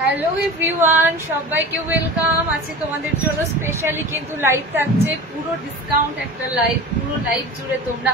Hello everyone, সবাইকে welcome. আজকে তোমাদের জন্য স্পেশালি কিন্তু লাইভ থাকছে, পুরো ডিসকাউন্ট একটা লাইভ, পুরো লাইভ জুড়ে তোমরা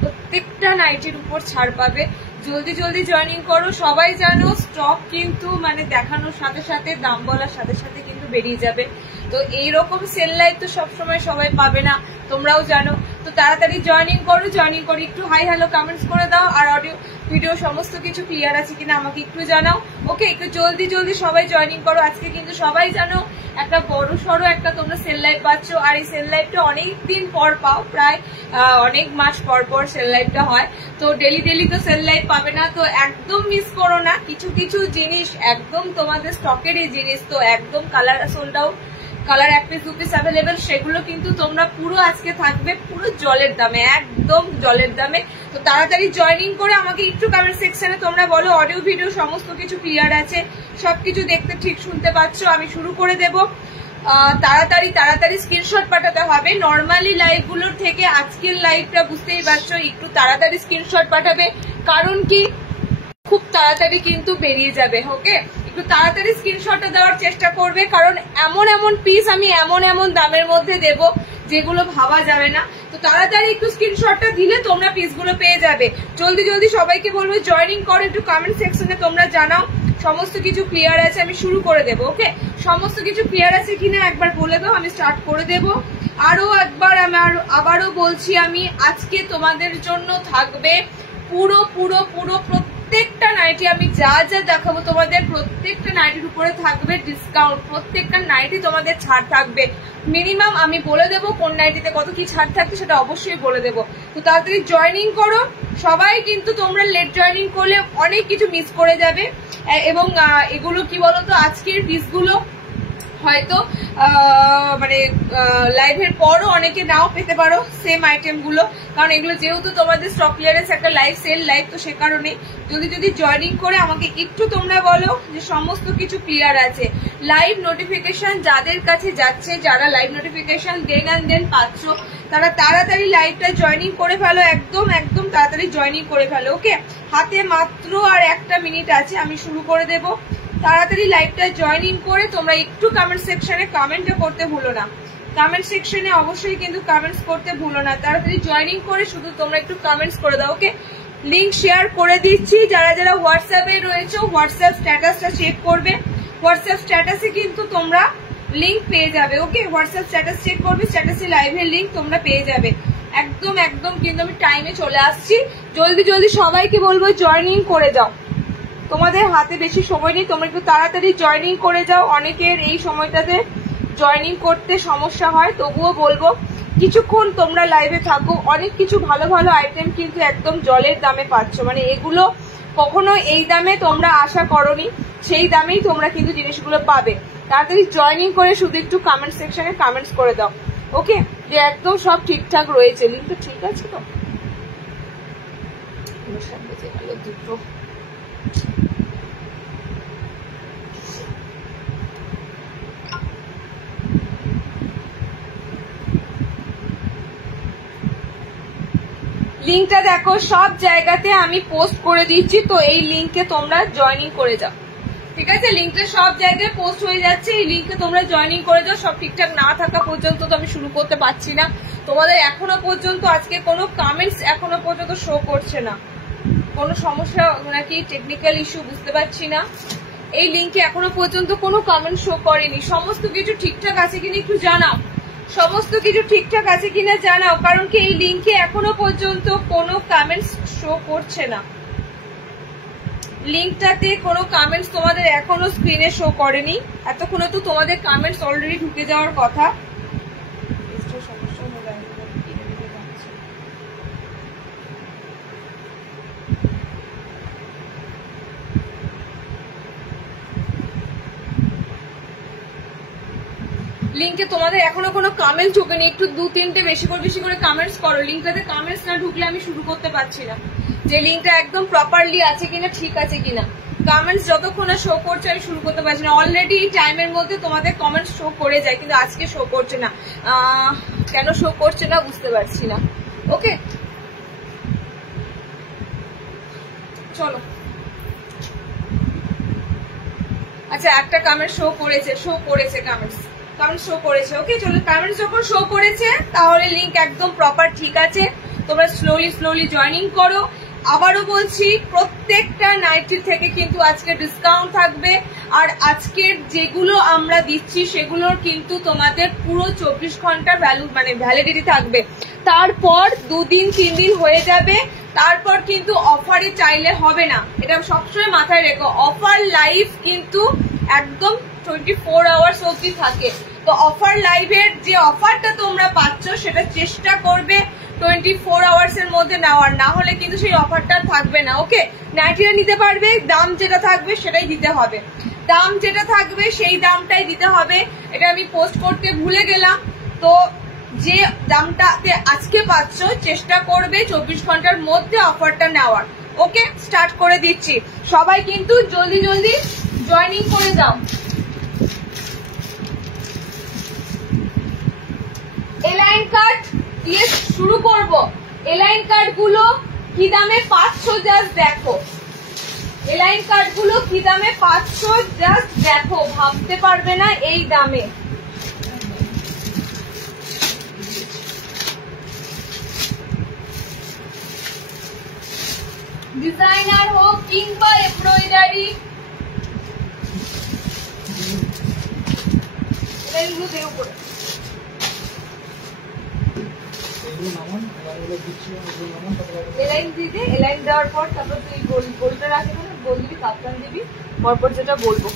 প্রত্যেকটা নাইটির উপর ছাড় পাবে। জলদি জলদি জয়েনিং করো। সবাই জানো স্টক কিন্তু মানে দেখানোর সাথে সাথে, দাম বলার সাথে সাথে কিন্তু বেরিয়ে যাবে। তো এইরকম সেল লাইভ তো সবসময় সবাই পাবে না, তোমরাও জানো। তো তাড়াতাড়ি জয়েনিং করো, জয়েনিং করে একটু হাই হ্যালো কমেন্টস করে দাও। আর অডিও ভিডিও সমস্ত কিছু ক্লিয়ার আছে কিনা আমাকে একটু জানাও। ওকে, একটু জলদি জলদি সবাই জয়েনিং করো। আজকে কিন্তু সবাই জানো একটা বড় সড়ো একটা তোমরা সেল লাইভ পাচ্ছ। আর এই সেল লাইভটা অনেক দিন পর পাও, প্রায় অনেক মাস পর পর সেল লাইভটা হয়। তো ডেলি ডেলি তো সেল লাইভ পাবে না, তো একদম মিস করো না। কিছু কিছু জিনিস একদম তোমাদের স্টকেরই জিনিস, তো একদম কালার সোল্ড আউট, কালার এক পিস দু পিস অ্যাভেলেবেল, সেগুলো কিন্তু তোমরা পুরো আজকে থাকবে পুরো জলের দামে, একদম জলের দামে। তো তাড়াতাড়ি জয়েনিং করে আমাকে একটু কমেন্ট সেকশনে তোমরা বলো অডিও ভিডিও সমস্ত কিছু ক্লিয়ার আছে, সবকিছু দেখতে ঠিক শুনতে পাচ্ছ। আমি শুরু করে দেব। তাড়াতাড়ি তাড়াতাড়ি স্ক্রিনশট পাঠাতে হবে। নর্মালি লাইভ গুলোর থেকে আজকের লাইভটা বুঝতেই পারছো, একটু তাড়াতাড়ি স্ক্রিনশট পাঠাবে, কারণ কি খুব তাড়াতাড়ি কিন্তু বেরিয়ে যাবে। ওকে, একটু তাড়াতাড়ি স্ক্রিনশটটা দেওয়ার চেষ্টা করবে, কারণ এমন এমন পিস আমি এমন এমন দামের মধ্যে দেব যেগুলো ভাবা যাবে না। তো তাড়াতাড়ি একটু স্ক্রিনশটটা দিলে তোমরা পিসগুলো পেয়ে যাবে। জলদি জলদি সবাইকে বলবো জয়েনিং করো, একটু কমেন্ট সেকশনে তোমরা জানাও সমস্ত কিছু ক্লিয়ার আছে। আমি শুরু করে দেবো। ওকে, সমস্ত কিছু ক্লিয়ার আছে কিনা একবার বলে দাও, আমি স্টার্ট করে দেব। আরো একবার আবারও বলছি, আমি আজকে তোমাদের জন্য থাকবে পুরো পুরো পুরো প্রত্যেকটা নাইটি, আমি যা যা দেখাবো তোমাদের প্রত্যেকটা নাইটির উপরে থাকবে ডিসকাউন্ট, প্রত্যেকটা নাইটি তোমাদের ছাড় থাকবে। মিনিমাম আমি বলে দেবো কোন নাইটিতে কত কি ছাড় থাকবে, সেটা অবশ্যই বলে দেবো। তো তাড়াতাড়ি জয়েনিং করো সবাই, কিন্তু তোমরা লেট জয়েনিং করলে অনেক কিছু মিস করে যাবে। এবং এগুলো কি বলতো, আজকের পিসগুলো হয়তো মানে লাইভের পরও অনেকে নাও পেতে পারো সেম আইটেম গুলো, কারণ এগুলো যেহেতু তোমাদের স্টক ক্লিয়ারেন্স একটা লাইভ সেল লাইভ, তো সে কারণে যদি জয়েনিং করে আমাকে একটু তোমরা বলো যে সমস্ত কিছু ক্লিয়ার আছে। লাইভ নোটিফিকেশন যাদের কাছে যাচ্ছে, যারা লাইভ নোটিফিকেশন দেন পাচ্ছ, তারা তাড়াতাড়ি লাইভটা জয়েনিং করে ফেলো, একদম একদম তাড়াতাড়ি জয়েনিং করে ফেলো। ওকে, হাতে মাত্র আর একটা মিনিট আছে, আমি শুরু করে দেবো। তাড়াতাড়ি লাইভটা জয়েনিং করে তোমরা একটু কমেন্ট সেকশনে কমেন্টটা করতে ভুলো না, কমেন্ট সেকশনে অবশ্যই কিন্তু কমেন্টস করতে ভুলো না। তাড়াতাড়ি জয়েনিং করে শুধু তোমরা একটু কমেন্টস করে দাও। ওকে, লিংক শেয়ার করে দিচ্ছি। যারা যারা হোয়াটসঅ্যাপে রয়েছে হোয়াটসঅ্যাপ স্ট্যাটাসটা চেক করবে, হোয়াটসঅ্যাপ স্ট্যাটাসে কিন্তু তোমরা লিংক পেয়ে যাবে। ওকে, হোয়াটসঅ্যাপ স্ট্যাটাস চেক করবে, স্ট্যাটাসে লাইভের লিংক তোমরা পেয়ে যাবে। একদম একদম কিন্তু আমি টাইমে চলে আসছি। জলদি জলদি সবাইকে বলবো জয়েনিং করে যাও, তোমাদের হাতে বেশি সময় নেই, তোমরা একটু তাড়াতাড়ি জয়েনিং করে যাও। অনেকের এই সময়টাতে জয়েনিং করতে সমস্যা হয়, তবুও বলবো কিছুক্ষণ তোমরা লাইভে থাকো। অনেক কিছু ভালো ভালো আইটেম কিন্তু একদম জলের দামে পাচ্ছ, মানে এগুলো কখনো এই দামে তোমরা আশা করনি, সেই দামেই তোমরা কিন্তু জিনিসগুলো পাবে। তাড়াতাড়ি জয়েনিং করে শুধু একটু কমেন্ট সেকশনে কমেন্টস করে দাও। ওকে, যে একদম সব ঠিকঠাক রয়েছে, লিঙ্ক তো ঠিক আছে তো। দুটো লিঙ্কটা দেখো সব জায়গাতে আমি পোস্ট করে দিচ্ছি, তো এই লিঙ্কে তোমরা জয়েনিং করে যাও। ঠিক আছে, লিঙ্কটা সব জায়গায় পোস্ট হয়ে যাচ্ছে, এই লিঙ্কে তোমরা জয়েনিং করে যাও। সব ঠিকঠাক না থাকা পর্যন্ত তো আমি শুরু করতে পারছি না। তোমাদের এখনো পর্যন্ত আজকে কোনো কমেন্টস এখনো পর্যন্ত শো করছে না, কোনো সমস্যা নাকি টেকনিক্যাল ইস্যু বুঝতে পারছি না। এই লিঙ্কে এখনো পর্যন্ত কোনো কমেন্ট শো করেনি। সমস্ত কিছু ঠিকঠাক আছে কিনা একটু জানাও, সমস্ত কিছু ঠিকঠাক আছে কিনা জানাও, কারণ কি এই লিঙ্কে এখনো পর্যন্ত কোনো কমেন্টস শো করছে না। লিঙ্কটাতে কোনো কমেন্টস তোমাদের এখনো স্ক্রিনে শো করেনি, এতক্ষণে তো তোমাদের কমেন্টস অলরেডি ঢুকে যাওয়ার কথা। লিঙ্কে তোমাদের এখনো কোনো কমেন্টস ঢুকেনি, একটু দু তিনটে বেশি করে কমেন্টস করো। লিঙ্কটাতে কমেন্টস না ঢুকলে আমি শুরু করতে পারছি না, যে লিঙ্কটা একদম প্রপারলি আছে কিনা, ঠিক আছে কিনা। কমেন্টস যতক্ষণ না শো করছে আমি শুরু করতে পারছি না। অলরেডি এই টাইমের মধ্যে তোমাদের কমেন্টস শো করে যায়, কিন্তু আজকে শো করছে না, কেন শো করছে না বুঝতে পারছি না। ওকে, চলো আচ্ছা একটা কমেন্ট শো করেছে কমেন্ট শো করেছে ওকে। চলো কমেন্ট যখন শো করেছে তাহলে লিংক একদম প্রপার ঠিক আছে, তোমরা স্লোলি জয়েনিং করো। আবারও বলছি প্রত্যেকটা নাইটির থেকে কিন্তু আজকে ডিসকাউন্ট থাকবে, আর আজকের যেগুলো আমরা দিচ্ছি সেগুলোর কিন্তু তোমাদের পুরো 24 ঘন্টা ভ্যালিডিটি থাকবে। তারপর 2 দিন 3 দিন হয়ে যাবে, তারপর কিন্তু অফারে চাইলে হবে না, এটা সবসময় মাথায় রেখো। অফার লাইভ কিন্তু একদম 24 আওয়ার্স অবধি থাকে। তো অফার লাইভের যে অফারটা তোমরা পাচ্ছ সেটা চেষ্টা করবে 24 আওয়ার্স এর মধ্যে নেওয়ার, না হলে কিন্তু সেই অফারটা থাকবে না ওকে। নাইটিটা নিতে পারবে, দাম যেটা থাকবে সেটাই দিতে হবে, দাম যেটা থাকবে সেই দামটাই দিতে হবে। এটা আমি পোস্ট করতে ভুলে গেলাম। তো যে দামটাতে আজকে পাচ্ছ চেষ্টা করবে 24 ঘন্টার মধ্যে অফারটা নেওয়ার ওকে। স্টার্ট করে দিচ্ছি, সবাই কিন্তু জলদি জয়েনিং করে যাও। এলাইন কাট দিয়ে শুরু করব। এলাইন কাট গুলো কি দামে পাচ্ছ জাস্ট দেখো, এলাইন কাট গুলো কি দামে পাচ্ছ জাস্ট দেখো, ভাবতে পারবে না এই দামে। ডিজাইনার হোক কিংবা এমব্রয়ডারি, এগুলো দেও করে এলাইন দিদি, এলাইন দেওয়ার পর তারপর তুই গোলটা রাখবি না, গোল দিবি, কাপ্তান দিবি, পরপর যেটা বলবো।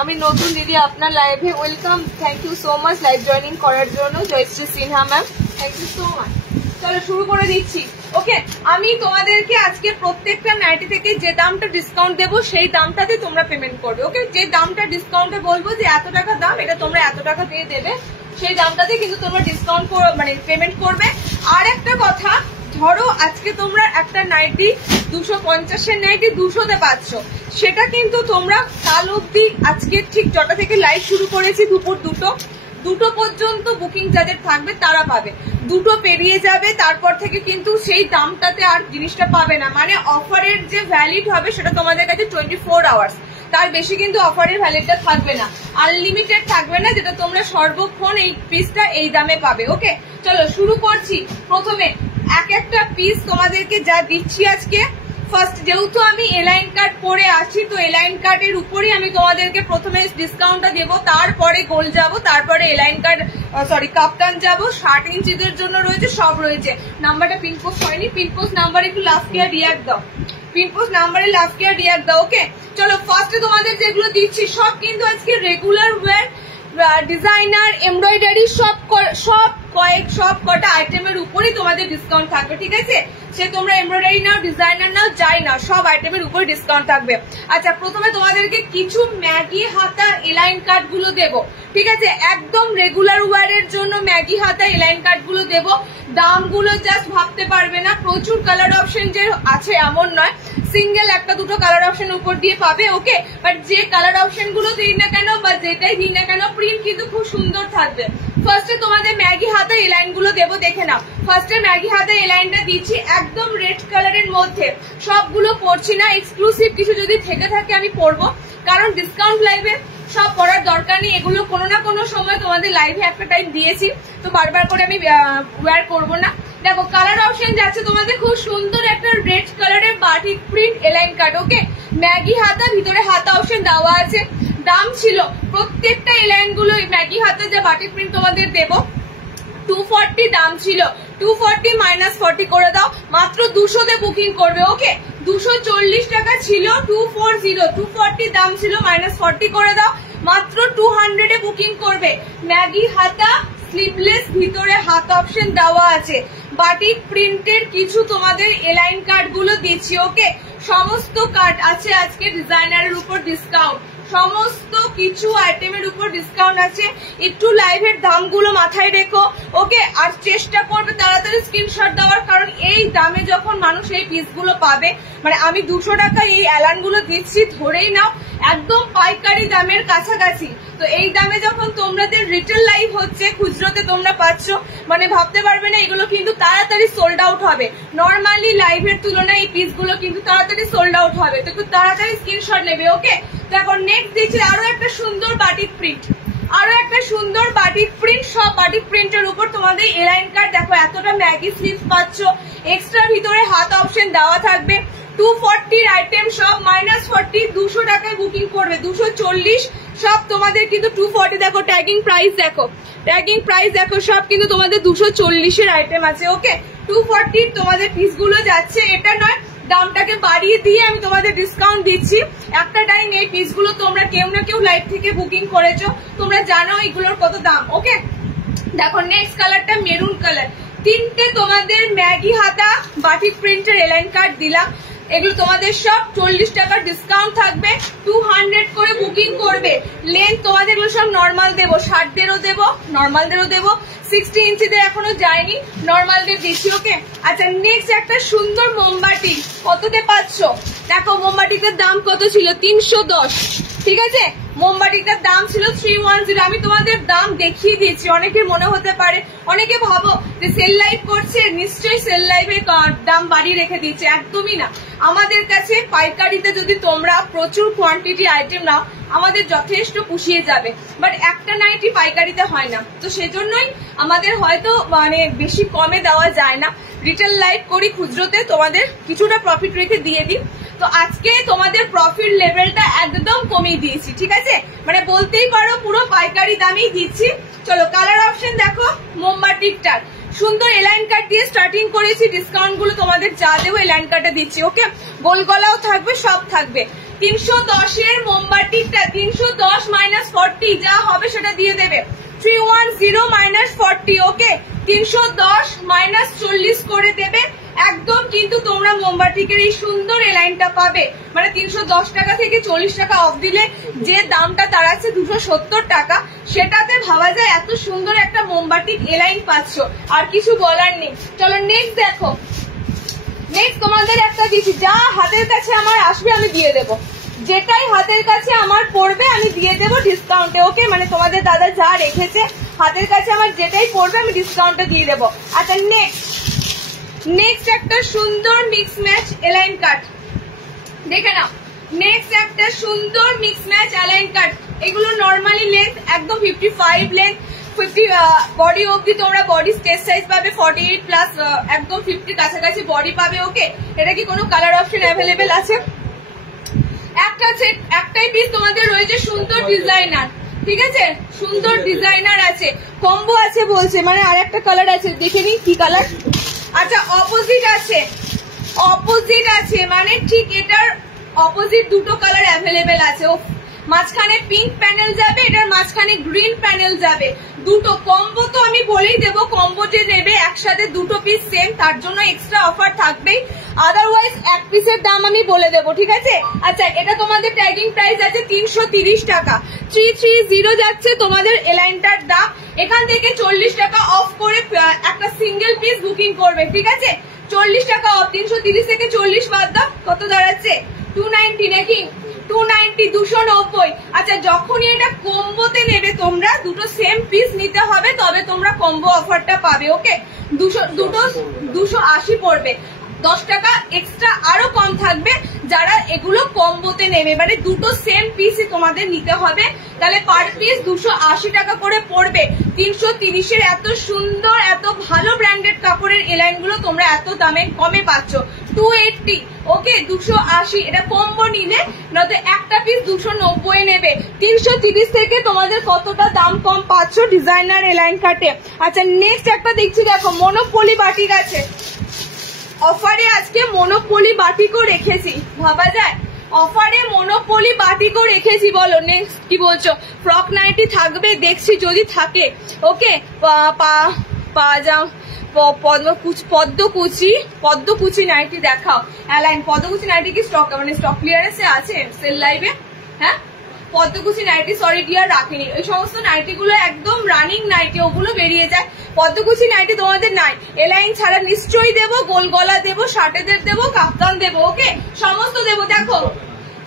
আমি নতুন দিদি আপনার লাইভে welcome, thank you so much live joining করার জন্য Jayashree Sinha ma'am, thank you so much. চলো শুরু করে দিচ্ছি ওকে। আমি তোমাদেরকে আজকে প্রত্যেকটা নাইটি থেকে যে দামটা ডিসকাউন্ট দেবো সেই দামটাতে তোমরা পেমেন্ট করবে ওকে। যে দামটা ডিসকাউন্টে বলবো যে এত টাকা দাম, এটা তোমরা এত টাকা দিয়ে দেবে, সেই দামটাতে কিন্তু তোমরা ডিসকাউন্ট পেমেন্ট করবে। আর একটা কথা, ধরো আজকে তোমরা একটা নাইটি 250-এর নাইটি 200-তে পাচ্ছ, সেটা কিন্তু তোমরা কাল অব্দি আজকে ঠিক যটা থেকে লাইভ শুরু করেছি দুপুর 2টো পর্যন্ত বুকিং যাদের থাকবে তারা পাবে। 2টো পেরিয়ে যাবে তারপর থেকে কিন্তু সেই দামটাতে আর জিনিসটা পাবে না, মানে অফারের যে ভ্যালিড হবে সেটা তোমাদের কাছে 24 আওয়ার্স, তার বেশি কিন্তু অফারের ভ্যালিডটা থাকবে না, আনলিমিটেড থাকবে না, যেটা তোমরা সর্বক্ষণ এই পিসটা এই দামে পাবে ওকে। চলো শুরু করছি। প্রথমে একটা পিস তোমাদেরকে যা দিচ্ছি আজকে, ফার্স্ট যেহেতু আমি এলাইন কাট পরে আছি তো এলাইন কাটের উপরেই আমি তোমাদেরকে প্রথমে ডিসকাউন্টটা দেবো, তারপরে গোল যাব, তারপরে এলাইন কাট কাপ্তান যাব, 60 ইঞ্চিদের জন্য রয়েছে, সব রয়েছে। নাম্বারটা পিনপোস্ট হয়নি, পিনপোস্ট নাম্বার একটু লাস্ট ইয়ার রিয়াক্ট দাও, পিনপোস্ট নাম্বারে লাস্ট ইয়ার রিয়াক্ট দাও ওকে। চলো ফার্স্টে তোমাদের যেগুলো দিচ্ছি সব কিন্তু আজকে রেগুলার ওয়্যার, ডিজাইনার, এমব্রয়ডারি সব কটা আইটেমের উপরেই তোমাদের ডিসকাউন্ট থাকবে ঠিক আছে। সে তোমরা এমব্রয়ডারি নাও, ডিজাইনার নাও, যাই নাও, সব আইটেমের উপরে ডিসকাউন্ট থাকবে। আচ্ছা প্রথমে তোমাদেরকে কিছু ম্যাগি হাতা এলাইন কাট গুলো দেবো ঠিক আছে, একদম রেগুলার ওয়্যারের জন্য ম্যাগি হাতা এলাইন কাট গুলো দেবো। দামগুলো জাস্ট ভাবতে পারবে না, প্রচুর কালার অপশন যে আছে এমন নয়, সিঙ্গেল একটা দুটো কালার অপশন উপর দিয়ে পাবে ওকে। বাট যে কালার অপশন গুলো দিই না কেন বা যেটাই দিই না কেন প্রিন্ট কিন্তু খুব সুন্দর থাকবে। ফার্স্টে তোমাদের ম্যাগি হাতে এই লাইন গুলো দেবো, দেখে নাও। ফার্স্টে ম্যাগি হাতে এই লাইনটা দিচ্ছি একদম রেড কালারের মধ্যে, সবগুলো পরছি না, এক্সক্লুসিভ কিছু যদি থেকে থাকে আমি পরবো, কারণ ডিসকাউন্ট লাইভে সব পড়ার দরকার নেই, এগুলো কোনো না কোনো সময় তোমাদের লাইভে একটা টাইম দিয়েছি, তো বারবার করে আমি ওয়্যার করবো না। দেখো কালার অপশন যাচ্ছে তোমাদের খুব সুন্দর একটা রেড কালারের বাটিক প্রিন্ট এলাইন কাট ওকে। ম্যাগি হাতা, ভিতরে হাতা অপশন দেওয়া আছে। দাম ছিল প্রত্যেকটা এলাইন গুলো ম্যাগি হাতে যে বাটিক প্রিন্ট তোমাদের দেবো 240 দাম ছিল, 240 মাইনাস 40 করে দাও, মাত্র 200-তে বুকিং করবে ওকে। 240 টাকা ছিল, 240 দাম ছিল, মাইনাস 40 করে দাও, মাত্র 200-এ বুকিং করবে। ম্যাগি হাতা স্লিভলেস, ভিতরে হাত অপশন দেওয়া আছে, বাটিক প্রিন্টের কিছু তোমাদের এলাইন কাট গুলো দিচ্ছি ওকে। সমস্ত কাট আছে আজকে ডিজাইনারের উপর ডিসকাউন্ট, সমস্ত কিছু আইটেমের উপর ডিসকাউন্ট আছে। একটু লাইভের দামগুলো মাথায় রেখো ওকে, আর চেষ্টা করবে তাড়াতাড়ি স্ক্রিনশট দেওয়ার, কারণ এই দামে যখন মানুষ এই পিসগুলো পাবে, মানে আমি 200 টাকা এই অ্যালান গুলো দিচ্ছি ধরেই নাও, একদম পাইকারি দামের কাছাকাছি। তো এই দামে যখন তোমাদের রিটেল লাইভ হচ্ছে, খুচরোতে তোমরা পাচ্ছ, মানে ভাবতে পারবে না এগুলো কিন্তু তাড়াতাড়ি সোল্ড আউট হবে। নর্মালি লাইভের তুলনায় এই পিসগুলো কিন্তু তাড়াতাড়ি সোল্ড আউট হবে, তো একটু তাড়াতাড়ি স্ক্রিনশট নেবে। ওকে, তো এখন নেক্সট দিচ্ছি আরো একটা সুন্দর বাটিক প্রিন্ট, আরো একটা সুন্দর বাটিক প্রিন্ট। সব বাটিক প্রিন্টের উপর তোমাদের এলাইন কাট দেখো, এতটা ম্যাগি স্লিভস পাচ্ছ, এক্সট্রা ভিতরে হাত অপশন দেওয়া থাকবে। 240 আইটেম সব -40, 200 টাকায় বুকিং করবে, 240 সব তোমাদের কিন্তু 240। দেখো ট্যাগিং প্রাইস দেখো, ট্যাগিং প্রাইস দেখো, সব কিন্তু তোমাদের 240 আইটেম আছে। ওকে, 240 তোমাদের পিসগুলো যাচ্ছে। এটা নয় দামটাকে বাড়িয়ে দিয়ে আমি তোমাদের ডিসকাউন্ট দিচ্ছি। একটা টাইম এই পিসগুলো তোমরা কেউ না কেউ লাইভ থেকে বুকিং করেছো, তোমরা জানো এগুলোর কত দাম। ওকে, দেখো নেক্সট কালারটা মেরুন কালার, তিনটে তোমাদের ম্যাগি হাতা বাটিক প্রিন্টের এলাইন কার্ড দিলাম। এগুলো তোমাদের সব 40 টাকার ডিসকাউন্ট থাকবে, 200 করে বুকিং করবে। লেন্থ তোমাদের এগুলো সব নর্মাল দেবো, 60দেরও দেবো, নর্মালদেরও দেবো। 60 ইঞ্চিতে এখনো যায়নি, নর্মালদের দিচ্ছি। ওকে, আচ্ছা নেক্সট একটা সুন্দর মোমবাতি, কততে পাচ্ছ দেখো। মোমবাতিটার দাম কত ছিল? 310, ঠিক আছে। মোমবাতিটার দাম ছিল 310। আমি তোমাদের দাম দেখিয়ে দিয়েছি। অনেকের মনে হতে পারে, অনেকে ভাবো যে সেল লাইভ করছে, নিশ্চয়ই সেল লাইভে দাম বাড়িয়ে রেখে দিচ্ছে, একদমই না। আমাদের কাছে পাইকারিতে যদি তোমরা প্রচুর কোয়ান্টিটি আইটেম নাও, আমাদের যথেষ্ট পুষিয়ে যাবে, বাট একটা নাইটি পাইকারিতে হয় না, তো সেজন্যই আমাদের হয়তো মানে বেশি কমে দেওয়া যায় না। রিটেল লাইভ করি, খুচরোতে তোমাদের কিছুটা প্রফিট রেখে দিয়ে দিই। তো আজকে তোমাদের প্রফিট লেভেলটা একদম কমিয়ে দিয়েছি, ঠিক আছে, মানে বলতেই পারো পুরো পাইকারি দামেই দিচ্ছি। চলো কালার অপশন দেখো, মোমবাতিকটার সুন্দর এলাইন কাট দিয়ে স্টার্টিং করেছি। ডিসকাউন্ট গুলো তোমাদের যা দেবো এলাইন কাটে দিচ্ছি। ওকে, গোল গলাও থাকবে, সব থাকবে। 310 এর মোমবাতিকটা 310 -40 যা হবে সেটা দিয়ে দেবে। 310 -40, ওকে, 310 -40 করে দেবে একদম। কিন্তু তোমরা মোমবাতিকের এই সুন্দর এলাইনটা পাবে, মানে 310 টাকা থেকে 40 টাকা অফ দিলে যে দামটা দাঁড়াচ্ছে 270 টাকা, সেটাতে ভাবা যায় এত সুন্দর একটা মোমবাতিক এলাইন পাচ্ছ, আর কিছু বলার নেই। চলো নেক্সট দেখো, নেক্সট তোমাদের একটা দিচ্ছি, যা হাতের কাছে আমার আসবে আমি দিয়ে দেবো, যেটাই হাতের কাছে আমার পড়বে আমি দিয়ে দেবো ডিসকাউন্টে। ওকে, মানে তোমাদের দাদা যা রেখেছে হাতের কাছে আমার যেটাই পড়বে আমি ডিসকাউন্টে দিয়ে দেবো। আচ্ছা নেক্সট একটা সুন্দর মিক্স ম্যাচ এলাইন কাট দেখে নাও। নেক্সট একটা সুন্দর মিক্স ম্যাচ এলাইন কাট, এগুলো নর্মালি লেন্থ একদম 55 লেন্থ, 50 বডি অবধি তোমরা বডি স্টেজ সাইজ পাবে, 48 প্লাস একদম 50 কাছাকাছি বডি পাবে। ওকে, এটা কি কোনো কালার অপশন অ্যাভেলেবেল আছে? একটাই পিস তোমাদের রয়েছে সুন্দর ডিজাইনার, ঠিক আছে, সুন্দর ডিজাইনার আছে, কম্বো আছে বলছে, মানে আর একটা কালার আছে, দেখে নিই কি কালার। আচ্ছা অপোজিট আছে, মানে ঠিক এটার অপোজিট দুটো কালার অ্যাভেলেবেল আছে। ও মাঝখানে পিঙ্ক প্যানেল যাবে, এটার মাঝখানে গ্রিন প্যানেল যাবে, দুটো কম্বো। তো আমি বলেই দেবো, কম্বো যে নেবে একসাথে দুটো পিস সেম, তার জন্য এক্সট্রা অফার থাকবেই, আদারওয়াইজ এক পিসের দাম আমি বলে দেবো, ঠিক আছে। আচ্ছা এটা তোমাদের ট্যাগিং প্রাইস আছে 330 টাকা, 330 যাচ্ছে তোমাদের এলাইনটার দাম। এখান থেকে 40 টাকা অফ করে একটা সিঙ্গেল পিস বুকিং করবে, ঠিক আছে, 40 টাকা অফ। 330 থেকে 40 বাদ দাও, কত দাঁড়াচ্ছে? 290 নাকি? 290, 290। আচ্ছা যখনই এটা কম্বোতে নেবে তোমরা, দুটো সেম পিস নিতে হবে, তবে তোমরা কম্বো অফারটা পাবে। ওকে, দুটো 280 পড়বে, 10 টাকা এক্সট্রা আরো কম থাকবে যারা এগুলো কম্বোতে নেবে, মানে দুটো সেম পিসই তোমাদের নিতে হবে, তাহলে পার পিস 280 টাকা করে পড়বে। 330 এর এত সুন্দর এত ভালো ব্র্যান্ডেড কাপড়ের এলাইন গুলো তোমরা এত দামে কমে পাচ্ছ। 280, ওকে, 280 এটা কম্বো নিলে, নয়তো একটা পিস 290 নেবে। 330 থেকে তোমাদের কতটা দাম কম পাচ্ছ ডিজাইনার এলাইন কাটে। আচ্ছা নেক্সট একটা দেখছি, দেখো মনোপলি বাটিক আছে অফারে, আজকে মনোপলি বাটিকও রেখেছি, ভাবা যায় অফারে মনোপলি বাটিকও রেখেছি। বলো নেক্সট কি বলছো? ফ্রক নাইটি থাকবে দেখছি যদি থাকে। ওকে, পদ্মকুচি নাইটি দেখাও, অ্যালাইন পদ্মকুচি নাইটি কি স্টক মানে স্টক ক্লিয়ারেন্সে আছে সেল লাইভে? হ্যাঁ, পদ্মকুচি নাইটি সরি ডিয়ার রাখিনি, ওই সমস্ত নাইটি গুলো একদম রানিং নাইটি, ওগুলো বেরিয়ে যায়। পদ্মকুচি নাইটি তোমাদের নাই, এলাইন ছাড়া নিশ্চয়ই দেবো, গোল গলা দেবো, শার্টেদের দেবো, কাপ্তান দেবো, ওকে সমস্ত দেবো। দেখো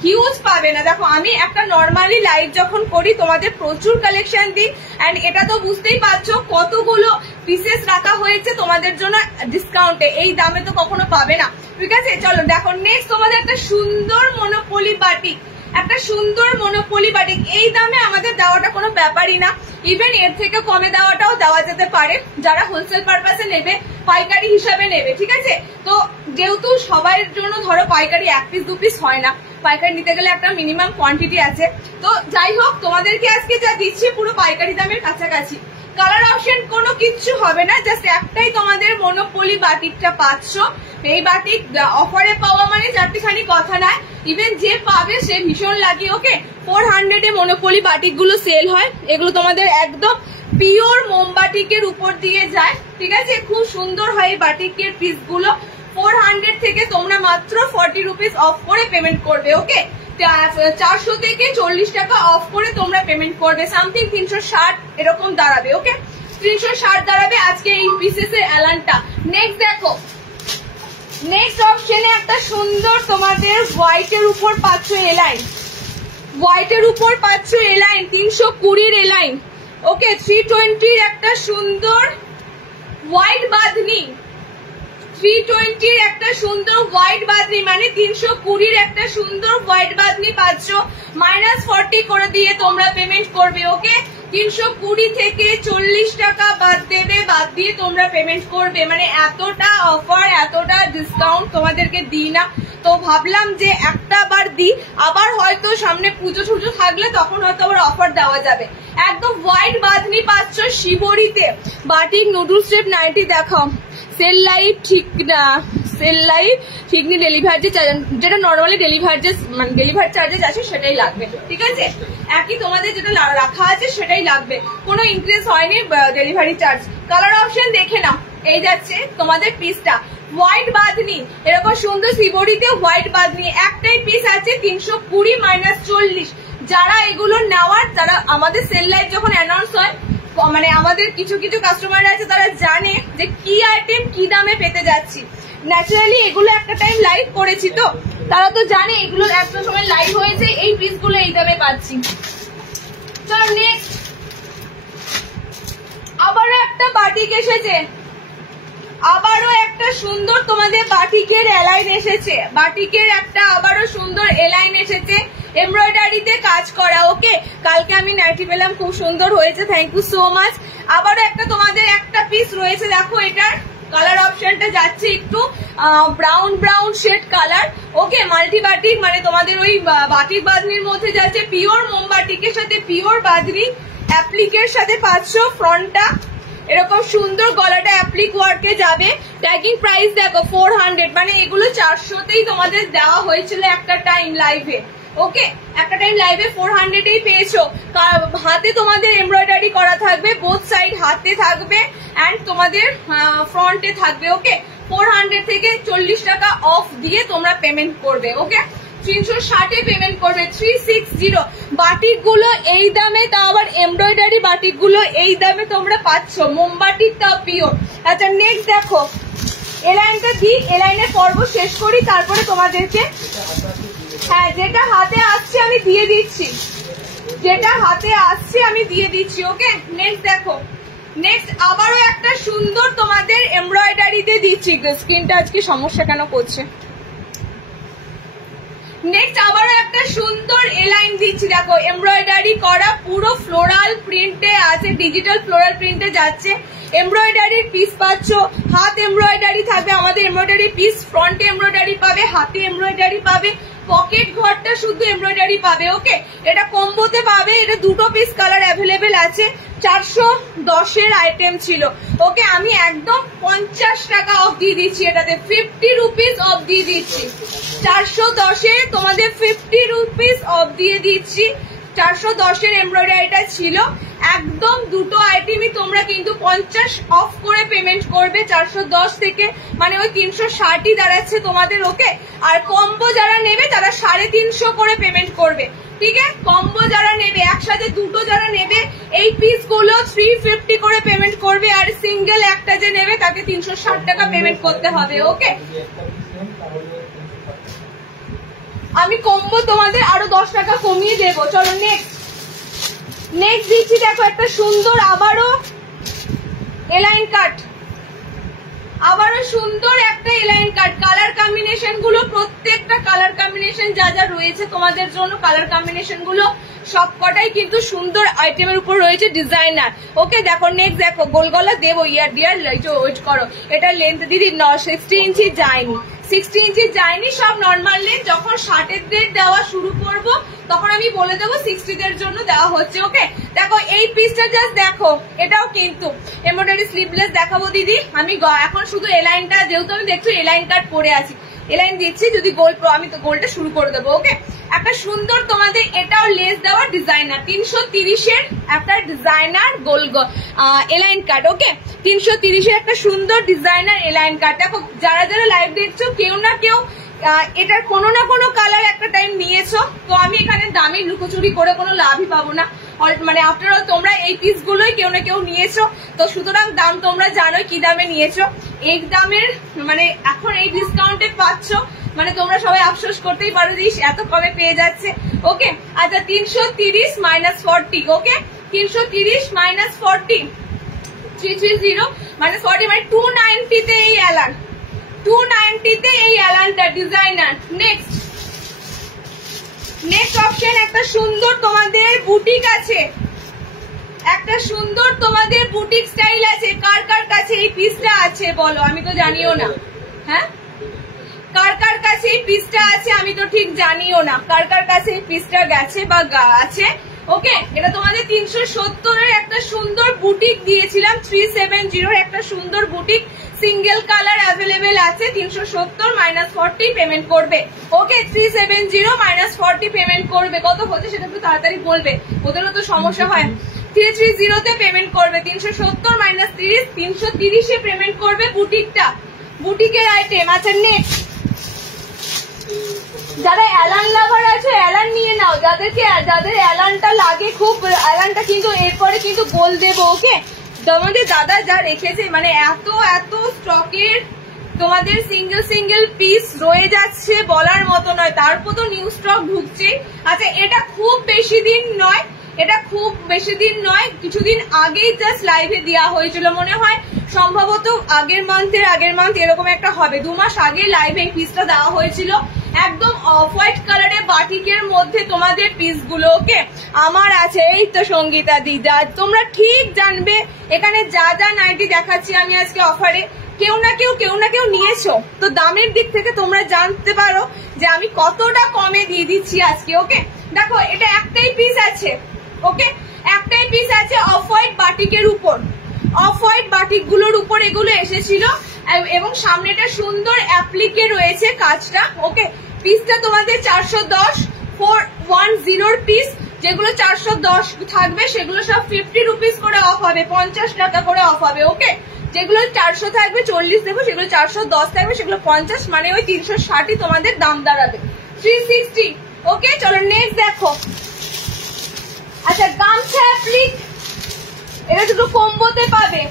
হিউজ পাবে না। দেখো আমি একটা নর্মালি লাইভ যখন করি তোমাদের প্রচুর কালেকশন দিই, এন্ড এটা তো বুঝতেই পারছো কতগুলো পিসেস রাখা হয়েছে তোমাদের জন্য ডিসকাউন্টে, এই দামে তো কখনো পাবে না। ঠিক আছে, চলো দেখো নেক্সট তোমাদের একটা সুন্দর মনোপলি বাটিক, একটা সুন্দর মনোপলি বাটিক। এই দামে আমাদের দেওয়াটা কোনো ব্যাপারই না, ইভেন এর থেকে কমে দেওয়াটাও দেওয়া যেতে পারে যারা হোলসেল পারপাসে নেবে, পাইকারি হিসাবে নেবে। ঠিক আছে, তো যেহেতু সবার জন্য ধরো পাইকারি 1 পিস 2 পিস হয় না, পাইকারি নিতে গেলে একটা মিনিমাম কোয়ান্টিটি আছে। তো যাই হোক, তোমাদেরকে আজকে যা দিচ্ছি পুরো পাইকারি দামের কাছাকাছি। কালার অপশন কোনো কিচ্ছু হবে না, জাস্ট একটাই তোমাদের মনোপলি বাটিকটা পাচ্ছ। এই বাটিক অফারে পাওয়া মানে চারটিখানি কথা নয়, ইভেন যে পাবে সে ভীষণ লাগে। ওকে, 400 মনোপলি বাটিক গুলো সেল হয়, এগুলো তোমাদের একদম পিওর মোমবাটিকের উপর দিয়ে যায়। ঠিক আছে, খুব সুন্দর হয় এই বাটিকের পিস গুলো। 400 থেকে তোমরা মাত্র 40 রুপিস অফ করে পেমেন্ট করবে। ওকে, 400 থেকে 40 টাকা অফ করে তোমরা পেমেন্ট করবে, সামথিং 360 এরকম দাঁড়াবে। ওকে, 360 দাঁড়াবে আজকে এই পিসেসের অ্যালানটা। নেক্সট দেখো, নেক্সট অপশনে একটা সুন্দর তোমাদের হোয়াইটের উপর পাচ্ছ এলাইন, হোয়াইটের উপর পাচ্ছ এলাইন 320 এলাইন। ওকে, 320 একটা সুন্দর হোয়াইট বাঁধনি, 320 একটা সুন্দর হোয়াইট বাঁধনি, মানে 320 একটা সুন্দর হোয়াইট বাঁধনি পাচ্ছ। -40 করে দিয়ে তোমরা পেমেন্ট করবে। ওকে, 320 থেকে 40 টাকা বাদ দেবে, বাদ দিয়ে তোমরা পেমেন্ট করবে। মানে এতটা অফার, এতটা ডিসকাউন্ট তোমাদেরকে দিই না, তো ভাবলাম যে একটা বার দিই, আবার হয়তো সামনে পুজো টুজো থাকলে তখন হয়তো আবার অফার দেওয়া যাবে। একদম হোয়াইট বাঁধনি পাচ্ছ শিবরিতে। বাটিক নুডলস স্টেপ নাইটি দেখাও, সেল লাইট ঠিক না, সেল লাইট ঠিক নেই, ডেলিভারি যেটা নর্মালি মানে ডেলিভারি চার্জেস আছে সেটাই লাগবে। ঠিক আছে, একই তোমাদের যেটা রাখা আছে সেটাই লাগবে, কোনো ইনক্রিজ হয়নি ডেলিভারি চার্জ। কালার অপশন দেখে নাও, এই যাচ্ছে তোমাদের পিসটা হোয়াইট বাঁধনি, এরকম সুন্দর শিবরিতে হোয়াইট বাঁধনি। একটাই পিস আছে 320 -40। যারা এগুলো নেওয়ার, তারা আমাদের সেল লাইভ যখন অ্যানাউন্স হয়, মানে আমাদের কিছু কিছু কাস্টমার আছে তারা জানে যে কি আইটেম কি দামে পেতে যাচ্ছি। ন্যাচারালি এগুলো একটা টাইম লাইভ করেছি, তো তারা তো জানে এগুলো একটা সময় লাইভ হয়েছে, এই পিসগুলো এই দামে পাচ্ছি। চল নেক্সট, আবারও একটা বাটিক এসেছে, আবারও একটা সুন্দর তোমাদের বাটিকের এলাইন এসেছে, বাটিকের একটা আবারও সুন্দর এলাইন এসেছে, এমব্রয়ডারিতে কাজ করা। ওকে, কালকে আমি নাইটি পেলাম, খুব সুন্দর হয়েছে, থ্যাংক ইউ সো মাচ। আবারও একটা তোমাদের একটা পিস রয়েছে, দেখো এটার কালার অপশনটা যাচ্ছে একটু ব্রাউন ব্রাউন শেড কালার। ওকে, মাল্টি বাটিক, মানে তোমাদের ওই বাটিক বাঁধনির মধ্যে যাচ্ছে পিওর মোমবাটিকের সাথে পিওর বাঁধনি অ্যাপ্লিকের সাথে পাচ্ছ। ফ্রন্টটা এরকম সুন্দর, গলাটা অ্যাপ্লিক ওয়ার্কে যাবে। ট্যাগিং প্রাইস দেখো 400, মানে এগুলো 400তেই তোমাদের দেওয়া হয়েছিল একটা টাইম লাইভে। ওকে, একটা টাইম লাইভে 400-এই পেয়েছো। হাতে তোমাদের এমব্রয়ডারি করা থাকবে, বোথ সাইড হাতে থাকবে এন্ড তোমাদের ফ্রন্টে থাকবে। ওকে, 400 থেকে 40 টাকা অফ দিয়ে তোমরা পেমেন্ট করবে। ওকে, 360-এ পেমেন্ট করবে। 360 বাটিক গুলো এই দামে, তাও আবার এমব্রয়ডারি বাটিক গুলো এই দামে তোমরা পাচ্ছ, মোমবাটিক তাও পিওর। আচ্ছা নেক্সট দেখো, এলাইনটা দিই, এলাইনের পর্ব শেষ করি, তারপরে তোমাদেরকে হ্যাঁ যেটা হাতে আসছে আমি দিয়ে দিচ্ছি, যেটা হাতে আসছে আমি দিয়ে দিচ্ছি। ওকে, নেক্সট দেখো, নেক্সট আবারও একটা সুন্দর তোমাদের এমব্রয়ডারিতে দিচ্ছি। স্ক্রিনটা আজকে সমস্যা কেন করছে? নেক্সট আবারও একটা সুন্দর এলাইন দিচ্ছি, দেখো এমব্রয়ডারি করা, পুরো ফ্লোরাল প্রিন্টে আছে, ডিজিটাল ফ্লোরাল প্রিন্টে যাচ্ছে। এমব্রয়ডারির পিস পাচ্ছ, হাত এমব্রয়ডারি থাকবে আমাদের এমব্রয়ডারি পিস, ফ্রন্টে এমব্রয়ডারি পাবে, হাতে এমব্রয়ডারি পাবে, পকেট ঘরটা শুধু এমব্রয়ডারি পাবে। ওকে, এটা কম্বোতে পাবে, এটা দুটো পিস কালার অ্যাভেলেবেল আছে। 410-এর আইটেম ছিল। ওকে, আমি একদম 50 টাকা অফ দিয়ে দিচ্ছি, এটাতে 50 রুপিস অফ দিয়ে দিচ্ছি। 410-এ তোমাদের 50 রুপিস অফ দিয়ে দিচ্ছি। 410-এর এমব্রয়ডারিটা ছিল, একদম দুটো আইটেমই তোমরা কিন্তু 50 অফ করে পেমেন্ট করবে। 410 থেকে মানে ওই 360ই দাঁড়াচ্ছে তোমাদের। ওকে, আর কম্বো যারা নেবে তারা 350 করে পেমেন্ট করবে। ঠিক আছে, কম্বো যারা নেবে, একসাথে দুটো যারা নেবে, এই পিস গুলো 350 করে পেমেন্ট করবে, আর সিঙ্গেল একটা যে নেবে তাকে 360 টাকা পেমেন্ট করতে হবে। ওকে, আমি কম্বো তোমাদের দেবো। চলো নেক্সট দিচ্ছি, দেখো একটা সুন্দর আবারও এলাইন কাট, আবারও সুন্দর একটা এলাইন কাট। কালার কম্বিনেশন গুলো, প্রত্যেকটা কালার কম্বিনেশন যা যা রয়েছে তোমাদের জন্য, কালার কম্বিনেশন গুলো সবকটাই কিন্তু সুন্দর আইটেমের উপর রয়েছে, ডিজাইনার। ওকে দেখো নেক্সট, দেখো গোল গলা দেবো, ইয়ার ডিয়ার ওয়েট করো। এটা লেন্থ দিদি 60 ইঞ্চি যায়নি, 60 ইঞ্চি যায়নি, সব নর্মাল লেন্থ। যখন 60 দের দেওয়া শুরু করব তখন আমি বলে দেবো 60 দের জন্য দেওয়া হচ্ছে। ওকে দেখো এই পিসটা জাস্ট দেখো, এটাও কিন্তু এমব্রয়ডারি স্লিভলেস দেখাবো দিদি। আমি এখন শুধু এলাইনটা, যেহেতু আমি দেখছো এলাইন কাট পরে আছি, এলাইন দিচ্ছি। যদি গোল, আমি তো গোলটা শুরু করে দেবো। ওকে একটা সুন্দর তোমাদের এটাও লেস দেওয়া ডিজাইনার, 330-এর একটা ডিজাইনার গোল এলাইন কাট। ওকে 330-এর একটা সুন্দর ডিজাইনার এলাইন কাট। দেখো যারা যারা লাইভ দেখছো কেউ না কেউ এটার কোনো না কোনো কালার একটা টাইম নিয়েছো, তো আমি এখানে দামি লুকোচুরি করে কোনো লাভই পাবো না। মানে আফটার অল তোমরা এই পিস গুলোই কেউ না কেউ নিয়েছো, তো সুতরাং দাম তোমরা জানোই কি দামে নিয়েছো। এই দামের মানে এখন এই ডিসকাউন্টে পাচ্ছ, মানে তোমরা সবাই আফসোস করতেই পারো যে এত কমে পেয়ে যাচ্ছে। ওকে আচ্ছা 330 মাইনাস 40, ওকে 330 মাইনাস 40, 330 মাইনাস 40 মানে 290 তে এই অ্যালান, 290 তে এই অ্যালানটা ডিজাইনার। নেক্সট অপশন একটা সুন্দর তোমাদের বুটিক আছে, একটা সুন্দর তোমাদের বুটিক স্টাইল আছে। কার কার কাছে এই পিসটা আছে বলো, আমি তো জানিও না। হ্যাঁ কার কার কাছে এই পিসটা আছে আমি তো ঠিক জানিও না, কার কার কাছে এই পিসটা গেছে বা আছে। ওকে এটা তোমাদের 370-এর একটা সুন্দর বুটিক দিয়েছিলাম, 370-এর একটা সুন্দর বুটিক, সিঙ্গেল কালার অ্যাভেলেবেল আছে। 370 মাইনাস 40 পেমেন্ট করবে। ওকে 370 মাইনাস 40 পেমেন্ট করবে। কত হচ্ছে সেটা একটু তাড়াতাড়ি বলবে, ওদেরও তো সমস্যা হয়। 330 তে পেমেন্ট করবে, 370 মাইনাস 30, 330-এ পেমেন্ট করবে বুটিকটা, বুটিকের আইটেম। আচ্ছা নেক্সট যারা অ্যালান লাভার আছে অ্যালান নিয়ে নাও, যাদের অ্যালানটা লাগে খুব, অ্যালানটা কিন্তু এরপরে কিন্তু গোল দেবো। ওকে তোমাদের দাদা যা রেখেছে, মানে এত স্টকের তোমাদের সিঙ্গেল পিস রয়ে যাচ্ছে বলার মতো নয়, তারপর তো নিউ স্টক ঢুকছে। আচ্ছা এটা খুব বেশি দিন নয়, এটা খুব বেশি দিন নয়, কিছুদিন আগেই জাস্ট লাইভে দেওয়া হয়েছিল, মনে হয় সম্ভবত আগের মান্থ এরকম একটা হবে, 2 মাস আগে লাইভে এই পিসটা দেওয়া হয়েছিল। একদম অফ হোয়াইট কালারে বাটিকের মধ্যে তোমাদের পিস গুলো। ওকে আমার আছে, এই তো সঙ্গীতা দিদা, তোমরা ঠিক জানবে এখানে যা যা নাইটি দেখাচ্ছি আমি আজকে অফারে, কেউ না কেউ নিয়েছো, তো দামের দিক থেকে তোমরা জানতে পারো যে আমি কতটা কমে দিয়ে দিচ্ছি আজকে। ওকে দেখো এটা একটাই পিস আছে, ওকে একটাই পিস আছে অফ হোয়াইট বাটিকের উপর, অফ হোয়াইট বাটিক গুলোর উপর এগুলো এসেছিল, এবং সামনেটা সুন্দর অ্যাপ্লিকে রয়েছে কাজটা। ওকে পিসটা তোমাদের 410 410 পিস, যেগুলো 410 থাকবে সেগুলো সব 50 রুপিস করে অফ হবে, 50 টাকা করে অফ হবে। ওকে যেগুলো 400 থাকবে 40 দেবো, যেগুলো 410 থাকবে সেগুলো 50, মানে ওই 360 তোমাদের দাম দাঁড়াবে, 360। ওকে চলো নেক্সট দেখো। আচ্ছা গামছা অ্যাপ্লিক, এটা শুধু কম্বোতে পাবে,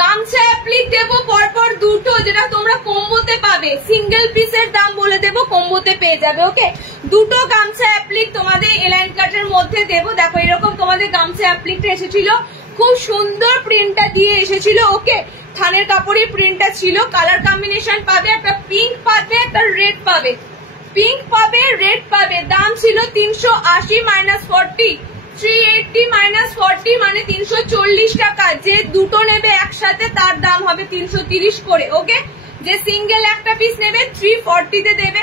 গামছা অ্যাপ্লিক দেবো পরপর দুটো, যেটা তোমরা কম্বোতে পাবে, সিঙ্গেল পিসের দাম বলে দেবো, কম্বোতে পেয়ে যাবে। ওকে দুটো গামছা অ্যাপ্লিক তোমাদের এলাইন কাটের মধ্যে দেবো। দেখো এরকম তোমাদের গামছা অ্যাপ্লিকটা এসেছিল, খুব সুন্দর প্রিন্টটা দিয়ে এসেছিল। ওকে থানের কাপড়ের প্রিন্টটা ছিল, কালার কম্বিনেশন পাবে, একটা পিঙ্ক পাবে, একটা রেড পাবে, পিঙ্ক পাবে, রেড পাবে। দাম ছিল 380 মাইনাস 40, 380 মাইনাস 40 মানে 340 টাকা। যে দুটো নেবে একসাথে তার দাম হবে 330 করে। ওকে যে সিঙ্গেল একটা পিস নেবে 340 তে দেবে,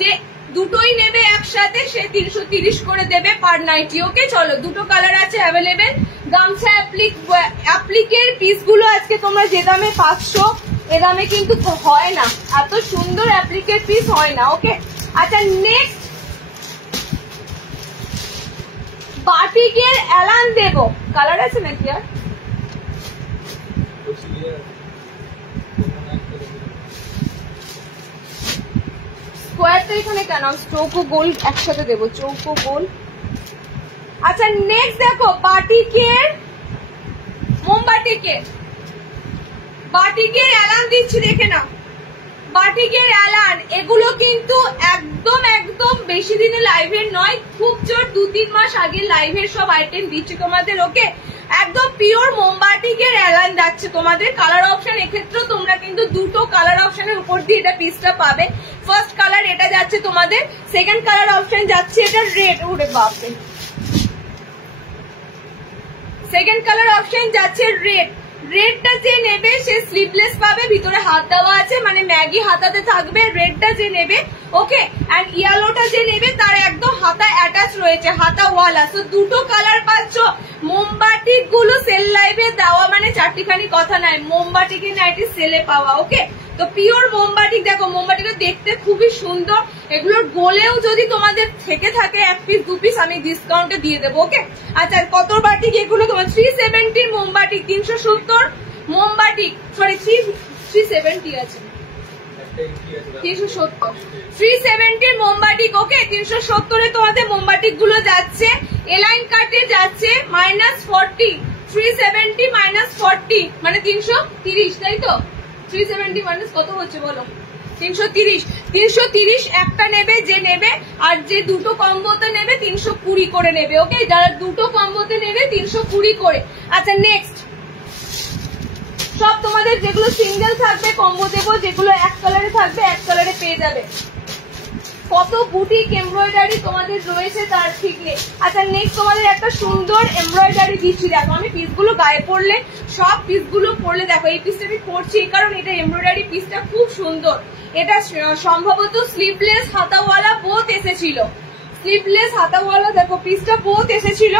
যে দুটোই নেবে একসাথে সে 330 করে দেবে পার নাইটি। ওকে চলো দুটো কালার আছে অ্যাভেলেবেল। গামছা অ্যাপ্লিকের পিস গুলো আজকে তোমরা যে দামে পাচ্ছ এ দামে কিন্তু হয় না, এত সুন্দর অ্যাপ্লিকের পিস হয় না। ওকে আচ্ছা নেক্সট বাটিকের অ্যালান দেবো, কালার আছে নাকি আর? স্কোয়ারটা এখানে কেন, চৌকো গোল একসাথে দেবো, চৌকো গোল। আচ্ছা নেক্সট দেখো বাটিকের, মোমবাটিকের বাটিকের অ্যালান দিচ্ছি, দেখে না, বাটিকের অ্যালান। এগুলো কিন্তু একদম একদম বেশি দিনের লাইভের নয়, খুব জোর 2-3 মাস আগে লাইভের সব আইটেম দিচ্ছি তোমাদের। ওকে, একদম পিওর মোমবাটিকের অ্যালান যাচ্ছে তোমাদের। কালার অপশন এক্ষেত্রেও তোমরা কিন্তু দুটো কালার অপশনের উপর দিয়ে এটা পিসটা পাবে। ফার্স্ট কালার এটা যাচ্ছে তোমাদের, সেকেন্ড কালার অপশন যাচ্ছে এটা রেড। ওরে বাপরে, সেকেন্ড কালার অপশন যাচ্ছে রেড। রেডটা যে নেবে সে স্লিভলেস পাবে, ভিতরে হাত দেওয়া আছে, মানে ম্যাগি হাতাতে থাকবে। রেডটা যে নেবে, ওকে, এন্ড ইয়েলোটা যে নেবে তার একদম হাতা অ্যাটাচ রয়েছে, হাতা ওয়ালা। সো দুটো কালার পাচ্ছ। মোমবাটিক গুলো সেল লাইভে দেওয়া মানে চারটিখানি কথা নাই, মোমবাটিকের নাইটি সেলে পাওয়া। ওকে, তো পিওর মোমবাটিক। দেখো মোমবাটিটা দেখতে খুবই সুন্দর, এগুলোর গোলেও যদি তোমাদের থেকে থাকে 1 পিস 2 পিস আমি ডিসকাউন্টে দিয়ে দেবো। ওকে, আচ্ছা কত বাটিক এগুলো তোমার? 370 মোমবাটিক, 370 মোমবাটিক, সরি 370 আছে, 370 370 মোমবাটিক। ওকে, 370 তোমাদের মোমবাটিক গুলো যাচ্ছে। এলাইন কাটে যাচ্ছে -40, 370 -40 মানে 330, তাই তো? 370 মাইনাস কত হচ্ছে বলো? 330। 330 একটা নেবে যে নেবে, আর যে দুটো কম্বোতে নেবে 320 করে নেবে। ওকে, যারা দুটো কম্বোতে নেবে 320 করে। আচ্ছা নেক্সট, সব তোমাদের যেগুলো সিঙ্গেল থাকবে কম্বো দেবো, যেগুলো এক কালারে থাকবে এক কালারে পেয়ে যাবে। কত বুটিক এমব্রয়ডারি তোমাদের রয়েছে তার ঠিক নেই। আচ্ছা নেক্সট তোমাদের একটা সুন্দর এমব্রয়ডারি দিচ্ছি। দেখো আমি পিসগুলো গায়ে পড়লে, সব পিসগুলো পড়লে দেখো, এই পিসটা আমি পড়ছি এই কারণ এটা এমব্রয়ডারি পিসটা খুব সুন্দর। এটা সম্ভবত স্লিভলেস হাতাওয়ালা বোথ এসেছিল, স্লিভলেস হাতাওয়ালা দেখো পিসটা বোথ এসেছিল।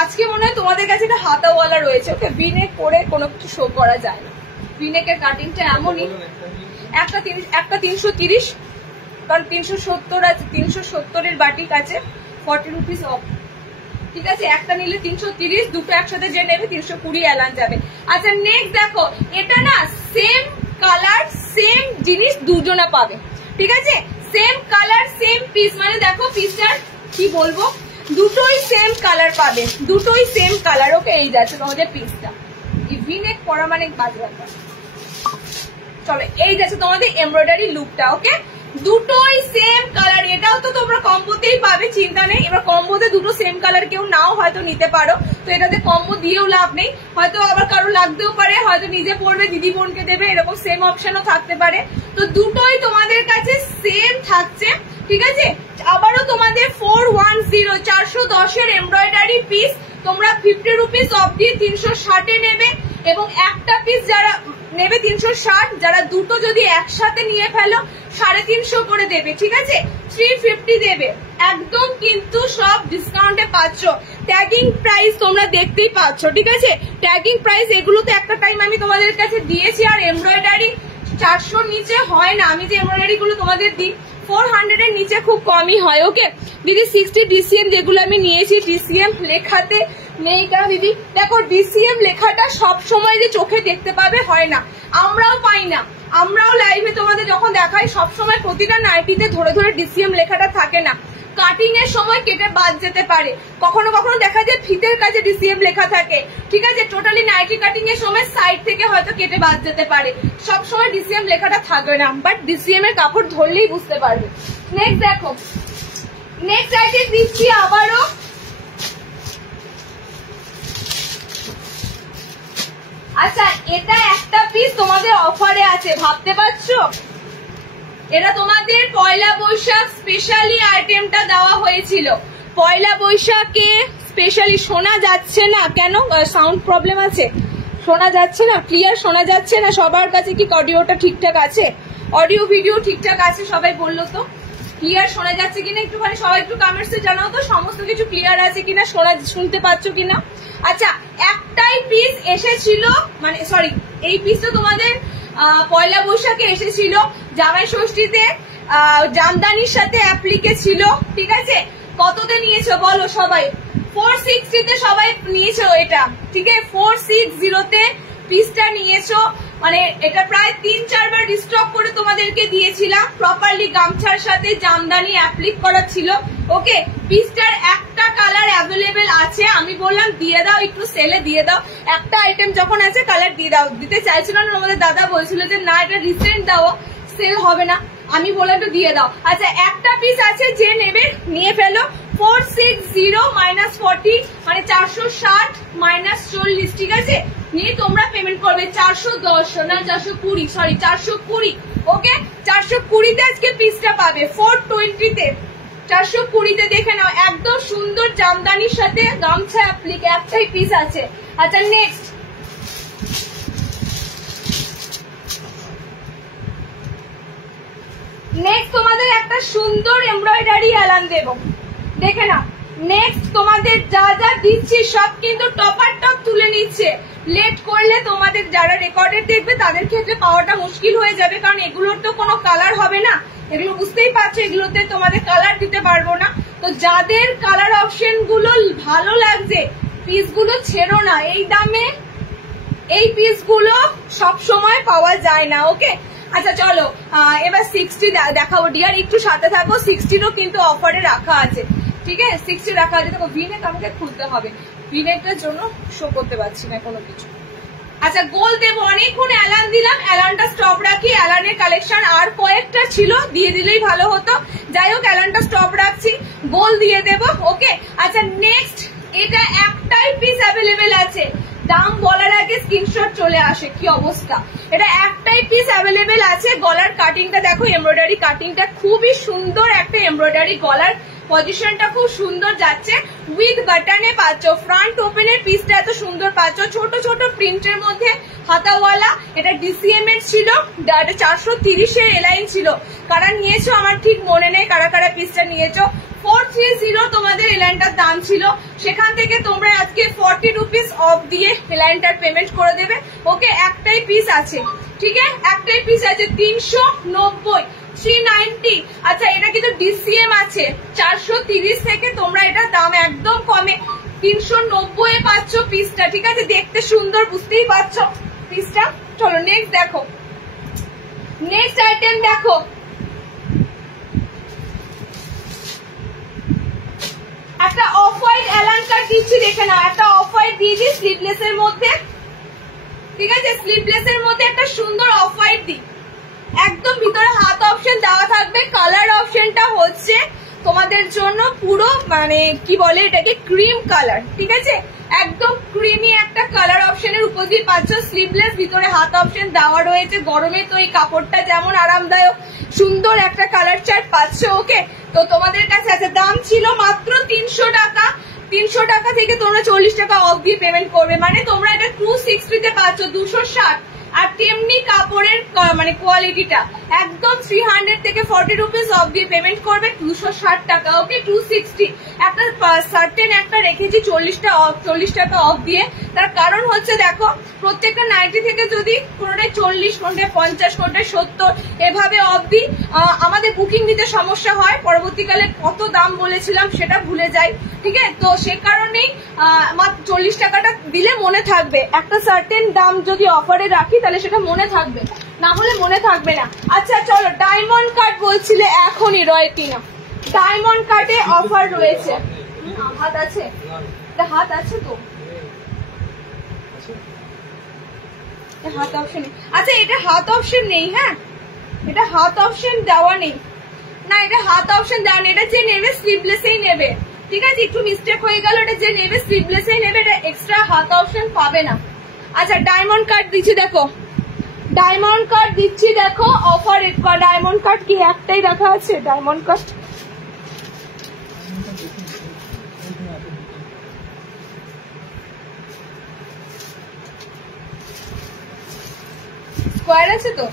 আজকে মনে হয় তোমাদের কাছে এটা হাতাওয়ালা রয়েছে। ওকে, ভিনেক পরে কোনো কিছু শো করা যায় না, ভিনেকের কাটিংটা এমনই। একটা 330, কারণ 370 আছে, 370 এর বাটিক আছে, 40 রুপিস অফ। ঠিক আছে, একটা নিলে 330, দুটো একসাথে যে নেবে 320 অ্যালান যাবে। আচ্ছা নেক্সট দেখো, এটা না সেম কালার সেম জিনিস দুজনা পাবে। ঠিক আছে, সেম কালার সেম পিস, মানে দেখো পিসটার কি বলবো, দুটোই সেম কালার পাবে, দুটোই সেম কালার। ওকে, এই যাচ্ছে তোমাদের পিসটা, ভিনেক পরা মানে বাজে। চলো এই যাচ্ছে তোমাদের এমব্রয়ডারি লুকটা। ওকে, দুটোই সেম কালার। এটাও তো তোমরা কম্বোতেই পাবে, চিন্তা নেই। এবার কম্বোতে দুটো সেম কালার কেউ নাও হয়তো নিতে পারো, তো এটাতে কম্বো দিয়েও লাভ নেই। হয়তো আবার কারো লাগতেও পারে, হয়তো নিজে পড়বে দিদি বোনকে দেবে, এরকম সেম অপশনও থাকতে পারে। তো দুটোই তোমাদের কাছে সেম থাকছে। ঠিক আছে, আবারও তোমাদের 410 410 এর এমব্রয়ডারি পিস তোমরা 50 রুপিস অফ দিয়ে 360 নেবে, এবং একটা পিস যারা নেবে 360, যারা দুটো যদি একসাথে নিয়ে ফেলো 350 করে দেবে। ঠিক আছে, 350 দেবে একদম, কিন্তু সব ডিসকাউন্টে পাচ্ছ। ট্যাগিং প্রাইস তোমরা দেখতেই পাচ্ছ। ঠিক আছে, ট্যাগিং প্রাইস এগুলো তো একটা টাইম আমি তোমাদের কাছে দিয়েছি। আর এমব্রয়ডারি 400 নিচে হয় না, আমি যে এমব্রয়ডারি গুলো তোমাদের দিই 400 এর নিচে খুব কমই হয়। ওকে দিদি, 60 ডিসিএম যেগুলো আমি নিয়েছি ডিসিএম লেখাতে নেই কেন দিদি? দেখো ডিসিএম লেখাটা সব সময় যে চোখে দেখতে পাবে হয় না, আমরাও পাই না। আমরাও লাইভে তোমাদের যখন দেখাই সব সময় প্রতিটা নাইটিতে ধরে ধরে ডিসিএম লেখাটা থাকে না, কাটিং এর সময় কেটে বাদ যেতে পারে। কখনো কখনো দেখা যায় ফিতের কাছে ডিসিএম লেখা থাকে। ঠিক আছে, টোটালি নাইটি কাটিং এর সময় সাইড থেকে হয়তো কেটে বাদ যেতে পারে, সব সময় ডিসিএম লেখাটা থাকবে না, বাট ডিসিএম এর কাপড় ধরলেই বুঝতে পারবে। নেক্সট দেখো, নেক্সট আইটেম দিচ্ছি আবারও। আচ্ছা এটা একটা পিস তোমাদের অফারে আছে, ভাবতে পারছো? এটা তোমাদের পয়লা বৈশাখ স্পেশালি আইটেমটা দেওয়া হয়েছিল। পয়লা বৈশাখে স্পেশালি শোনা যাচ্ছে না কেন? সাউন্ড প্রবলেম আছে, শোনা যাচ্ছে না, ক্লিয়ার শোনা যাচ্ছে না? সবার কাছে কি অডিওটা ঠিকঠাক আছে? অডিও ভিডিও ঠিকঠাক আছে? সবাই বললো তো ক্লিয়ার শোনা যাচ্ছে কিনা, একটুখানি সবাই একটু কমেন্টসে জানাও তো সমস্ত কিছু ক্লিয়ার আছে কিনা, শুনতে পাচ্ছ কিনা। আচ্ছা একটাই পিস এসেছিল, মানে সরি এই পিস তো তোমাদের পয়লা বৈশাখে এসেছিল, জামাই ষষ্ঠীতে জামদানির সাথে অ্যাপ্লিকে ছিল। ঠিক আছে, কততে নিয়েছো বলো সবাই? 460 তে সবাই নিয়েছো এটা। ঠিক আছে, 460 তে পিসটা নিয়েছো। মানে এটা প্রায় 3-4 বার রিস্টক করে তোমাদেরকে দিয়েছিলাম। প্রপারলি গামছার সাথে জামদানি অ্যাপ্লিক করা ছিল। ওকে, পিসটার একটা কালার অ্যাভেলেবেল আছে, আমি বললাম দিয়ে দাও, একটু সেলে দিয়ে দাও, একটা আইটেম যখন আছে কালার দিয়ে দাও। দিতে চাইছিল না, আমাদের দাদা বলছিল যে না এটা রিসেন্ট দাও, সেল হবে না। আমি বললাম তো দিয়ে দাও। আচ্ছা, একটা পিস আছে, যে নেবে নিয়ে ফেলো। 460 - 40 মানে 460 - 40, ঠিক আছে? নিয়ে তোমরা পেমেন্ট করবে 410 না 420, সরি 420। ওকে, 420 তে আজকে পিসটা পাবে। 420 তে 420 তে দেখে নাও, একদম সুন্দর জামদানির সাথে গামছা অ্যাপ্লিক, একটাই পিস আছে। আচ্ছা, নেক্সট তোমাদের একটা সুন্দর এমব্রয়ডারি অ্যালান দেব, দেখে নাও। নেক্সট তোমাদের যা যা দিচ্ছি সব কিন্তু টপার টপ তুলে নিচ্ছে। লেট করলে তোমাদের যারা রেকর্ডেড দেখবে তাদের ক্ষেত্রে পাওয়াটা মুশকিল হয়ে যাবে, কারণ এগুলোর তো কোনো কালার হবে না। এগুলো বুঝতেই পারছো, এগুলোতে তোমাদের কালার দিতে পারবো না। তো যাদের কালার অপশন গুলো ভালো লাগছে, পিসগুলো ছেড়ো না। এই দামে এই পিসগুলো সব সময় পাওয়া যায় না। ওকে, আচ্ছা চলো এবার 60 দেখাবো ডিয়ার, একটু সাথে থাকো। 60ও কিন্তু অফারে রাখা আছে, ঠিক আছে? 60 রাখা আছে। দেখো ভিনেক আমাকে খুলতে হবে, ভিনেকটার জন্য শো করতে পারছি না কোনো কিছু। আচ্ছা, গোল দেবো, অনেকক্ষণ অ্যালান দিলাম, অ্যালানটা স্টপ রাখি। অ্যালানের কালেকশন আর কয়েকটা ছিল, দিয়ে দিলেই ভালো হতো। যাই হোক, অ্যালানটা স্টপ রাখছি, গোল দিয়ে দেবো। ওকে, আচ্ছা নেক্সট, এটা একটাই পিস অ্যাভেলেবেল আছে। দাম বলার আগে স্ক্রিনশট চলে আসে, কি অবস্থা। এটা একটাই পিস অ্যাভেলেবেল আছে। গলার কাটিংটা দেখো, এমব্রয়ডারি কাটিংটা খুবই সুন্দর, একটা এমব্রয়ডারি গলার পজিশনটা খুব সুন্দর যাচ্ছে। উইথ বাটনে পাচ্ছ, ফ্রন্ট ওপেনের পিসটা এত সুন্দর পাচ্ছ, ছোট ছোট প্রিন্টের মধ্যে হাতাওয়ালা। এটা ডিসিএম এর ছিল, 430 এর এলাইন ছিল। কারা নিয়েছো আমার ঠিক মনে নেই, কারা কারা পিসটা নিয়েছো। 430 তোমাদের এলাইনটার দাম ছিল, সেখান থেকে তোমরা আজকে 40 রুপিস অফ দিয়ে এলাইনটার পেমেন্ট করে দেবে। ওকে, একটাই পিস আছে, ঠিক আছে? একটাই পিস আছে, 390, 390। আচ্ছা, এটা কিন্তু ডিসিএম আছে, 430 থেকে তোমরা এটা দাম একদম কমে 390 এ পাচ্ছ পিসটা, ঠিক আছে? দেখতে সুন্দর, বুঝতেই পারছো পিসটা। চলো নেক্সট দেখো, নেক্সট আইটেম দেখো। একটা অফ হোয়াইট অ্যালান কাট দিচ্ছি, দেখে নাও। একটা অফ হোয়াইট দিয়েছি স্লিভলেস এর মধ্যে, ঠিক আছে? স্লিভলেস এর মধ্যে একটা সুন্দর অফ হোয়াইট দিই, একদম ভিতরে হাত অপশন দেওয়া থাকবে। কালার অপশনটা হচ্ছে তোমাদের জন্য পুরো মানে কি বলে এটাকে, ক্রিম কালার, ঠিক আছে? একদম ক্রিমি একটা কালার অপশনের উপর দিয়ে পাচ্ছ। স্লিভলেস, ভিতরে হাত অপশন দেওয়া রয়েছে। গরমে তো এই কাপড়টা যেমন আরামদায়ক, সুন্দর একটা কালার চার্ট পাচ্ছ। ওকে, তো তোমাদের কাছে আছে। দাম ছিল মাত্র 300 টাকা। 300 টাকা থেকে তোমরা 40 টাকা অফ দিয়ে পেমেন্ট করবে, মানে তোমরা এটা 260 তে পাচ্ছ, 260। আর তেমনি কাপড়ের মানে কোয়ালিটিটা একদম 300 থেকে 40 রুপিস অফ দিয়ে পেমেন্ট করবে, 260 টাকা। ওকে, 260। একটা সার্টেন একটা রেখেছি 40 টাকা অফ দিয়ে। তার কারণ হচ্ছে দেখো, প্রত্যেকটা নাইটি থেকে যদি কোনোটায় 40, কোনোটায় 50, কোনোটায় 70 এভাবে অফ দিই, আমাদের বুকিং দিতে সমস্যা হয়। পরবর্তীকালে কত দাম বলেছিলাম সেটা ভুলে যাই, ঠিক আছে? তো সে কারণেই মাত্র 40 টাকাটা দিলে মনে থাকবে। একটা সার্টেন দাম যদি অফারে রাখি তাহলে সেটা মনে থাকবে, না হলে মনে থাকবে না। আচ্ছা চলো, ডায়মন্ড কাট বলছিলে এখনই রয়টিনা, ডায়মন্ড কাটে অফার রয়েছে। হাত আছে, হাত আছে তো, হাত অপশন। আচ্ছা, এটা হাত অপশন নেই, হ্যাঁ এটা হাত অপশন দেওয়া নেই, না এটা হাত অপশন দেওয়া নেই। এটা যে নেবে স্লিভলেসেই নেবে, ঠিক আছে? একটু মিস্টেক হয়ে গেল, এটা যে নেবে স্লিভলেসেই নেবে, এটা এক্সট্রা হাত অপশন পাবে না। আচ্ছা, ডায়মন্ড কাট দিচ্ছি দেখো, ডায়মন্ড কাট দিচ্ছি দেখো অফার। ডায়মন্ড কাট কি একটাই রাখা আছে? ডায়মন্ড কাট স্কোয়ার আছে তো?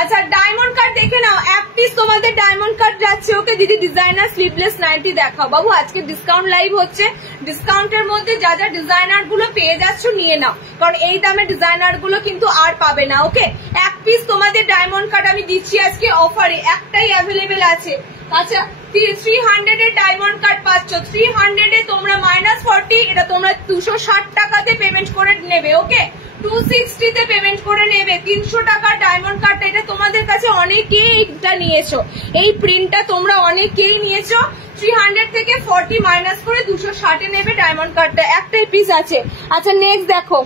আচ্ছা, ডায়মন্ড কাট দেখে নাও, এক পিস তোমাদের ডায়মন্ড কাট যাচ্ছে। ওকে দিদি, ডিজাইনার স্লিভলেস নাইটি দেখাও। বাবু আজকে ডিসকাউন্ট লাইভ হচ্ছে, ডিসকাউন্টের মধ্যে যা যা ডিজাইনার গুলো পেয়ে যাচ্ছ নিয়ে নাও, কারণ এই দামে ডিজাইনার গুলো কিন্তু আর পাবে না। ওকে, এক পিস তোমাদের ডায়মন্ড কাট আমি দিচ্ছি আজকে অফারে, একটাই অ্যাভেলেবেল আছে। আচ্ছা 300 এর ডায়মন্ড কাট পাচ্ছ, 300 এ তোমরা -40, এটা তোমরা 260 টাকাতে পেমেন্ট করে নেবে। ওকে 260 তে পেমেন্ট করে নেবে। 300 টাকা ডায়মন্ড কার্ডটা, এটা তোমাদের কাছে অনেকেই এটা নিয়েছো, এই প্রিন্টটা তোমরা অনেকেই নিয়েছো। 300 থেকে 40 মাইনাস করে 260 এ নেবে ডায়মন্ড কার্ডটা, একটাই পিস আছে। আচ্ছা নেক্সট দেখো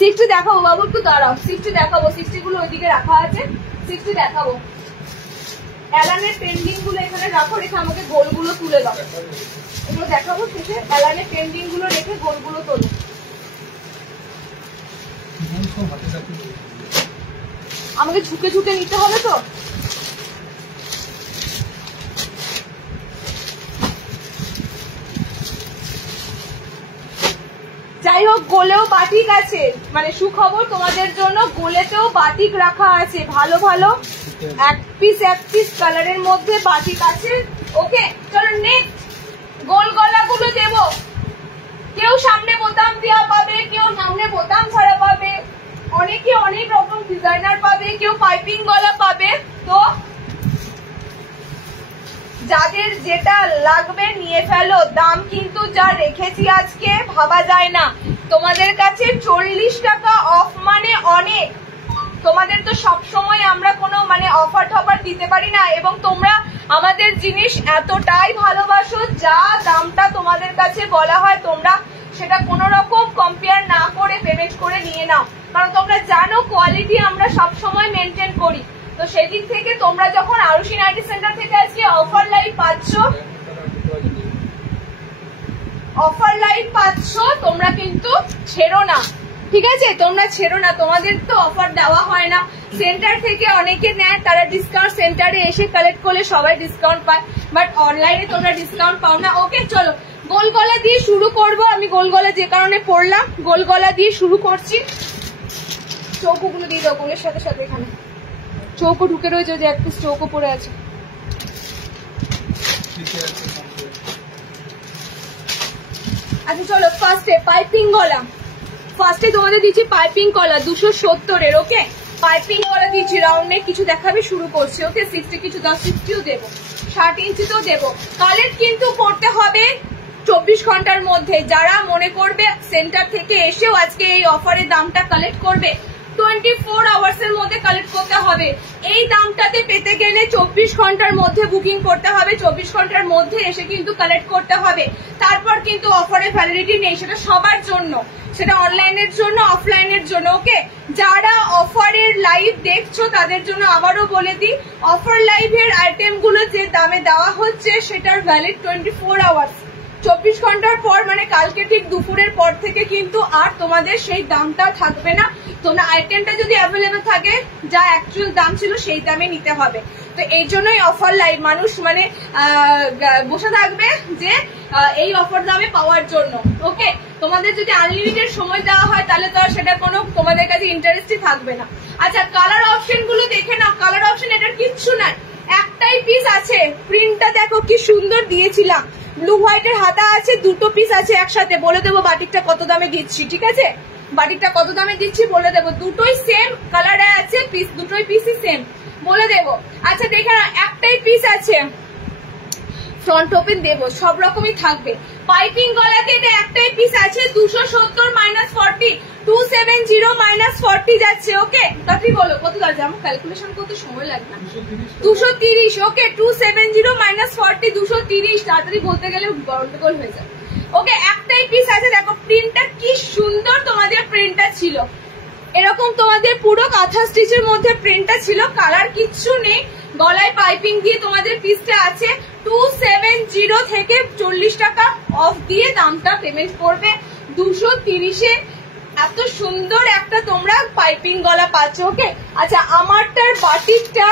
60 দেখাবো বাবু, একটু দাঁড়াও, 60 দেখাবো, 60 গুলো ওইদিকে রাখা আছে, 60 দেখাবো। অ্যালানের পেন্ডিং গুলো এখানে রাখো, রেখে আমাকে গোলগুলো তুলে দাও, এগুলো দেখাবো শেষে। অ্যালানের পেন্ডিং গুলো রেখে গোলগুলো তোলো। আমাকে ঝুঁকে ঝুঁকে নিতে হবে তো। যাই হোক গোলেও বাটিক আছে, মানে সুখবর তোমাদের জন্য, গোলেতেও বাটিক রাখা আছে, ভালো ভালো এক পিস কালারের মধ্যে বাটিক আছে। ওকে চলো নেক্সট, গোল গলাগুলো দেবো, কেউ সামনে বোতাম দেওয়া পাবে, কেউ সামনে বোতাম ছাড়া পাবে, অনেকে অনেক রকম ডিজাইনার পাবে, কেউ পাইপিং গলা পাবে। তো যাদের যেটা লাগবে নিয়ে ফেলো, দাম কিন্তু যা রেখেছি আজকে ভাবা যায় না। তোমাদের কাছে 40 টাকা অফ মানে অনেক, তোমাদের তো সব সময় আমরা কোনো মানে অফার টফার দিতে পারি না, এবং তোমরা আমাদের জিনিস এতটাই ভালোবাসো, যা দামটা তোমাদের কাছে বলা হয় তোমরা সেটা কোনো রকম কম্পেয়ার না করে পেমেন্ট করে নিয়ে নাও, কারণ তোমরা জানো কোয়ালিটি আমরা সব সময় মেনটেন করি। তো সেদিক থেকে তোমরা যখন আরুষি নাইটি সেন্টার থেকে আজকে অফার লাইভ পাচ্ছ, তোমরা কিন্তু ছেড়ো না, ঠিক আছে? তোমরা ছেড়ো না, তোমাদের তো অফার দেওয়া হয় না। সেন্টার থেকে অনেকে নেয়, তারা ডিসকাউন্ট সেন্টারে এসে কালেক্ট করলে সবাই ডিসকাউন্ট পায়, বাট অনলাইনে তোমরা ডিসকাউন্ট পাও না। ওকে চলো গোল গলা দিয়ে শুরু করব। আমি গোল গলা যে কারণে পড়লাম, গোল গলা দিয়ে শুরু করছি। চৌকোগুলো দিয়ে দাও গোলের সাথে সাথে, এখানে চৌকো ঢুকে রয়েছে, যে এক পিস চৌকো পড়ে আছে। আচ্ছা চলো ফার্স্টে পাইপিং গলা, ফার্স্টে তোমাদের দিচ্ছি পাইপিং গলা 270 এর। ওকে পাইপিং গলা দিচ্ছি, রাউন্ড নেক কিছু দেখাবে, শুরু করছি। ওকে 60 কিছু 10-60ও দেবো, 60 ইঞ্চিতেও দেবো। কালেক্ট কিন্তু করতে হবে 24 ঘন্টার মধ্যে। যারা মনে করবে সেন্টার থেকে এসেও আজকে এই অফারের দামটা কালেক্ট করবে, 24 আওয়ার্স এর মধ্যে কালেক্ট করতে হবে। এই দামটাতে পেতে গেলে 24 ঘন্টার মধ্যে বুকিং করতে হবে, 24 ঘন্টার মধ্যে এসে কিন্তু কালেক্ট করতে হবে। তারপর কিন্তু অফারের ভ্যালিডিটি নেই, সেটা সবার জন্য, সেটা অনলাইনের জন্য অফলাইনের জন্য। ওকে যারা অফারের লাইভ দেখছো তাদের জন্য আবারও বলে দিই, অফার লাইভের আইটেম গুলো যে দামে দেওয়া হচ্ছে সেটার ভ্যালিড 24 আওয়ার্স, 24 ঘন্টার পর, মানে কালকে ঠিক দুপুরের পর থেকে কিন্তু আর তোমাদের সেই দামটা থাকবে না। তোমরা আইটেমটা যদি অ্যাভেলেবেল থাকে, যা অ্যাকচুয়াল দাম ছিল সেই দামে নিতে হবে। তো এই জন্যই অফার লাইভ, মানুষ মানে বসে থাকবে যে এই অফার দামে পাওয়ার জন্য। ওকে তোমাদের যদি আনলিমিটেড সময় দেওয়া হয় তাহলে তো আর সেটা কোনো তোমাদের কাছে ইন্টারেস্টই থাকবে না। আচ্ছা কালার অপশন গুলো দেখে নাও, কালার অপশন এটার কিচ্ছু নাই, একটাই পিস আছে। প্রিন্টটা দেখো কি সুন্দর দিয়েছিলাম, ব্লু হোয়াইটের হাতা আছে, দুটো পিস আছে একসাথে। বলে দেবো বাটিকটা কত দামে দিচ্ছি, ঠিক আছে? বাটিকটা কত দামে দিচ্ছি বলে দেবো, দুটোই সেম কালারে আছে, পিস দুটোই পিসই সেম বলে দেবো। আচ্ছা দেখে না, একটাই পিস আছে, ফ্রন্ট ওপেন দেবো, সব রকমই থাকবে। পাইপিং গলাতে এটা একটাই পিস আছে, 270 - 40, 270 - 40 যাচ্ছে। ওকে তাতে বলো কত যাচ্ছে, আমার ক্যালকুলেশন করতে সময় লাগবে না। 230। ওকে 270 - 40 230, তাড়াতাড়ি বলতে গেলে গন্ডগোল হয়ে যাবে। ওকে একটাই পিস আছে, দেখো প্রিন্টটা কি সুন্দর, তোমাদের প্রিন্টটা ছিল এরকম, তোমাদের পুরো কাঁথা স্টিচের মধ্যে প্রিন্টটা ছিল, কালার কিচ্ছু নেই। গলায় পাইপিং দিয়ে তোমাদের পিসটা আছে। 270 থেকে 40 টাকা অফ দিয়ে দামটা পেমেন্ট করবে 230-এ। এত সুন্দর একটা তোমরা পাইপিং গলা পাচ্ছ। ওকে আচ্ছা আমারটার বাটিকটা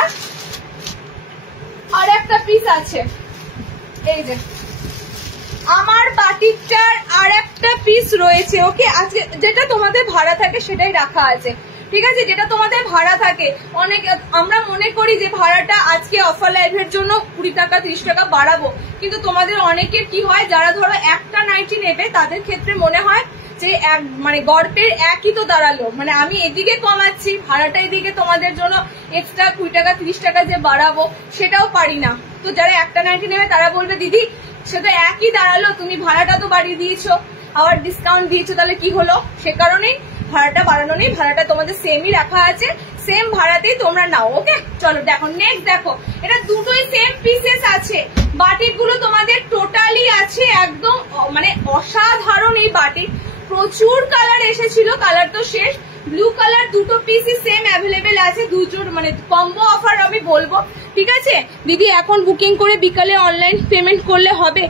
আর একটা পিস আছে, এই যে আমার বাটিকটার আর একটা পিস রয়েছে। ওকে আজকে যেটা তোমাদের ভাড়া থাকে সেটাই রাখা আছে, ঠিক আছে? যেটা তোমাদের ভাড়া থাকে, অনেক আমরা মনে করি যে ভাড়াটা আজকে অফার লাইভের জন্য 20 টাকা 30 টাকা বাড়াবো, কিন্তু তোমাদের অনেকের কি হয়, যারা ধরো একটা নাইটি নেবে তাদের ক্ষেত্রে মনে হয় যে মানে গল্পের একই তো দাঁড়ালো, মানে আমি এদিকে কমাচ্ছি ভাড়াটা, এদিকে তোমাদের জন্য এক্সট্রা 20 টাকা 30 টাকা যে বাড়াবো সেটাও পারি না। তো যারা একটা নাইটি নেবে তারা বলবে দিদি সেটা একই দাঁড়ালো, তুমি ভাড়াটা তো বাড়িয়ে দিয়েছো আবার ডিসকাউন্ট দিয়েছো, তাহলে কি হলো? সে কারণেই ভাড়াটা বাড়ানো নেই, ভাড়াটা তোমাদের সেমই রাখা আছে, সেম ভাড়াতেই তোমরা নাও। ওকে চলো দেখো নেক্সট, দেখো এটা দুটোই সেম পিসেস আছে, বাটিক গুলো তোমাদের টোটালি আছে একদম মানে অসাধারণ। এই বাটিক প্রচুর কালার এসেছিল, কালার তো শেষ। ব্লু কালার দুটো পিসই সেম অ্যাভেলেবেল আছে, দুজোর মানে কম্বো অফার আমি বলবো, ঠিক আছে দিদি? এখন বুকিং করে বিকালে অনলাইন পেমেন্ট করলে হবে?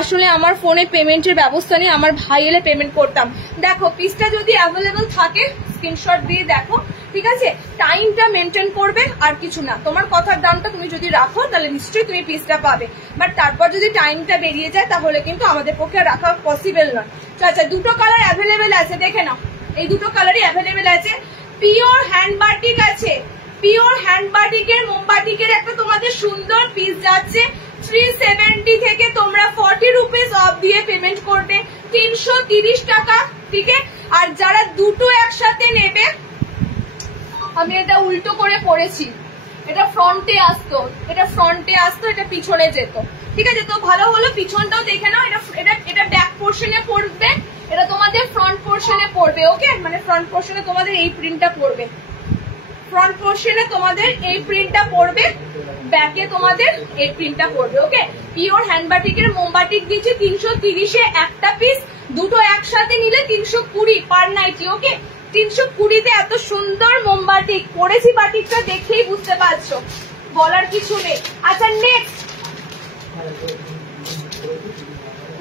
আসলে আমার ফোনে পেমেন্টের ব্যবস্থা নেই, আমার ভাই এলে পেমেন্ট করতাম। দেখো পিসটা যদি অ্যাভেলেবেল থাকে স্ক্রিনশট দিয়ে দেখো, ঠিক আছে? টাইমটা মেনটেন করবে আর কিছু না, তোমার কথার দামটা তুমি যদি রাখো তাহলে নিশ্চয়ই তুমি পিসটা পাবে, বাট তারপর যদি টাইমটা বেরিয়ে যায় তাহলে কিন্তু আমাদের পক্ষে রাখা পসিবল নয়। আচ্ছা দুটো কালার অ্যাভেলেবেল আছে, দেখে নাও এই দুটো কালারই অ্যাভেলেবেল আছে। পিওর হ্যান্ড বাটিক আছে, পিওর হ্যান্ড বাটিকের মোমবাটিকের একটা তোমাদের সুন্দর পিস যাচ্ছে 370 থেকে তোমরা 40 রুপিস অফ দিয়ে পেমেন্ট করবে 330 টাকা, ঠিক আছে? আর যারা দুটো একসাথে নেবে, আমি এটা উল্টো করে পড়েছি, এটা ফ্রন্টে আসতো, এটা ফ্রন্টে আসতো, এটা পিছনে যেত, ঠিক আছে? তো ভালো হলো পিছনটাও দেখে নাও, এটা ব্যাক পোর্শনে পড়বে, এটা তোমাদের ফ্রন্ট পোর্শনে পড়বে। ওকে মানে ফ্রন্ট পোর্শনে তোমাদের এই প্রিন্টটা পড়বে, ফ্রন্ট পোর্শনে তোমাদের এই প্রিন্টটা পড়বে, ব্যাকে তোমাদের এই প্রিন্টটা পড়বে। ওকে পিওর হ্যান্ডবাটিকের মোমবাটিক দিচ্ছি 330-এ একটা পিস, দুটো একসাথে নিলে 320 পার নাইটি। ওকে 320-তে এত সুন্দর মোমবাটিক পড়েছি, বাটিকটা দেখেই বুঝতে পারছো, বলার কিছু নেই। আচ্ছা নেক্সট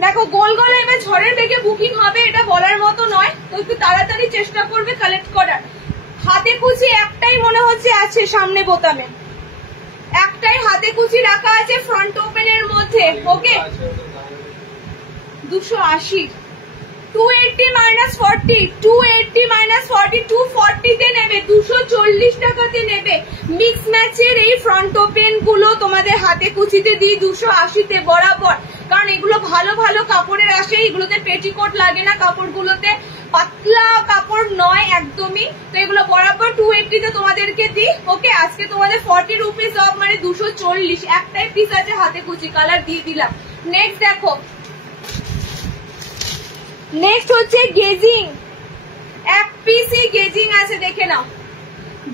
দেখো গোল গলা এবার ঝড়ের বেগে বুকিং হবে, এটা বলার মতো নয়, তো একটু তাড়াতাড়ি চেষ্টা করবে কালেক্ট করার। হাতে কুচি একটাই মনে হচ্ছে আছে সামনে বোতামে, একটাই হাতে কুচি রাখা আছে ফ্রন্ট ওপেনের মধ্যে। ওকে 280 280 মাইনাস 40 280 মাইনাস 40 240-তে নেবে, 240 টাকাতে নেবে। মিক্স ম্যাচের এই ফ্রন্ট ওপেন গুলো তোমাদের হাতে কুচিতে দিই 280-তে বরাবর, কারণ এগুলো ভালো ভালো কাপড়ের আসে, এগুলোতে পেটিকোট লাগে না, কাপড়গুলোতে পাতলা কাপড় নয় একদমই, তো এগুলো বরাবর 280-তে তোমাদেরকে দিই। ওকে আজকে তোমাদের 40 রুপিস অফ মানে 240, একটাই পিস আছে হাতে কুচি, কালার দিয়ে দিলাম। নেক্সট দেখো, নেক্সট হচ্ছে গেজিং, এক পিসই গেজিং আছে, দেখে নাও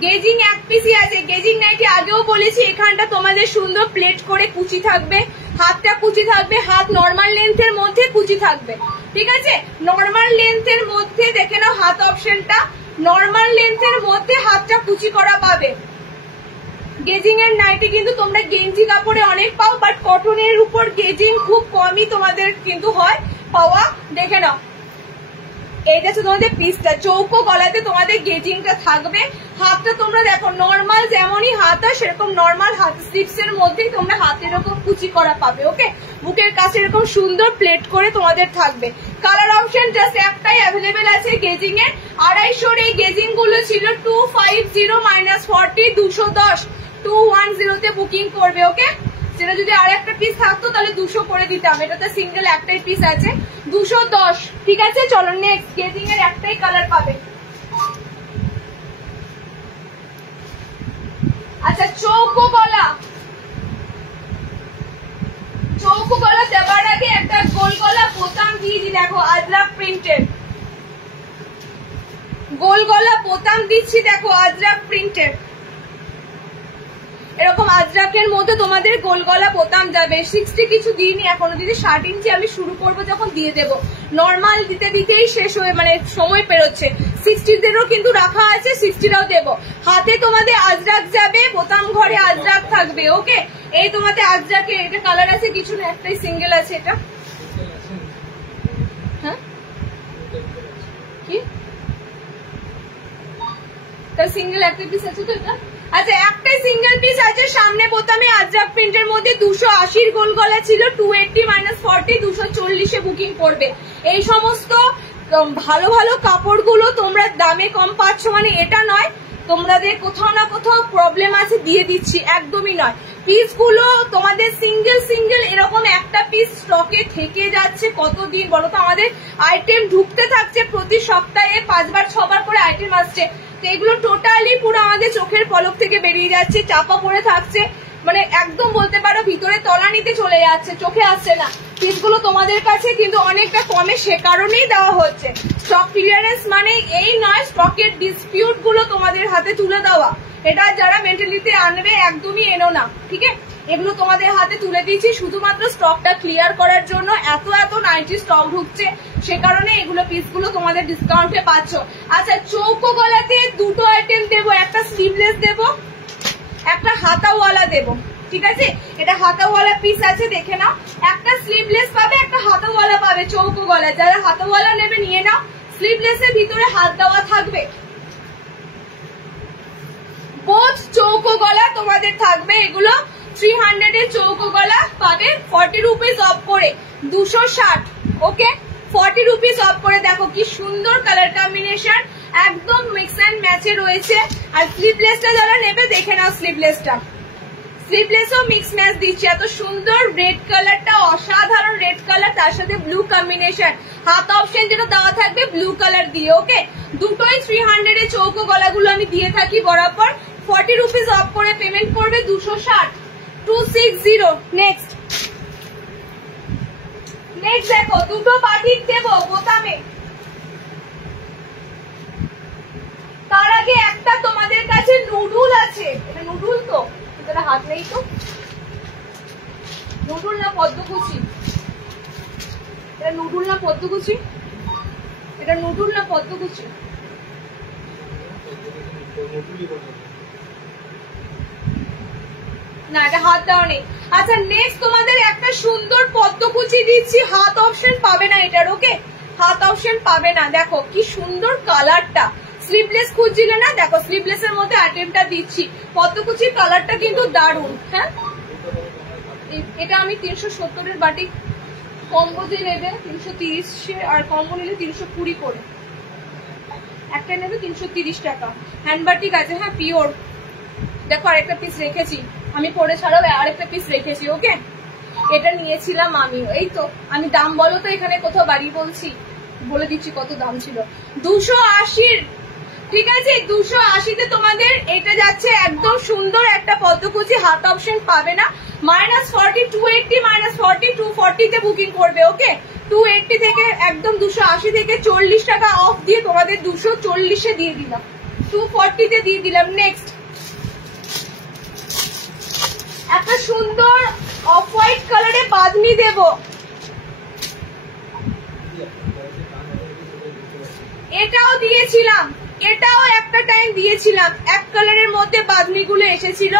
গেজিং এক পিসই আছে। গেজিং নাইটি আগেও বলেছি, এখানটা তোমাদের সুন্দর প্লেট করে কুচি থাকবে, হাতটা কুচি থাকবে, হাত নর্মাল লেন্থের মধ্যে কুচি থাকবে, ঠিক আছে? নর্মাল লেন্থের মধ্যে দেখে নাও হাত অপশনটা, নর্মাল লেন্থের মধ্যে হাতটা কুচি করা পাবে। গেজিং এর নাইটি কিন্তু তোমরা গেঞ্জি কাপড়ে অনেক পাও, বাট কটনের উপর গেজিং খুব কমই তোমাদের কিন্তু হয় পাওয়া। দেখে নাও এইটা হচ্ছে তোমাদের পিসটা, চৌকো গলাতে তোমাদের গেজিংটা থাকবে। হাতটা তোমরা দেখো নর্মাল যেমনই হাত হয় সেরকম নর্মাল হাত স্লিপস এর মধ্যেই তোমরা হাতে এরকম কুচি করা পাবে। ওকে বুকের কাছে এরকম সুন্দর প্লেট করে তোমাদের থাকবে। কালার অপশন জাস্ট একটাই অ্যাভেলেবেল আছে গেজিং এর। 250-র এই গেজিং গুলো ছিল 250 মাইনাস 40 210, 210-তে বুকিং করবে। ওকে সেটা যদি আর একটা পিস থাকতো তাহলে 200 করে দিতাম, এটাতে সিঙ্গেল একটাই পিস আছে 210, ঠিক আছে? চলো নেক্সট, গেজিং এর একটাই কালার পাবে। আচ্ছা চৌকো গলা, চৌকো গলা দেওয়ার আগে একটা গোল গলা বোতাম দিয়ে দি, দেখো আজরাক প্রিন্টের গোল গলা বোতাম দিচ্ছি, দেখো আজরাক প্রিন্টের, এরকম আজরাকের মধ্যে তোমাদের গোল গলা বোতাম যাবে। 60 কিছু দিইনি এখনো, দিদি 60 ইঞ্চি আমি শুরু করবো যখন দিয়ে দেবো, নর্মাল দিতে দিতেই শেষ হয়ে মানে সময় পেরোচ্ছে। 60-দেরও কিন্তু রাখা আছে, 60-রাও দেবো। হাতে তোমাদের আজরাক যাবে, বোতাম ঘরে আজরাক থাকবে। ওকে এই তোমাদের আজরাকে এটা কালার আছে কিছু না, একটাই সিঙ্গেল আছে এটা। হ্যাঁ কি তার সিঙ্গেল একটা পিস আছে তো এটা? আচ্ছা একটাই সিঙ্গেল পিস আছে, সামনে বোতামে আজরাক প্রিন্টের মধ্যে 280-র গোল গলা ছিল, 280 মাইনাস 40 240-এ বুকিং করবে। এই সমস্ত ভালো ভালো কাপড়গুলো তোমরা দামে কম পাচ্ছ মানে এটা নয় তোমাদের কোথাও না কোথাও প্রবলেম আছে দিয়ে দিচ্ছি, একদমই নয়। পিসগুলো তোমাদের সিঙ্গেল সিঙ্গেল এরকম একটা পিস স্টকে থেকে যাচ্ছে কতদিন বলো তো? আমাদের আইটেম ঢুকতে থাকছে প্রতি সপ্তাহে 5 বার 6 বার করে আইটেম আসছে, তো এগুলো টোটালি পুরো আমাদের চোখের পলক থেকে বেরিয়ে যাচ্ছে, চাপা পড়ে থাকছে, মানে একদম বলতে পারো ভিতরে তলানিতে চলে যাচ্ছে, চোখে আসছে না। পিসগুলো তোমাদের কাছে কিন্তু অনেকটা কমে, সে কারণেই দেওয়া হচ্ছে। স্টক ক্লিয়ারেন্স মানে এই নয় স্টকের ডিসপিউট গুলো তোমাদের হাতে তুলে দেওয়া, এটা যারা মেন্টালিটি আনবে একদমই এনো না, ঠিক আছে? এগুলো তোমাদের হাতে তুলে দিচ্ছি শুধুমাত্র স্টকটা ক্লিয়ার করার জন্য। এত এত নাইটি স্টক ঢুকছে, সে কারণে এগুলো পিসগুলো তোমাদের ডিসকাউন্টে পাচ্ছ। আচ্ছা, চৌকো গলাতে দুটো আইটেম দেবো, একটা স্লিভলেস দেবো, একটা হাতাওয়ালা দেবো, ঠিক আছে? এটা হাতাওয়ালা পিস আছে, দেখে নাও। একটা স্লিভলেস পাবে, একটা হাতাওয়ালা পাবে চৌকো গলা। যারা হাতাওয়ালা নেবে নিয়ে নাও, স্লিভলেসের ভিতরে হাত দেওয়া থাকবে। বোথ চৌকো গলা তোমাদের থাকবে। এগুলো 300 এর চৌকো গলা পাবে 40 রুপিস অফ করে, 260। ওকে, 40 রুপিস অফ করে। দেখো কি সুন্দর কালার কম্বিনেশন, একদম মিক্স অ্যান্ড ম্যাচে রয়েছে। আর স্লিভলেসটা যারা নেবে দেখে নাও, স্লিভলেসটা স্লিভলেসও মিক্স ম্যাচ দিচ্ছে। এত সুন্দর রেড কালারটা, অসাধারণ রেড কালার, তার সাথে ব্লু কম্বিনেশন। হাত অপশন যেটা দেওয়া থাকবে ব্লু কালার দিয়ে। ওকে, দুটোই 300 এর চৌকো গলাগুলো আমি দিয়ে থাকি বরাবর। 40 রুপিস অফ করে পেমেন্ট করবে, 260, 260। নেক্সট দেখো, দুটো বাটিক দেবো বোতামে। তার আগে একটা তোমাদের কাছে নুডুল আছে, এটা নুডুল তো, এটা হাত নেই তো, নুডুল না পদ্মকুচি? এটা নুডুল না পদ্মকুচি? এটা নুডুল না পদ্মকুচি? না, এটা হাত দেওয়া নেই। আচ্ছা, নেক্সট তোমাদের একটা সুন্দর পদ্মকুচি দিচ্ছি, হাত অপশন পাবে না এটার। ওকে, হাত অপশন পাবে না। দেখো কি সুন্দর কালারটা, স্লিভলেস খুঁজছিলে না, দেখো স্লিভলেস এর মধ্যে আইটেমটা দিচ্ছি। পদ্মকুচির কালারটা কিন্তু দারুণ। হ্যাঁ, এটা আমি 370 এর বাটিক কম্বো দিয়ে নেবে 330, আর কম্বো নিলে 320 করে। একটা নেবে 330 টাকা। হ্যান্ড বাটিক আছে, হ্যাঁ পিওর। দেখো আরেকটা পিস রেখেছি আমি, পরে ছাড়াও আরেকটা পিস রেখেছি। ওকে, এটা নিয়েছিলাম আমি। এই তো আমি দাম বলো তো, এখানে কোথাও বাড়ি বলছি, বলে দিচ্ছি কত দাম ছিল। 280, ঠিক আছে? 280-তে তোমাদের এটা যাচ্ছে। একদম সুন্দর একটা পদ্মকুচি, হাত অপশন পাবে না। -40, 280, -40, 240-তে বুকিং করবে। ওকে, 280 থেকে একদম 280 থেকে 40 টাকা অফ দিয়ে তোমাদের 240-এ দিয়ে দিলাম, 240-তে দিয়ে দিলাম। নেক্সট একটা সুন্দর অফ হোয়াইট কালারে বাঁধনি দেব। এটাও দিয়েছিলাম, এটাও একটা টাইম দিয়েছিলাম। এক কালারের মধ্যে বাঁধনিগুলো এসেছিল।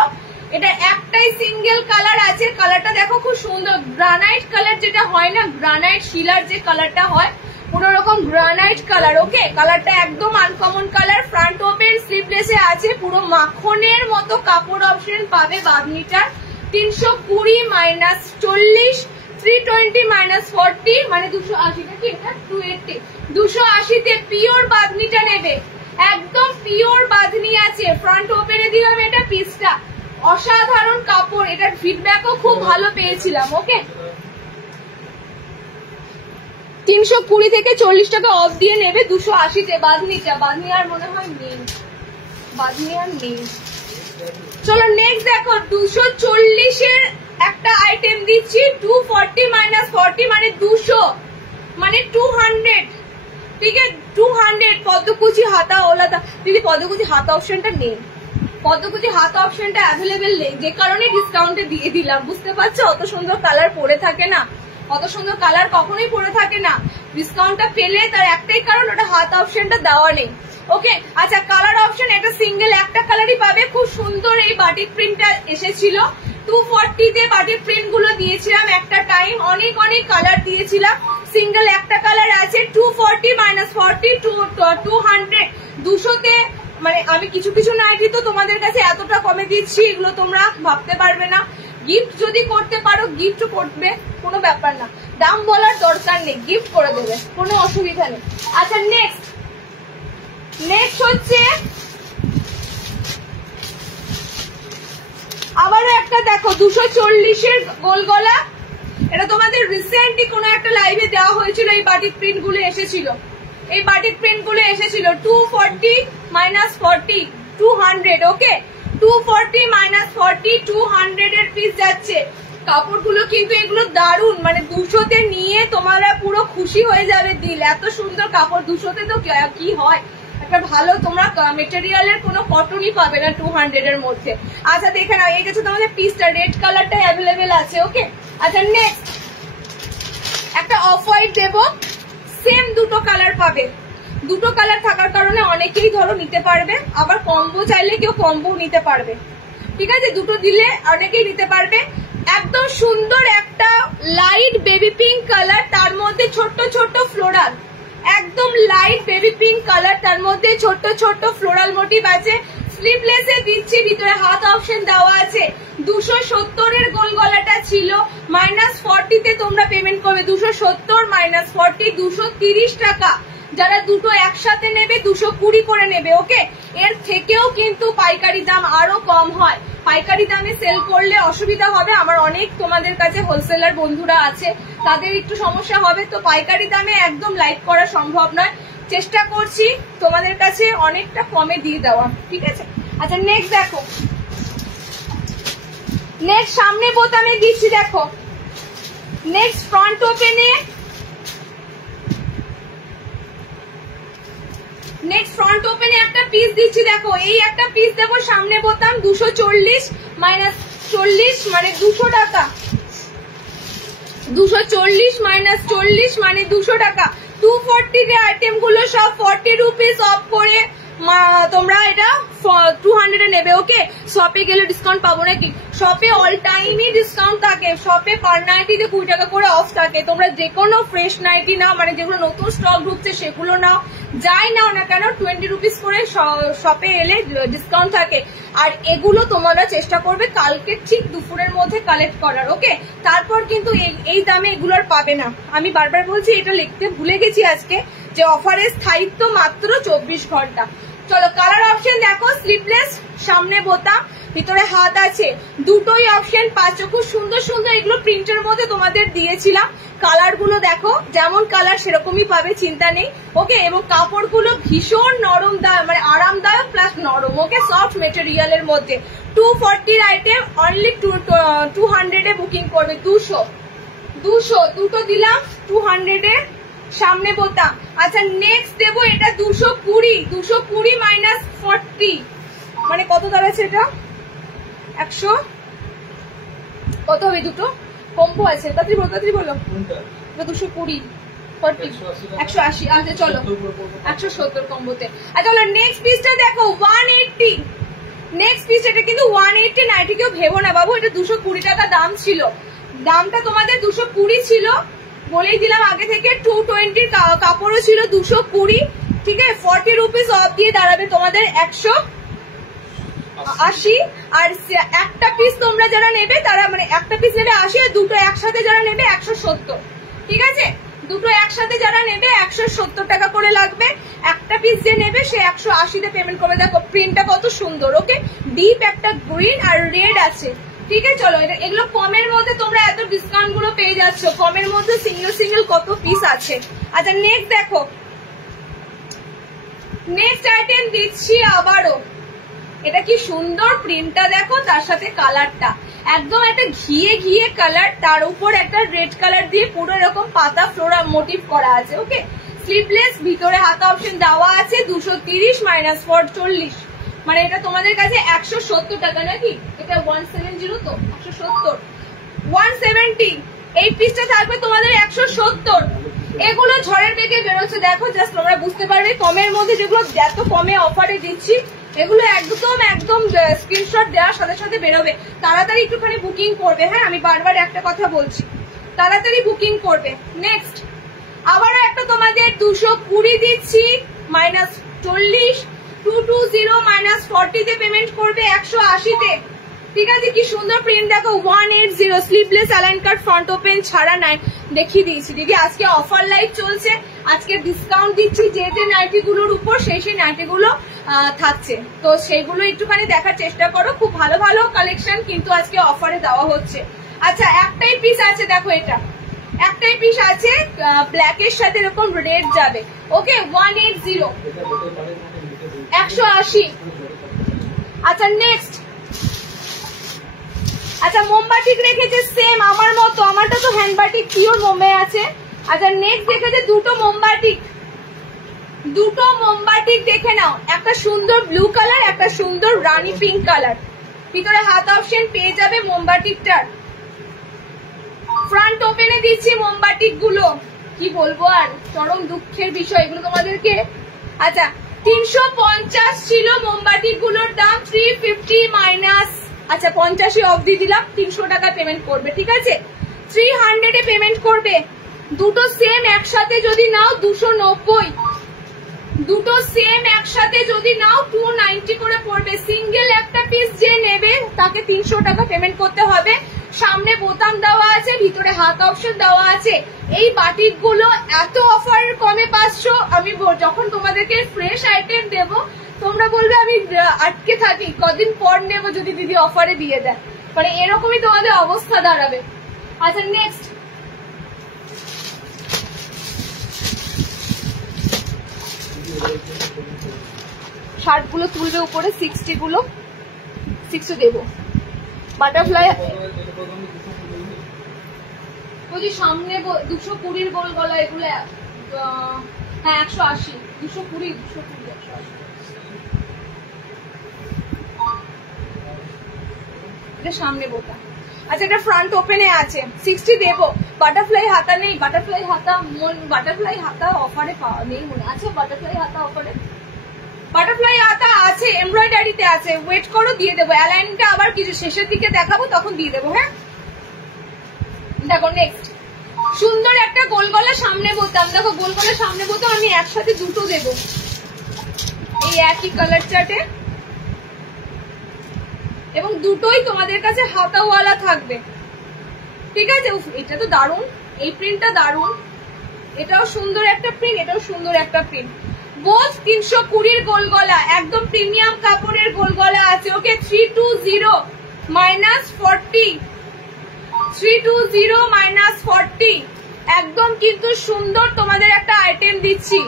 এটা একটাই সিঙ্গেল কালার আছে। কালারটা দেখো খুব সুন্দর, গ্রানাইট কালার যেটা হয় না, গ্রানাইট শিলার যে কালারটা হয়, পুরো রকম গ্রানাইট কালার। ওকে, কালারটা একদম আনকমন কালার। ফ্রন্ট ওপেন স্লিভলেসে আছে, পুরো মাখনের মতো কাপড় অপশন পাবে বাঁধনিটার। 320 - 40, 320 - 40 মানে 280 নাকি? এটা 280। 280-তে পিওর বাঁধনিটা নেবে, একদম পিওর বাঁধনি আছে। ফ্রন্ট ওপেনে দিলাম এটা পিসটা, অসাধারণ কাপড়। এটার ফিডব্যাকও খুব ভালো পেয়েছিলাম। ওকে, 320 থেকে 40 টাকা অফ দিয়ে নেবে 280-তে বাঁধনিটা। বাঁধনি আর মনে হয় নেই, বাঁধনি আর নেই। চলো নেক্সট দেখো, 240-এর একটা আইটেম দিচ্ছি, 240 - 40 মানে 200, মানে 200, ঠিক আছে? 200 পদ্মকুচি হাতা ওলাতা। দিদি পদ্মকুচি হাতা অপশনটা নেই, পদ্মকুচি হাতা অপশনটা অ্যাভেলেবেল নেই, যে কারণে ডিসকাউন্টে দিয়ে দিলাম। বুঝতে পারছো? অত সুন্দর কালার পরে থাকে না, অত সুন্দর কালার কখনোই পরে থাকে না। ডিসকাউন্টটা পেলে তার একটাই কারণ, ওটা হাতা অপশনটা দেওয়া নেই। ওকে, আচ্ছা কালার অপশন এটা সিঙ্গেল একটা কালারই পাবে। খুব সুন্দর এই বাটিক প্রিন্টটা এসেছিল। 240-তে বাটিক প্রিন্ট গুলো দিয়েছিলাম একটা টাইম, অনেক অনেক কালার দিয়েছিলাম। সিঙ্গেল একটা কালার আছে। 240 - 40, 200। 200-তে মানে আমি কিছু কিছু নাইটি তো তোমাদের কাছে এতটা কমে দিচ্ছি, এগুলো তোমরা ভাবতে পারবে না। গিফট যদি করতে পারো গিফট করবে, কোনো ব্যাপার না, দাম বলার দরকার নেই, গিফট করে দেবে, কোনো অসুবিধা নেই। আচ্ছা নেক্সট হচ্ছে আবারও একটা দেখো 240-এর গোল গলা, এটা তোমাদের রিসেন্টলি কোনো একটা লাইভে দেওয়া হয়েছিল। এই বাটিক প্রিন্ট গুলো এসেছিল, 240 মাইনাস 40 200। ওকে, 240 মাইনাস 40 200 এর পিস যাচ্ছে। কাপড়গুলো কিন্তু এগুলো দারুন, মানে 200-তে নিয়ে তোমরা পুরো খুশি হয়ে যাবে দিল। এত সুন্দর কাপড় 200-তে তো কি হয়, একটা ভালো তোমরা মেটেরিয়ালের কোনো কটনই পাবে না 200 এর মধ্যে। আচ্ছা দেখে নাও, এই গেছে তোমাদের পিসটা, রেড কালারটা অ্যাভেলেবেল আছে। ওকে, আচ্ছা নেক্সট একটা অফ হোয়াইট দেবো, সেম দুটো কালার পাবে। দুটো কালার থাকার কারণে অনেকেই ধরো নিতে পারবে, আবার কম্বো চাইলে কেউ কম্বো নিতে পারবে। ঠিক আছে, দুটো দিলে অনেকেই নিতে পারবে। একদম সুন্দর একটা লাইট বেবি পিঙ্ক কালার, তার মধ্যে ছোট্ট ছোট্ট ফ্লোরাল, একদম লাইট বেবি পিঙ্ক কালার, তার মধ্যে ছোট্ট ছোট্ট ফ্লোরাল মোটিভ আছে। স্লিভলেসে দিচ্ছি, ভিতরে হাত অপশন দেওয়া আছে। 270-এর গোল গলাটা ছিল, মাইনাস 40-তে তোমরা পেমেন্ট করবে। 270 মাইনাস 40 230 টাকা। যারা দুটো একসাথে নেবে 220 করে নেবে। ওকে, এর থেকেও কিন্তু পাইকারি দাম আরো কম হয়। পাইকারি দামে সেল করলে অসুবিধা হবে, আমার অনেক তোমাদের কাছে হোলসেলার বন্ধুরা আছে, তাদের একটু সমস্যা হবে। তো পাইকারি দামে একদম লাইভ করা সম্ভব নয়, চেষ্টা করছি তোমাদের কাছে অনেকটা কমে দিয়ে দেওয়া। ঠিক আছে, আচ্ছা নেক্সট দেখো, নেক্সট সামনে বোতামে দিচ্ছি। দেখো নেক্সট ফ্রন্ট ওপেনে, নেক্সট ফ্রন্ট ওপেনে একটা পিস দিচ্ছি। দেখো এই একটা পিস দেবো, সামনে বোতাম 240 মাইনাস 40 মানে 200 টাকা। 240 মাইনাস 40 মানে 200 টাকা। 240 যে আইটেম গুলো সব 40 রুপিস অফ করে তোমরা এটা 200 নেবে। ওকে, শপে গেলে ডিসকাউন্ট পাবো নাকি? শপে অল টাইমই ডিসকাউন্ট থাকে। শপে পার নাইটিতে 20 টাকা করে অফ থাকে। তোমরা যে কোনো ফ্রেশ নাইটি নাও, মানে যেগুলো নতুন স্টক ঢুকছে সেগুলো নাও, যাই নাও না কেন 20 রুপিস করে শপে এলে ডিসকাউন্ট থাকে। আর এগুলো তোমরা চেষ্টা করবে কালকে ঠিক দুপুরের মধ্যে কালেক্ট করার। ওকে, তারপর কিন্তু এই দামে এগুলো আর পাবে না। আমি বারবার বলছি, এটা লিখতে ভুলে গেছি আজকে, যে অফারের স্থায়িত্ব মাত্র 24 ঘন্টা। চলো কালার অপশন দেখো, স্লিভলেস, সামনে বোতাম, ভিতরে হাত আছে, দুটোই অপশন পাচ্ছ। খুব সুন্দর সুন্দর এগুলো প্রিন্টের মধ্যে তোমাদের দিয়েছিলাম। কালার গুলো দেখো, যেমন কালার সেরকমই পাবে, চিন্তা নেই। ওকে, এবং কাপড়গুলো ভীষণ নরম, মানে আরামদায়ক প্লাস নরম। ওকে, সফট মেটেরিয়ালের মধ্যে। 240 আইটেম, অনলি 200 এ বুকিং করবে। 200 দুটো দিলাম 200 এ, সামনে বোতাম। আচ্ছা নেক্সট দেবো এটা 220 মাইনাস 40 মানে কত দাঁড়াচ্ছে এটা? 100 কত হবে? দুটো কম্বো আছে, তাড়াতাড়ি বলো। 220 40 180। আচ্ছা চলো 170 কম্বোতে। আচ্ছা চলো নেক্সট পিসটা দেখো, 180। নেক্সট পিস, এটা কিন্তু 180 নাইটি, কেউ ভেবো না বাবু এটা 220 টাকা দাম ছিল। দামটা তোমাদের 220 ছিল, বলেই দিলাম আগে থেকে। 220 কাপড়ও ছিল 220। ঠিক আছে, 40 রুপিস অফ দিয়ে দাঁড়াবে তোমাদের 180। আর একটা পিস তোমরা যারা নেবে তারা, মানে একটা পিস নেবে 80, আর দুটো একসাথে যারা নেবে 170। ঠিক আছে, দুটো একসাথে যারা নেবে 170 টাকা করে লাগবে। একটা পিস যে নেবে সে 180-তে পেমেন্ট করবে। দেখো প্রিন্টটা কত সুন্দর। ওকে, ডিপ একটা গ্রিন আর রেড আছে। ঠিক আছে, চলো এগুলো কমের মধ্যে তোমরা এত ডিসকাউন্ট গুলো পেয়ে যাচ্ছ। কমের মধ্যে সিঙ্গেল কত পিস আছে। আচ্ছা নেক্সট দেখো, নেক্সট আইটেম দিচ্ছি আবারও। এটা কি সুন্দর প্রিন্টটা দেখো, তার সাথে কালারটা একদম একটা ঘিয়ে কালার, তার উপর একটা রেড কালার দিয়ে পুরো এরকম পাতা ফ্লোরাল মোটিভ করা আছে। ওকে, স্লিভলেস, ভিতরে হাতা অপশন দেওয়া আছে। 230 মাইনাস 40 মানে এটা তোমাদের কাছে 170 টাকা নাকি? এটা 170 তো 170 170। এই পিসটা থাকবে তোমাদের 170। এগুলো ঝড়ের বেগে বেরোচ্ছে, দেখো জাস্ট তোমরা বুঝতে পারবে। কমের মধ্যে যেগুলো এত কমে অফারে দিচ্ছি, এগুলো একদম স্ক্রিনশট দেওয়ার সাথে সাথে বেরোবে। তাড়াতাড়ি একটুখানি বুকিং করবে। হ্যাঁ, আমি বারবার একটা কথা বলছি, তাড়াতাড়ি বুকিং করবে। নেক্সট আবারও একটা তোমাদের 220 দিচ্ছি, মাইনাস 40। 220 মাইনাস 40-তে পেমেন্ট করবে 180-তে। ঠিক আছে, কি সুন্দর প্রিন্ট দেখো, 180। স্লিভলেস, অ্যালাইন কাট, ফ্রন্ট ওপেন ছাড়া নাই, দেখিয়ে দিয়েছি। দিদি আজকে অফার লাইভ চলছে, আজকে ডিসকাউন্ট দিচ্ছি যে নাইটি গুলোর উপর, সেই নাইটি গুলো থাকছে, তো সেগুলো একটুখানি দেখার চেষ্টা করো। খুব ভালো ভালো কালেকশন কিন্তু আজকে অফারে দেওয়া হচ্ছে। আচ্ছা, একটাই পিস আছে, দেখো এটা একটাই পিস আছে, ব্ল্যাক এর সাথে এরকম রেড যাবে। ওকে, 180 180। আচ্ছা নেক্সট, আচ্ছা মোমবাটিক রেখেছে সেম আমার মতো, আমারটা তো হ্যান্ডবাটিক পিওর মোমে আছে। আচ্ছা নেক্সট দেখেছে দুটো মোমবাটিক দেখে নাও, একটা সুন্দর ব্লু কালার, একটা সুন্দর রানী পিঙ্ক কালার। ভিতরে হাত অপশন পেয়ে যাবে মোমবাটিকটার। ফ্রন্ট ওপেনে দিচ্ছি মোমবাটিক গুলো, কি বলবো আর, চরম দুঃখের বিষয় এগুলো তোমাদেরকে। আচ্ছা 350 ছিল মোমবাটিক গুলোর দাম, 350 মাইনাস, আচ্ছা 50 অফ দিয়ে দিলাম, 300 টাকা পেমেন্ট করবে, ঠিক আছে 300 এ পেমেন্ট করবে। দুটো সেম একসাথে যদি নাও 290, দুটো সেম একসাথে যদি নাও 290 করে পড়বে। সিঙ্গেল একটা পিস যে নেবে তাকে 300 টাকা পেমেন্ট করতে হবে। সামনে বোতাম দেওয়া আছে, ভিতরে হাত অপশন দেওয়া আছে। এই বাটিক গুলো এত অফার কমে পাচ্ছ, আমি যখন তোমাদেরকে ফ্রেশ আইটেম দেব তোমরা বলবে আমি আটকে থাকি, কদিন পর নেবো যদি দিদি অফারে দিয়ে দেয়, মানে এরকমই তোমাদের অবস্থা দাঁড়াবে। আচ্ছা নেক্সট, শার্ট গুলো তুলবে উপরে, 60 গুলো 60 দেবো। বাটারফ্লাই বলছি সামনে 220 গোল গলা, এগুলো হ্যাঁ 180, 220 180। এটা সামনে বোতা। আচ্ছা এটা ফ্রন্ট ওপেনে আছে, 60 দেবো। বাটারফ্লাই হাতা নেই, বাটারফ্লাই হাতা অফারে পাওয়া নেই মনে আছে, বাটারফ্লাই হাতা অফারে, বাটারফ্লাই হাতা আছে, এমব্রয়ডারিতে আছে, ওয়েট করো দিয়ে দেবো। অ্যালাইনটা আবার কিছু শেষের দিকে দেখাবো, তখন দিয়ে দেবো। হ্যাঁ দেখো নেক্সট, সুন্দর একটা গোলগলা সামনে বোতাম, দেখো গোলগলা সামনে বোতাম আমি একসাথে দুটো দেবো, এই একই কালার চার্টে, এবং দুটোই তোমাদের কাছে হাতাওয়ালা থাকবে, ঠিক আছে। এটা তো দারুণ, এই প্রিন্টটা দারুণ, এটাও সুন্দর একটা প্রিন্ট, এটাও সুন্দর একটা প্রিন্ট। বোথ 320 গোল গলা, একদম প্রিমিয়াম কাপড়ের গোল গলা আছে। ওকে 320 মাইনাস 40, 320 মাইনাস 40, একদম কিন্তু সুন্দর তোমাদের একটা আইটেম দিচ্ছি।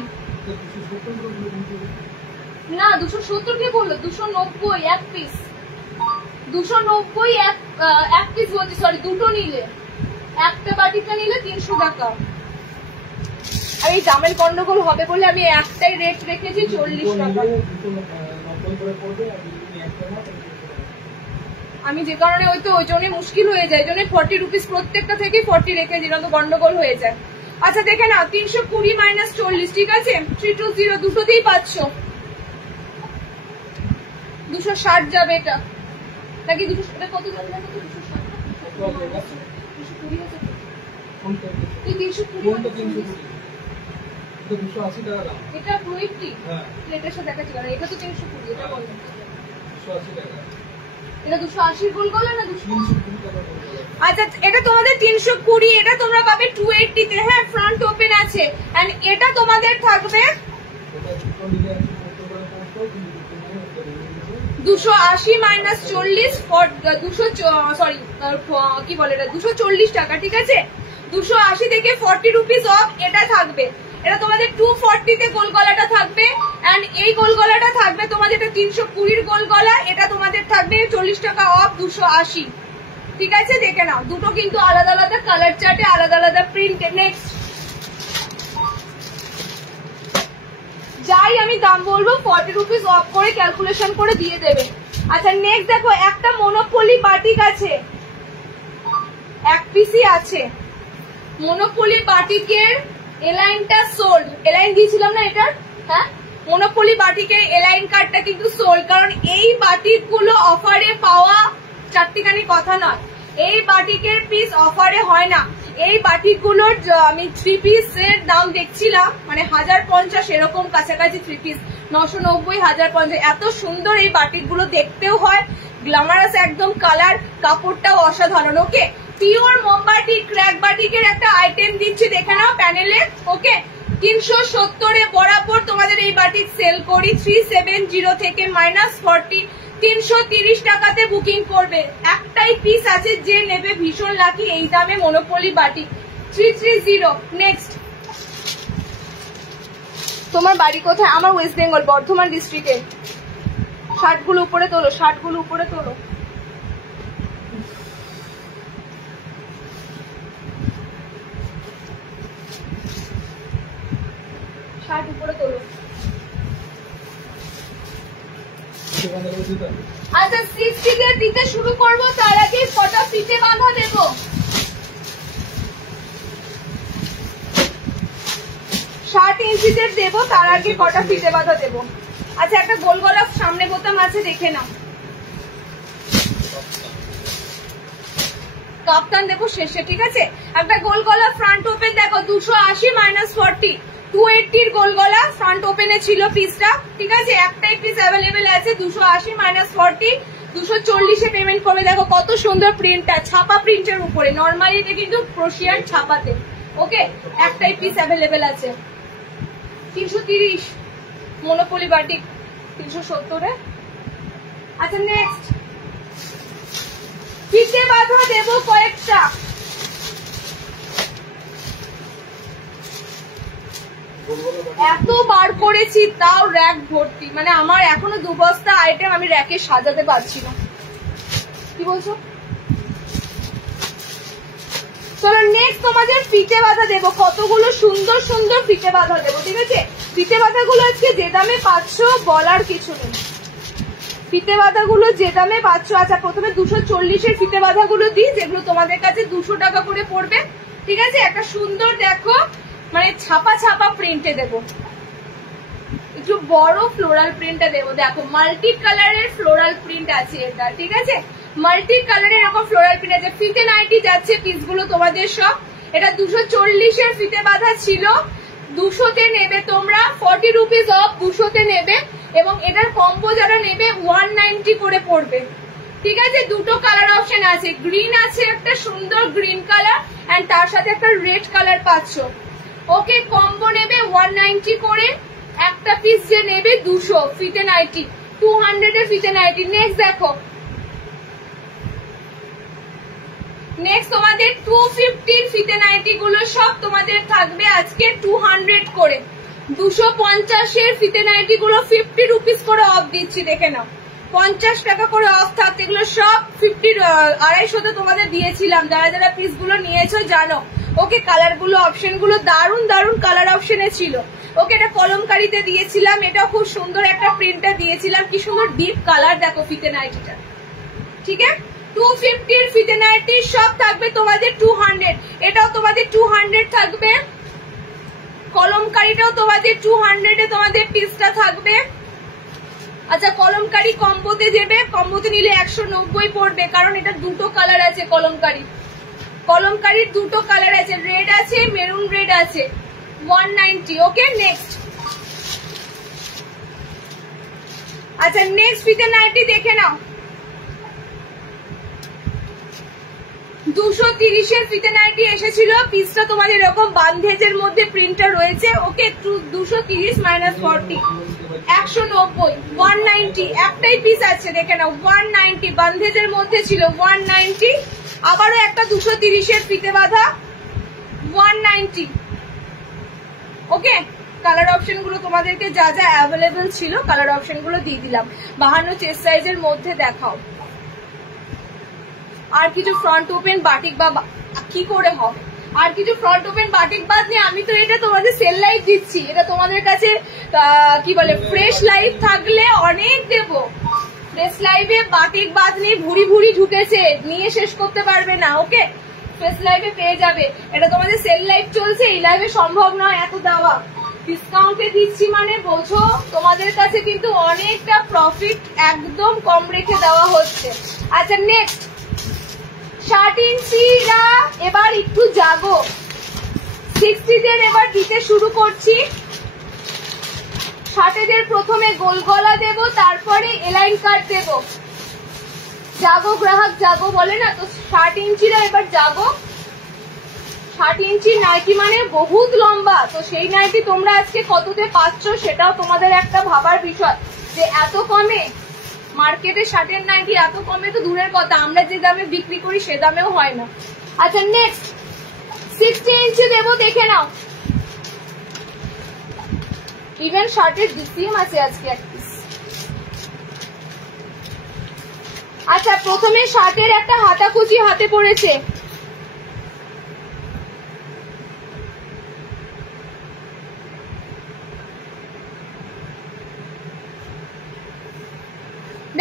না 270 কে বললো, 290 এক পিস, 290 এক পিস বলছি, সরি দুটো নিলে, একটা বাটিটা নিলে 300 টাকা। আমি দামের গন্ডগোল হবে বলে আমি একটাই রেট রেখেছি 40 টাকা। আমি যে কারণে ওই জন্য মুশকিল হয়ে যায়, জন্য 40 রুপিস প্রত্যেকটা থেকে 40 রেখেছি, না তো গন্ডগোল হয়ে যায়। আচ্ছা দেখে না 320 মাইনাস 40, ঠিক আছে 320 দুটোতেই পাচ্ছ, 260 যাবে এটা নাকি 200, এটা কত যাবে না, 220 আছে, 320 280 টাকা দাম, এটা 280, হ্যাঁ এটার সাথে দেখাচ্ছি, কারণ এটা তো 320, এটা বল 280 টাকা, এটা 280 গোল গলা না 220 টাকা। আচ্ছা এটা তোমাদের 320, এটা তোমরা পাবে 280 তে। হ্যাঁ ফ্রন্ট ওপেন আছে, এন্ড এটা তোমাদের থাকবে 280 মাইনাস 40 সরি কি বলে এটা 240 টাকা, ঠিক আছে 280 থেকে 40 রুপিস অফ এটা থাকবে। এটা তোমাদের 240 তে গোল গলাটা থাকবে, এন্ড এই গোল গলাটা থাকবে তোমাদের, এটা 320 গোল গলা, এটা তোমাদের থাকবে 40 টাকা অফ 280, ঠিক আছে দেখে নাও। দুটো কিন্তু আলাদা আলাদা কালার চার্টে, আলাদা আলাদা প্রিন্ট। নেক্সট যাই আমি দাম বলবো 40 রুপিস অফ করে ক্যালকুলেশন করে দিয়ে দেবে। আচ্ছা নেক্সট দেখো একটা মনোপলি বাটিক আছে, এক পিসি আছে, মনোপলি বাটিকের এলাইনটা সোল্ড, এলাইন দিয়েছিলাম না এটার, হ্যাঁ মনোপলি বাটিকের এলাইন কার্ডটা কিন্তু সোল্ড, কারণ এই বাটিক গুলো অফারে পাওয়া চারটিখানি কথা নয়, এই বাটিকের পিস অফারে হয় না। এই বাটিক গুলোর আমি 3 পিসের দাম দেখছিলাম, মানে 1050 এরকম কাছাকাছি 3 পিস, 990 1050, এত সুন্দর এই বাটিক গুলো দেখতেও হয়, গ্ল্যামারাস একদম কালার, কাপড়টাও অসাধারণ। ওকে পিওর মোমবাটিক ক্র্যাক বাটিকের একটা আইটেম দিচ্ছি, দেখে নাও প্যানেলে। ওকে 370 বরাবর তোমাদের এই বাটিক সেল করি 370 থেকে -40 330 টাকাতে বুকিং করবে। একটাই পিস আছে, যে নেবে ভীষণ লাকি, এই দামে মনোপলি বাটিক 330। নেক্সট, তোমার বাড়ি কোথায়? আমার ওয়েস্ট বেঙ্গল, বর্ধমান ডিস্ট্রিক্টে। শার্টগুলো উপরে তোলো, শার্টগুলো উপরে তোলো। শার্ট উপরে তোলো। আচ্ছা 60 দিতে শুরু করবো, তার আগে কটা ফিতে বাঁধা দেবো। 60 ইঞ্চিদের দেবো, তার আগে কটা ফিতে বাঁধা দেবো। আচ্ছা একটা গোল গলা সামনে বোতাম আছে, দেখে নাও। কাপ্তান দেবো শেষে, ঠিক আছে। একটা গোল গলা ফ্রন্ট ওপেন দেখো 280 -40 280 গোল গলা ফ্রন্ট ওপেনে ছিল পিসটা, ঠিক আছে। একটাই পিস অ্যাভেলেবেল আছে 280 -40 240 পেমেন্ট করবে। দেখো কত সুন্দর প্রিন্টটা, ছাপা প্রিন্টের উপরে, নরমালি এটা কিন্তু ক্রোশিয়ান ছাপাতে। ওকে, একটাই পিস অ্যাভেলেবেল আছে 330 মনোপলি বাটিক 370। আচ্ছা নেক্সট, ফিতে বাঁধা দেবো কয়েকটা। এত বার করেছি তাও র্যাক ভর্তি, মানে আমার এখনো 2 বস্তা আইটেম আমি র্যাকে সাজাতে পারছি না। কি বলছো? চলো নেক্সট তোমাদের ফিতে বাঁধা দেবো, কতগুলো সুন্দর সুন্দর ফিতে বাঁধা দেবো, ঠিক আছে। ফিতে বাঁধাগুলো আজকে যে দামে পাচ্ছ বলার কিছু নেই, ফিতে বাঁধাগুলো যে দামে পাচ্ছ। আচ্ছা প্রথমে 240 ফিতে বাঁধাগুলো দিই, যেগুলো তোমাদের কাছে 200 টাকা করে পড়বে, ঠিক আছে। একটা সুন্দর দেখো মানে ছাপা ছাপা প্রিন্টে দেবো, একটু বড় ফ্লোরাল প্রিন্টে দেবো। দেখো মাল্টি কালারের ফ্লোরাল প্রিন্ট আছে এটা, ঠিক আছে। মাল্টি কালারের এরকম ফ্লোরাল প্রিন্ট আছে। ফিতে নাইটি যাচ্ছে পিসগুলো তোমাদের সব। এটা 240 ফিতে বাঁধা ছিল, 200-তে নেবে তোমরা, 40 রুপিস অফ 200-তে নেবে। এবং এটার কম্বো যারা নেবে 190 করে পড়বে, ঠিক আছে। দুটো কালার অপশন আছে, গ্রিন আছে একটা সুন্দর গ্রিন কালার, এন্ড তার সাথে একটা রেড কালার পাচ্ছ। ওকে, কম্বো নেবে 190 করে, একটা পিস যে নেবে 200 ফিতে নাইটি 200 এর ফিতে নাইটি। নেক্সট দেখো, নেক্সট তোমাদের 250 ফিতে নাইটি গুলো সব তোমাদের থাকবে আজকে 200 করে। 250 এর ফিতে নাইটি গুলো 50 রুপিস করে অফ দিচ্ছি, দেখে নাও। 50 টাকা করে অফ থাকতে, এগুলো সব 250 তোমাদের দিয়েছিলাম, যারা যারা পিস গুলো নিয়েছো জানো। ওকে, কালার গুলো অপশন গুলো দারুন দারুন কালার অপশনে ছিল। ওকে, এটা কলমকারিতে দিয়েছিলাম, এটা খুব সুন্দর একটা প্রিন্টে দিয়েছিলাম, কি সুন্দর ডিপ কালার দেখো ফিতে নাইটিটা, ঠিক আছে। 250 ফিতে নাইটি সব থাকবে তোমাদের 200, এটাও তোমাদের 200 থাকবে। কলমকারিটাও তোমাদের 200-এ তোমাদের পিসটা থাকবে। আচ্ছা কলমকারি কম্বোতে দেবে, কম্বোতে নিলে 190 পড়বে, কারণ এটা দুটো কালার আছে। কলমকারির দুটো কালার আছে, রেড আছে মেরুন রেড আছে, 190। ওকে নেক্সট, আচ্ছা নেক্সট ফিতে নাইটি দেখে নাও। 230 এর ফিতে নাইটি এসেছিল, পিসটা তোমাদের এরকম বান্ধেজের মধ্যে প্রিন্টটা রয়েছে। ওকে, 230 -40 190 190, একটাই পিস আছে দেখে নাও, 190 বান্ধেজের মধ্যে ছিল 190। আবারও একটা 230 এর ফিতে বাঁধা 190। ওকে, কালার অপশন গুলো তোমাদেরকে যা যা অ্যাভেলেবল ছিল কালার অপশন গুলো দিয়ে দিলাম। 52 চেস্ট সাইজের মধ্যে দেখাও। আর কিছু ফ্রন্ট ওপেন বাটিক বা কি করে হবে, আর কিছু ফ্রন্ট ওপেন বাটিক বাদ নিয়ে আমি তো এটা তোমাদের সেল লাইভ দিচ্ছি। এটা তোমাদের কাছে কি বলে ফ্রেশ লাইভ থাকলে অনেক দেব। ফ্রেশ লাইভে বাটিক বাদ নিয়ে ভুড়ি ভুড়ি ঢুকেছে, নিয়ে শেষ করতে পারবে না। ওকে, ফ্রেশ লাইভে পেয়ে যাবে। এটা তোমাদের সেল লাইভ চলছে, এই লাইভে সম্ভব নয় এত দেওয়া। ডিসকাউন্টে দিচ্ছি মানে বোঝো তোমাদের কাছে কিন্তু অনেকটা প্রফিট একদম কম রেখে দেওয়া হচ্ছে। আচ্ছা নেক্সট, 60 ইঞ্চিরা এবার একটু জাগো, 60-দের এবার দিতে শুরু করছি। 60-দের প্রথমে গোল গলা দেব, তারপরে এলাইন কাট দেব। জাগো গ্রাহক জাগো বলে না, তো 60 ইঞ্চিরা এবার জাগো। 60 ইঞ্চি নাইটি মানে বহুত লম্বা, তো সেই নাইটি তোমরা আজকে কততে পাচ্ছ সেটাও তোমাদের একটা ভাবার বিষয়, যে এত কমে মার্কেটে শার্টের নাইটি এত কমে তো দূরের কথা, আমরা যে দামে বিক্রি করি সে দামেও হয় না। আচ্ছা নেক্সট 60 ইঞ্চি দেবো, দেখে নাও। ইভেন শার্টের ডিসিএম আছে আজকে এক পিস। আচ্ছা প্রথমে শার্টের একটা হাতা কুচি হাতে পড়েছে,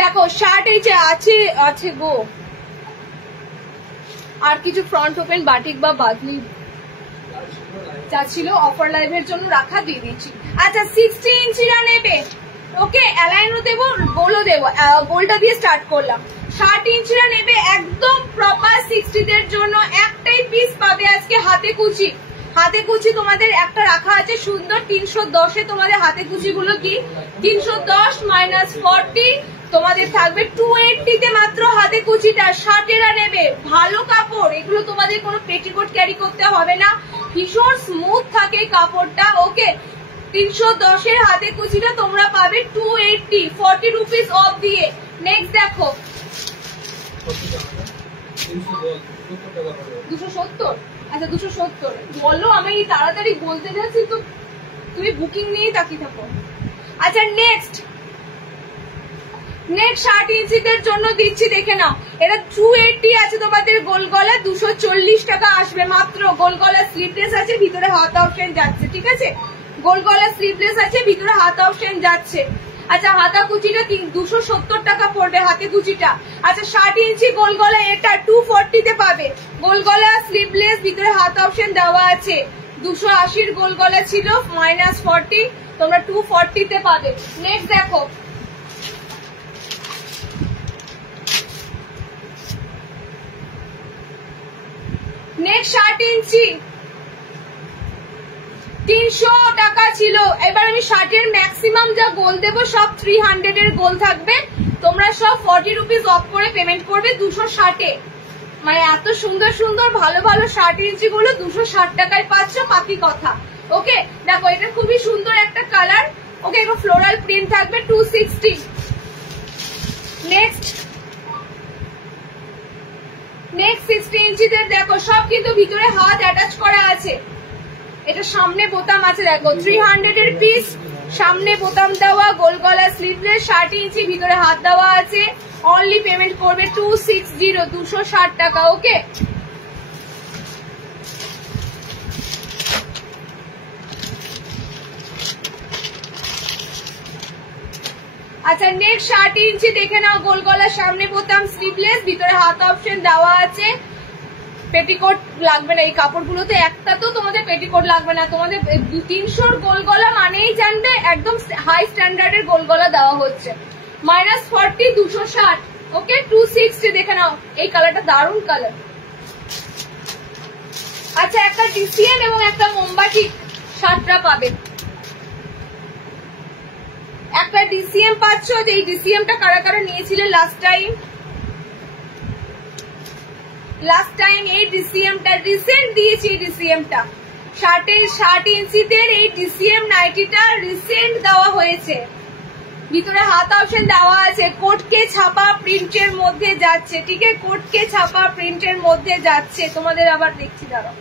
দেখো শার্ট এই যে আছে আছে গো, আর কিছু ফ্রন্ট ওপেন বাটিক বা বাদলি যা ছিল অফার লাইভের জন্য রাখা দিয়ে দিচ্ছি। আচ্ছা 60 ইঞ্চিরা নেবে, ওকে অ্যালাইনও দেবো, গোলও দেবো, গোলটা দিয়ে স্টার্ট করলাম। 60 ইঞ্চিরা নেবে একদম প্রপার 60 দের জন্য একটাই পিস পাবে আজকে হাতে কুচি। হাতে কুচি তোমাদের একটা রাখা আছে সুন্দর 310-এ, তোমাদের হাতে কুচি গুলো কি 310 মাইনাস 40 তোমাদের থাকবে 280-তে মাত্র হাতে কুচিটা। 60-এরা নেবে, ভালো কাপড়, এগুলো তোমাদের কোনো পেটিকোট ক্যারি করতে হবে না, ভীষণ স্মুথ থাকে কাপড়টা, ওকে। 310-এর হাতে কুচিটা তোমরা পাবে 280, 40 রুপিস অফ দিয়ে। নেক্সট দেখো 270, আচ্ছা 270 বলো, আমি তাড়াতাড়ি বলতে যাচ্ছি তো তুমি বুকিং নিয়েই তাকিয়ে থাকো। আচ্ছা নেক্সট 60 ইঞ্চিদের জন্য দিচ্ছি, দেখে নাও, এটা 280 আছে তোমাদের গোল গলা, 240 টাকা আসবে মাত্র। গোল গলা স্লিভলেস আছে, ভিতরে হাত অপশন যাচ্ছে, ঠিক আছে, গোল গলা স্লিভলেস আছে, ভিতরে হাত অপশন যাচ্ছে। আচ্ছা হাতা কুচিটা 270 টাকা পড়বে হাতে কুচিটা। আচ্ছা 60 ইঞ্চি গোল গলা এটা 240-তে পাবে, গোল গলা স্লিভলেস, ভিতরে হাত অপশন দেওয়া আছে। 280-র গোল গলা ছিল মাইনাস 40, তোমরা 240-তে পাবে। নেক্সট দেখো নেক্সট 60 ইঞ্চি 300 টাকা ছিল, এবার আমি 60-এর ম্যাক্সিমাম যা গোল দেবো সব 300-এর গোল থাকবে, তোমরা সব 40 রুপিস অফ করে পেমেন্ট করবে 260-এ। মানে এত সুন্দর সুন্দর ভালো ভালো 60 ইঞ্চি গুলো 260 টাকায় পাচ্ছ, বাকি কথা, ওকে। দেখো এটা খুবই সুন্দর একটা কালার, ওকে, এটা ফ্লোরাল প্রিন্ট থাকবে 260। নেক্সট 60 ইঞ্চিদের দেখো সব কিন্তু ভিতরে হাত অ্যাটাচ করা আছে, এটা সামনে বোতাম আছে, দেখো 300-এর পিস, সামনে বোতাম দেওয়া, গোল গলা স্লিভলেস, 60 ইঞ্চি, ভিতরে হাত দেওয়া আছে। অনলি পেমেন্ট করবে 260, 260 টাকা, ওকে। আচ্ছা নেক্সট 60 ইঞ্চি দেখে নাও, গোল গলার সামনে বোতাম স্লিভলেস, ভিতরে হাত অপশন দেওয়া আছে। পেটিকোট লাগবে না এই কাপড়গুলোতে, একটা তো তোমাদের পেটিকোট লাগবে না, তোমাদের 200-300-র গোল গলা মানেই জানবে একদম হাই স্ট্যান্ডার্ডের গোল গলা দেওয়া হচ্ছে। মাইনাস 40, 260, ওকে। 260 দেখে নাও, এই কালারটা দারুণ কালার। আচ্ছা একটা ডিসিএম এবং একটা মোমবাটি শার্টটা পাবে, একটা ডিসিএম পাচ্ছ, যে এই ডিসিএমটা কারা কারা নিয়েছিলে লাস্ট টাইম এই ডিসিএমটা রিসেন্ট দিয়েছি, এই ডিসিএমটা শার্টের 60 ইঞ্চিদের এই ডিসিএম নাইটিটা রিসেন্ট দেওয়া হয়েছে, ভিতরে হাত অপশন দেওয়া আছে, কোটকে ছাপা প্রিন্টের মধ্যে যাচ্ছে, ঠিক আছে, কোটকে ছাপা প্রিন্টের মধ্যে যাচ্ছে। তোমাদের আবার দেখছি, দাঁড়াও,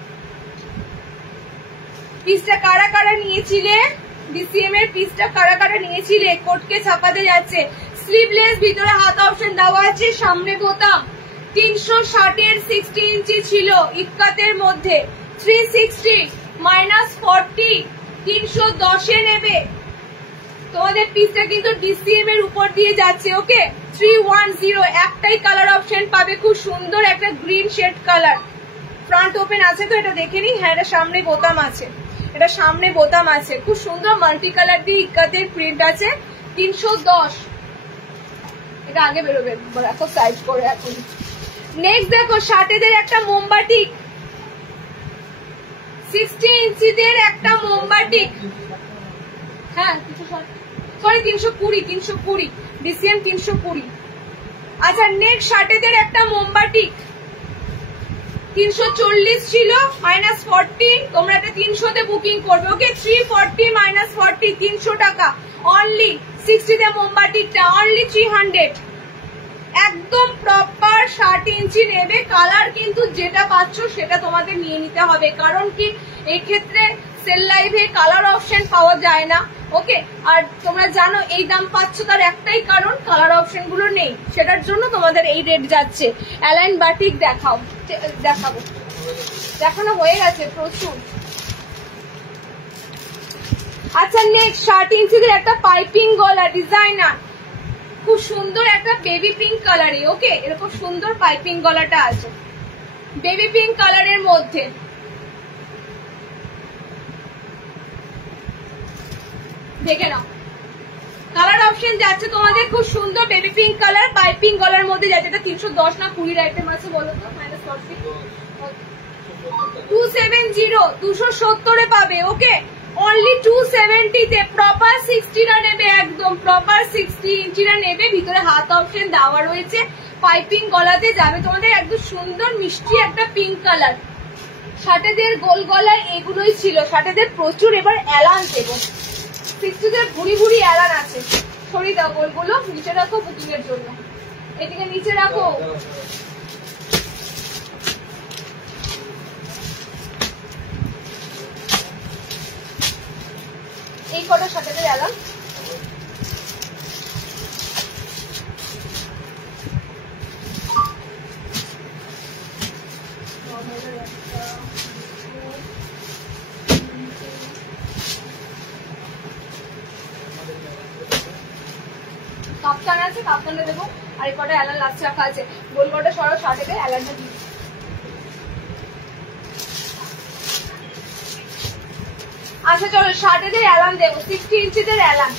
পিসটা কারা কারা নিয়েছিলে, ডিসিএম এর পিসটা কারা কারা নিয়েছিলে, কোটকে ছাপাতে যাচ্ছে, স্লিভলেস, ভিতরে হাত অপশন দেওয়া আছে, সামনে বোতাম। 360-এর 60 ইঞ্চি ছিল ইক্কাতের মধ্যে, 360 মাইনাস 40, 310-এ নেবে, তোমাদের পিসটা কিন্তু ডিসিএম এর উপর দিয়ে যাচ্ছে, ওকে। 310, একটাই কালার অপশন পাবে, খুব সুন্দর একটা green shade colour, front open আছে তো, এটা দেখে নি, হ্যাঁ এটা সামনে বোতাম আছে, এটা সামনে বোতাম আছে, খুব সুন্দর মাল্টি কালার দিয়ে ইক্কাতের প্রিন্ট আছে। 310, এটা আগে বেরোবে, এখন সাইজ করে এখন। নেক্সট দেখো 60-দের একটা মোমবাটি, 60 ইঞ্চিদের একটা মোমবাটি, হ্যাঁ 320 ডিসিএম 320। আচ্ছা নেক্সট 60-দের একটা মোমবাটি, 340 ছিল -40, তোমরা এটা 300 তে বুকিং করবে। ওকে 340 -40 300 টাকা অনলি। 60 তে মোমবাতিটা অনলি 300। একদম প্রপার 60 ইঞ্চি নেবে। কালার কিন্তু যেটা পাচ্ছ সেটা তোমাদের নিয়ে নিতে হবে, কারণ কি এই ক্ষেত্রে সেল লাইভে কালার অপশন পাওয়া যায় না। ওকে, আর তোমরা জানো এই দাম পাচ্ছ তার একটাই কারণ, কালার অপশন গুলো নেই, সেটার জন্য তোমাদের এই রেট যাচ্ছে। অ্যালাইন বাটিক দেখাবো, দেখানো হয়ে গেছে প্রচুর। আচ্ছা নেক্সট 60 ইঞ্চিদের একটা পাইপিং গলা ডিজাইনার, খুব সুন্দর একটা বেবি পিঙ্ক কালারে। ওকে, এরকম সুন্দর পাইপিং গলাটা আছে বেবি পিঙ্ক কালারের মধ্যে। দেখে নাও কালার অপশন যাচ্ছে তোমাদের খুব সুন্দর বেবি পিঙ্ক কালার পাইপিং গলার মধ্যে যাচ্ছে। এটা 310 না 20 আইটেম আছে বলো তো? -40 270 270 এ পাবে। ওকে অনলি 270 তে প্রপার 60টা নেবে, একদম প্রপার 60 ইঞ্চিটা নেবে। ভিতরে হাত অপশন দেওয়া রয়েছে, পাইপিং গলাতে যাবে তোমাদের একদম সুন্দর মিষ্টি একটা পিঙ্ক কালার। ষাটেদের গোল গলায় এগুলোই ছিল, ষাটেদের প্রচুর। এবার অ্যালান দেবো, 60দের ভুড়ি ভুড়ি অ্যালান আছে। সরিয়ে দাও গোলগুলো, নিচে রাখো বুকিং এর জন্য, এদিকে নিচে রাখো। এই কটা ষাটেদের অ্যালান। কাপ্তান আছে, কাপ্তানটা দেবো। আর এই কটা অ্যালান লাস্ট রাখা আছে। গোল কটা সরো, ষাটেদের অ্যালানটা দিই। আচ্ছা চলো 60দের অ্যালান দেবো, 60 ইঞ্চিদের অ্যালান।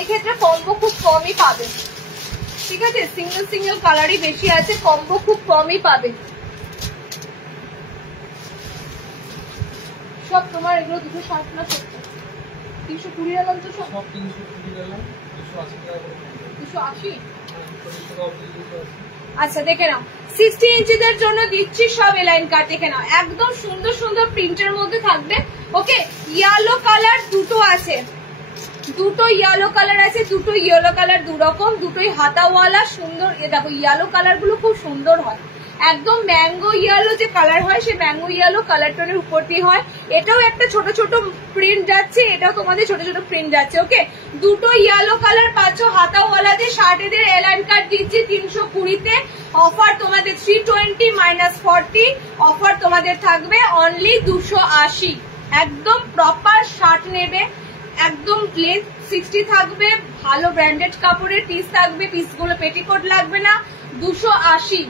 এক্ষেত্রে কম্বো খুব কমই পাবে, ঠিক আছে? সিঙ্গেল সিঙ্গেল কালারই বেশি আছে, কম্বো খুব কমই পাবে। সব তোমার এগুলো 260 না 70 320 অ্যালান তো সব 320 অ্যালান 280। আচ্ছা দেখে নাও 60 ইঞ্চিদের জন্য দিচ্ছি সব এলাইন কাট। দেখে নাও একদম সুন্দর সুন্দর প্রিন্টের মধ্যে থাকবে। ওকে ইয়েলো কালার দুটো আছে, দুটো ইয়েলো কালার আছে, দুটো ইয়েলো কালার দু রকম, দুটোই হাতাওয়ালা সুন্দর। এ দেখো ইয়েলো কালার গুলো খুব সুন্দর হয়, একদম ম্যাঙ্গো ইয়েলো যে কালার হয় সে ম্যাঙ্গো ইয়েলো কালার টোনের উপর দিয়ে হয়। এটাও একটা ছোট ছোট প্রিন্ট যাচ্ছে, এটাও তোমাদের ছোট ছোট প্রিন্ট যাচ্ছে। ওকে দুটো ইয়েলো কালার পাচ্ছ হাতাওয়ালা যে। 60দের এলাইন কাট দিচ্ছি 320 তে। অফার তোমাদের 320 -40 অফার তোমাদের থাকবে অনলি 280। একদম প্রপার 60 নেবে, একদম প্লেন 60 থাকবে, ভালো ব্র্যান্ডেড কাপড়ের পিস থাকবে, পিসগুলো পেটিকোট লাগবে না, 280।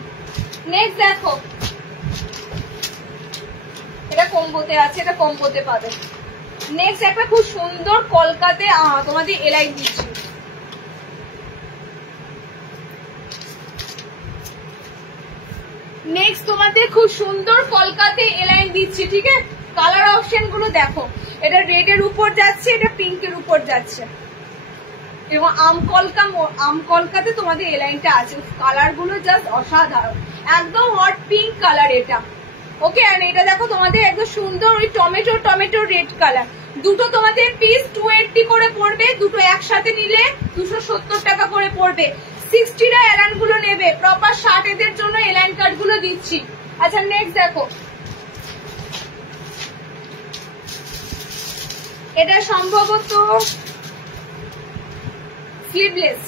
নেক্সট দেখো এটা কম্বোতে আছে, এটা কম্বোতে পাবে। নেক্সট একটা খুব সুন্দর কলকাতে তোমাদের এলাইন দিচ্ছি। নেক্সট তোমাদের খুব সুন্দর কলকাতে এলাইন দিচ্ছি, ঠিক আছে? কালার অপশন গুলো দেখো, এটা রেড এর উপর যাচ্ছে, এটা পিঙ্কের উপর যাচ্ছে, এবং আমকলকাতে তোমাদের এলাইনটা আছে। কালার গুলো জাস্ট অসাধারণ, একদম হট পিঙ্ক কালার এটা। ওকে আর এটা দেখো তোমাদের একদম সুন্দর ওই টমেটো রেড কালার। দুটো তোমাদের পিস 280 করে পড়বে, দুটো একসাথে নিলে 270 টাকা করে পড়বে। 60টা এলাইন গুলো নেবে, প্রপার 60 এর জন্য এলাইন কাট গুলো দিচ্ছি। আচ্ছা নেক্সট দেখো এটা সম্ভবত স্লিভলেস,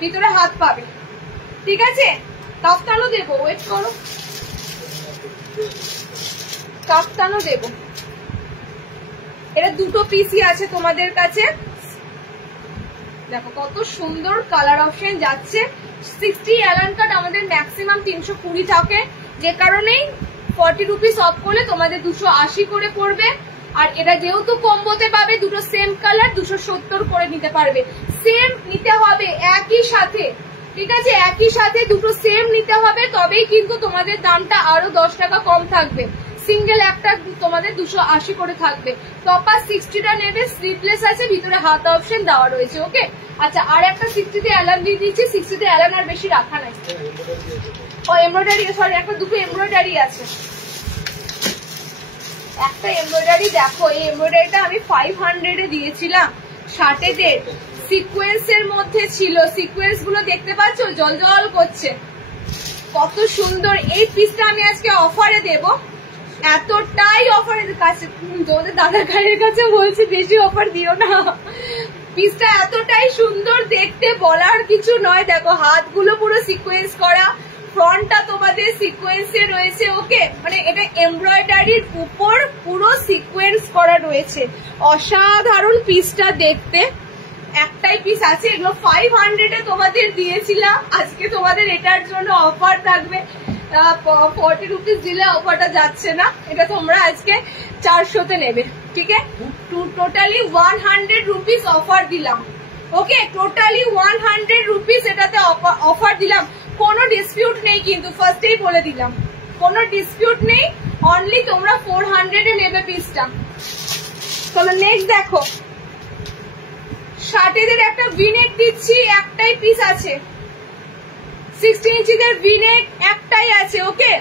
ভিতরে হাত পাবে, ঠিক আছে? কাফতানও দেবো, ওয়েট করো, কাফতানও দেবো। এটা দুটো পিসই আছে তোমাদের কাছে। দেখো কত সুন্দর কালার অপশন যাচ্ছে। 60 এলাইন কাট আমাদের ম্যাক্সিমাম 320 থাকে, যে কারণেই 40 রুপিস অফ করলে তোমাদের 280 করে পড়বে। আর এটা যেহেতু কম্বোতে পাবে, দুটো সেম কালার 270 করে নিতে পারবে। সেম নিতে হবে একই সাথে, ঠিক আছে? একই সাথে দুটো সেম নিতে হবে, তবেই কিন্তু তোমাদের দামটা আরো 10 টাকা কম থাকবে। সিঙ্গেল একটা তোমাদের 280 করে থাকবে। প্রপার 60টা নেবে, স্লিভলেস আছে, ভিতরে হাত অপশন দেওয়া রয়েছে। ওকে আচ্ছা আর একটা 60তে অ্যালান দিয়ে দিচ্ছি। 60তে অ্যালান আর বেশি রাখা নাই। এমব্রয়ডারি, সরি একটা দুটো এমব্রয়ডারি আছে, একটা এমব্রয়ডারি দেখো। এই এমব্রয়ডারিটা আমি 500 এ দিয়েছিলাম, শার্টেদের সিকোয়েন্স এর মধ্যে ছিল। সিকোয়েন্স গুলো দেখতে পাচ্ছ জল জল করছে, কত সুন্দর। এই পিসটা আমি আজকে অফারে দেব, এতটাই অফারের কাছে, তোমাদের দাদার কারের কাছে বলছি বেশি অফার দিও না। পিসটা এতটাই সুন্দর দেখতে, বলার কিছু নয়। দেখো হাতগুলো পুরো সিকোয়েন্স করা, ফ্রন্টটা তোমাদের সিকোয়েন্সে রয়েছে। ওকে, মানে এটা এমব্রয়ডারির উপর পুরো সিকোয়েন্স করা রয়েছে, অসাধারণ পিসটা দেখতে। একটাই পিস আছে, এগুলো 500 এ তোমাদের দিয়েছিলাম, আজকে তোমাদের এটার জন্য অফার থাকবে। 40 রুপিস দিলে অফারটা যাচ্ছে না, এটা তোমরা আজকে 400 নেবে, ঠিক আছে? টোটালি 100 রুপিস অফার দিলাম। ওকে, টোটালি 100 রুপিস এটাতে অফার দিলাম, কোনো ডিসপিউট নেই কিন্তু, ফার্স্টেই বলে দিলাম কোনো ডিসপিউট নেই, অনলি তোমরা 400 এ নেবে পিসটা। চলো নেক্সট দেখো, শার্টেদের একটা ভিনেক দিচ্ছি, একটাই পিস আছে, 60 ইঞ্চিদের ভিনেক একটাই আছে। ওকে,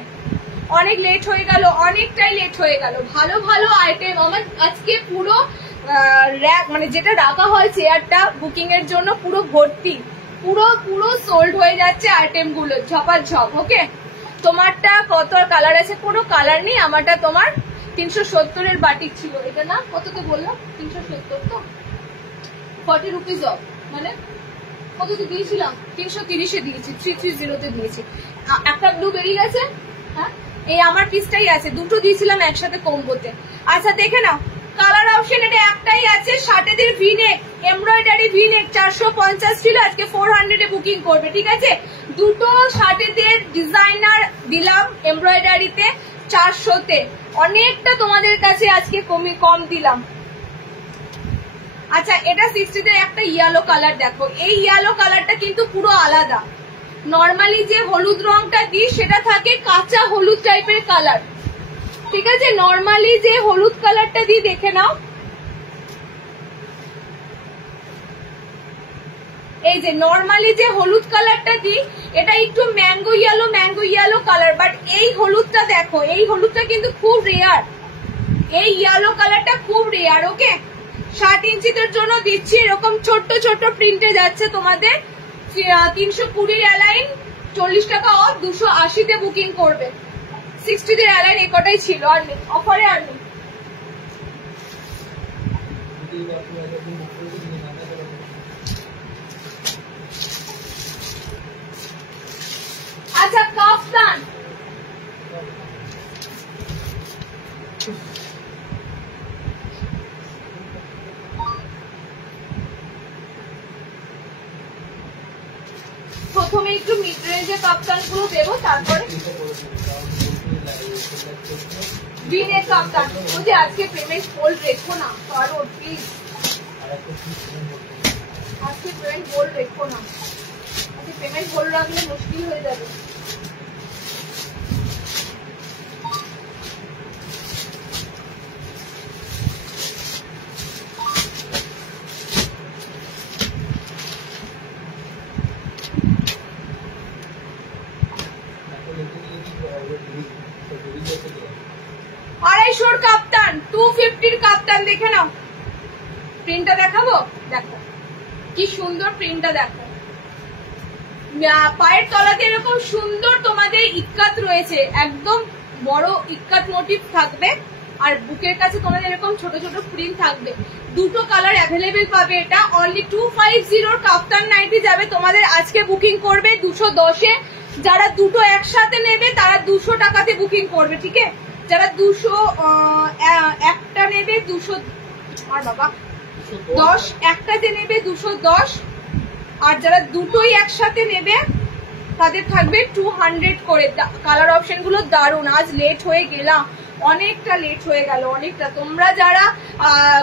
অনেক লেট হয়ে গেল, অনেকটাই লেট হয়ে গেল। ভালো ভালো আইটেম আমার আজকে পুরো র‍্যাক, মানে যেটা রাখা হয় চেয়ারটা বুকিং এর জন্য পুরো ভর্তি, পুরো পুরো সোল্ড হয়ে যাচ্ছে আইটেম গুলো ঝপাঝপ। ওকে, তোমারটা কত কালার আছে? কোনো কালার নেই। আমারটা তোমার 370 এর বাটিক ছিল, এটা না কত তো বললাম 370, তো 40 রুপিস অফ, মানে কত তো দিয়েছিলাম, 330 এ দিয়েছি, 330 তে দিয়েছি। একটা ব্লু বেরিয়ে গেছে, হ্যাঁ এই আমার পিসটাই আছে, দুটো দিয়েছিলাম একসাথে কম্বোতে। আচ্ছা দেখে নাও, কালার অপশন এটা একটাই আছে, শার্টেদের ভিনেক এমব্রয়ডারি ভিনেক 450 ছিল, আজকে 400 এ বুকিং করবে, ঠিক আছে? দুটো শার্টেদের ডিজাইনার দিলাম এমব্রয়ডারিতে 400 তে, অনেকটা তোমাদের কাছে আজকে কম দিলাম। আচ্ছা এটা 60 তে একটা ইয়েলো কালার দেখো, এই ইয়েলো কালারটা কিন্তু পুরো আলাদা। নর্মালি যে হলুদ রংটা দিই সেটা থাকে কাঁচা হলুদ টাইপের কালার, ঠিক আছে? নর্মালি যে হলুদ কালারটা দিই দেখে নাও, এই যে নর্মালি যে হলুদ কালারটা দিই এটা একটু ম্যাঙ্গো ইয়েলো কালার, বাট এই হলুদটা দেখো, এই হলুদটা কিন্তু খুব রেয়ার, এই ইয়েলো কালারটা খুব রেয়ার। ওকে, 60 ইঞ্চিদের জন্য দিচ্ছি, এরকম ছোট্ট ছোট্ট প্রিন্টে যাচ্ছে তোমাদের 320 অ্যালাইন, 40 টাকা অফ, 280 তে বুকিং করবে। 60 তে অ্যালাইন এ কটাই ছিল, আর নেই অফারে, আর নেই। আচ্ছা কাফতান, প্রথমে একটু মিড রেঞ্জের কাপ্তান গুলো দেবো, তারপরে ভিনেক কাপ্তান। বলছি আজকে পেমেন্ট হোল্ড রেখো না, কারো প্লিজ আজকে পেমেন্ট হোল্ড রেখো না, আজকে পেমেন্ট হোল্ড রাখলে মুশকিল হয়ে যাবে। আড়াইশোর কাপ্তান, 250 কাপ্তান দেখে নাও, প্রিন্টটা দেখাবো, দেখো কি সুন্দর প্রিন্টটা দেখো। পায়ের তলাতে এরকম সুন্দর তোমাদের ইক্কাত রয়েছে, একদম বড় ইক্কাত মোটিভ থাকবে, আর বুকের কাছে তোমাদের এরকম ছোট ছোট প্রিন্ট থাকবে। দুটো কালার অ্যাভেলেবেল পাবে, এটা অনলি 250 কাপ্তান নাইটি যাবে তোমাদের। আজকে বুকিং করবে 210 এ, যারা দুটো একসাথে নেবে তারা 200 টাকাতে বুকিং করবে, ঠিক আছে? যারা 200 একটা নেবে 200, আর বাবা 10 একটাতে নেবে 210, আর যারা দুটোই একসাথে নেবে তাদের থাকবে 200 করে। কালার অপশন গুলো দারুন। আজ লেট হয়ে গেলাম, অনেকটা লেট হয়ে গেল, অনেকটা। তোমরা যারা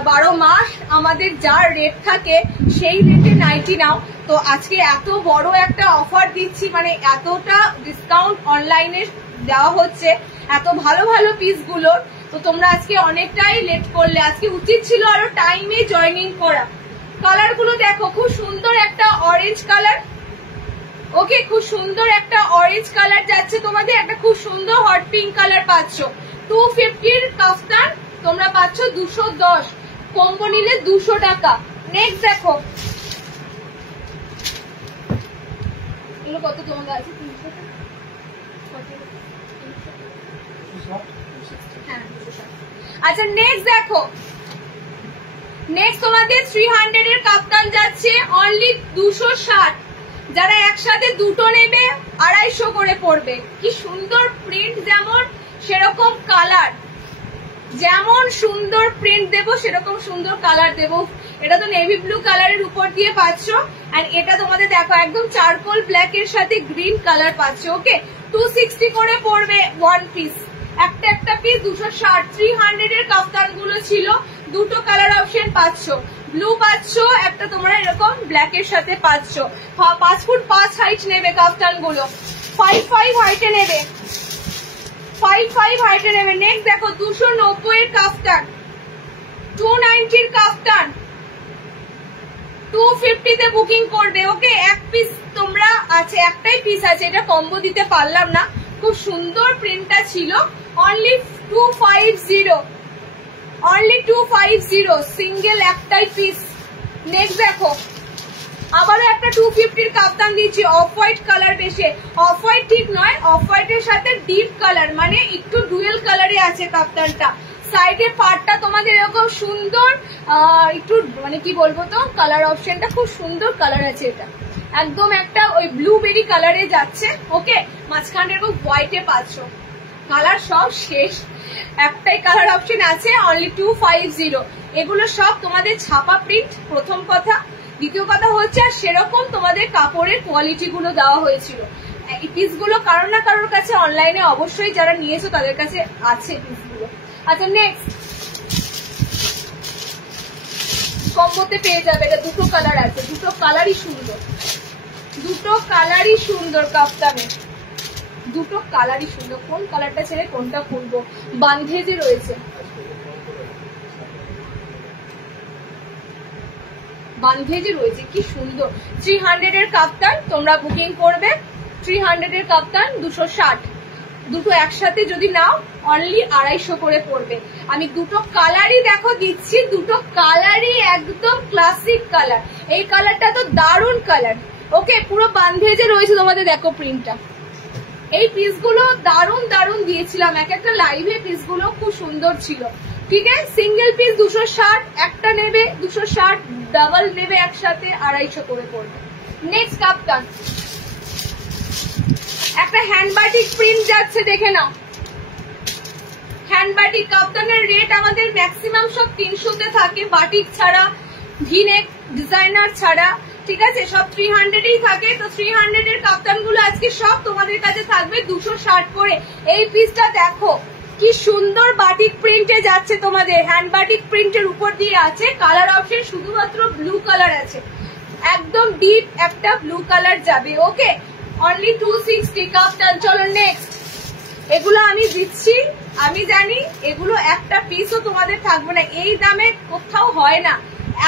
12 মাস আমাদের যার রেট থাকে সেই রেটে নাইটি নাও, তো আজকে এত বড় একটা অফার দিচ্ছি, মানে এতটা ডিসকাউন্ট অনলাইনে দেওয়া হচ্ছে এত ভালো ভালো পিস গুলোর, তো তোমরা আজকে অনেকটাই লেট করলে। আজকে উচিত ছিল আরো টাইমে জয়েনিং করা। কালার গুলো দেখো, খুব সুন্দর একটা অরেঞ্জ কালার, ওকে, খুব সুন্দর একটা অরেঞ্জ কালার যাচ্ছে তোমাদের, একটা খুব সুন্দর হট পিঙ্ক কালার পাচ্ছ। 250 কাফতান তোমরা পাচ্ছ 210, কম্বো নিলে 200 টাকা। নেক্সট দেখো, এগুলো কত তোমাদের আছে? 300 টাকা। আচ্ছা নেক্সট দেখো, নেক্সট তোমাদের 300 এর কাফতান যাচ্ছে অনলি 260। যারা একসাথে দুটো নেবে 250 করে পড়বে। কি সুন্দর প্রিন্ট, যেমন সেরকম কালার, যেমন সুন্দর প্রিন্ট দেবো সেরকম সুন্দর কালার দেবো। এটা তো নেভি ব্লু কালারের উপর দিয়ে পাচ্ছ, আর এটা তোমাদের দেখো একদম চারকোল ব্ল্যাক এর সাথে গ্রিন কালার পাচ্ছ। ওকে, 260 করে পড়বে ওয়ান পিস, একটা পিস 260। 300 এর কাফতান গুলো ছিল, দুটো কালার অপশন পাচ্ছ, ব্লু পাচ্ছ, একটা তোমরা এরকম ব্ল্যাক এর সাথে পাচ্ছ। 5 ফুট 5 হাইট নেবে কাফতান গুলো, 5 হাইটে নেবে, 5 হাইটে নেবে। নেক্সট দেখো 290 এর কাফতান, 290 এর কাফতান 250 তে বুকিং করবে। ওকে, এক পিস তোমরা আছে, একটাই পিস আছে, এটা কম্বো দিতে পারলাম না। খুব সুন্দর প্রিন্টটা ছিল, অনলি 250, অনলি 250, সিঙ্গেল একটাই পিস। নেক্সট দেখো, আবারও একটা 250 এর কাফতান দিচ্ছি, অফ হোয়াইট কালার বেশে, অফ হোয়াইট ঠিক নয়, অফ হোয়াইটের সাথে ডিপ কালার, মানে একটু ডুয়েল কালারে আছে কাফতানটা। সাইডে পার্টটা তোমাদের এরকম সুন্দর, একটু মানে কি বলবো, তো কালার অপশনটা খুব সুন্দর কালার আছে, এটা একদম একটা ওই ব্লুবেরি কালারে যাচ্ছে। ওকে, মাঝখানে এরকম হোয়াইটে পাচ্ছ, কালার সব শেষ, একটাই কালার অপশন আছে, অনলি 250। এগুলো সব তোমাদের ছাপা প্রিন্ট, প্রথম কথা। দ্বিতীয় কথা হচ্ছে সেরকম তোমাদের কাপড়ের কোয়ালিটি গুলো দেওয়া হয়েছিল। এই পিসগুলো কারোর না কারোর কাছে অনলাইনে অবশ্যই যারা নিয়েছো তাদের কাছে আছে পিসগুলো। আচ্ছা নেক্সট কম্বোতে পেয়ে যাবে, এটা দুটো কালার আছে, দুটো কালারই সুন্দর, দুটো কালারই সুন্দর কাফতানে, দুটো কালারই সুন্দর। কোন কালারটা ছেড়ে কোনটা খুলবো, বান্ধেজে রয়েছে, বান্ধেজে রয়েছে, কি সুন্দর। 300 এর কাফতান তোমরা বুকিং করবে, 300 এর কাফতান 260, দুটো একসাথে যদি নাও অনলি 250 করে পড়বে। আমি দুটো কালারই দেখো দিচ্ছি, দুটো কালারই একদম ক্লাসিক কালার। এই কালারটা তো দারুণ কালার। ওকে, পুরো বান্ধেজে রয়েছে তোমাদের, দেখো প্রিন্টটা। এই পিসগুলো দারুণ দারুণ দিয়েছিলাম, এক একটা লাইভে পিসগুলো খুব সুন্দর ছিল। ঠিক আছে, সিঙ্গেল পিস 260, একটা নেবে 260, ডাবল নেবে একসাথে 250 করে পড়বে। নেক্সট কাফতান, একটা হ্যান্ড বাটিক প্রিন্ট যাচ্ছে, দেখে নাও। হ্যান্ড বাটিক কাফতানের রেট আমাদের ম্যাক্সিমাম সব 300 তে থাকে, বাটিক ছাড়া, ভিনেক ডিজাইনার ছাড়া। ঠিক আছে, সব 300-ই থাকে। তো 300 এর কাফতান গুলো আজকে সব তোমাদের কাছে থাকবে 260 করে। এই পিসটা দেখো কি সুন্দর বাটিক প্রিন্টে যাচ্ছে তোমাদের, হ্যান্ড বাটিক প্রিন্টের উপর দিয়ে আছে। কালার অপশন শুধুমাত্র ব্লু কালার আছে, একদম ডিপ একটা ব্লু কালার যাবে। ওকে, অনলি 260 কাফতান। চলো নেক্সট, এগুলো আমি দিচ্ছি, আমি জানি এগুলো একটা পিসও তোমাদের থাকবে না, এই দামে কোথাও হয় না।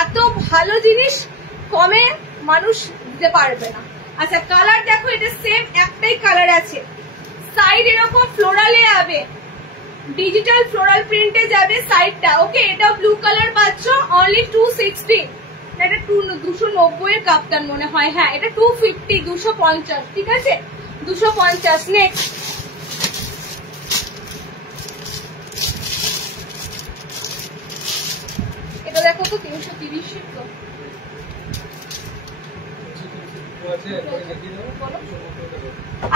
এত ভালো জিনিস কমে মানুষ দিতে পারবে না। আচ্ছা কালার দেখো, এটা সেম একটাই কালার আছে, সাইড এরকম ফ্লোরালে যাবে, ডিজিটাল ফ্লোরাল প্রিন্টে যাবে সাইডটা। ওকে, এটা ব্লু কালার পাচ্ছ, অনলি 260। এটা 290 এর কাফতান মনে হয়, হ্যাঁ এটা 250, 250। ঠিক আছে, 250। নেক্সট এটা দেখো তো 330 তো।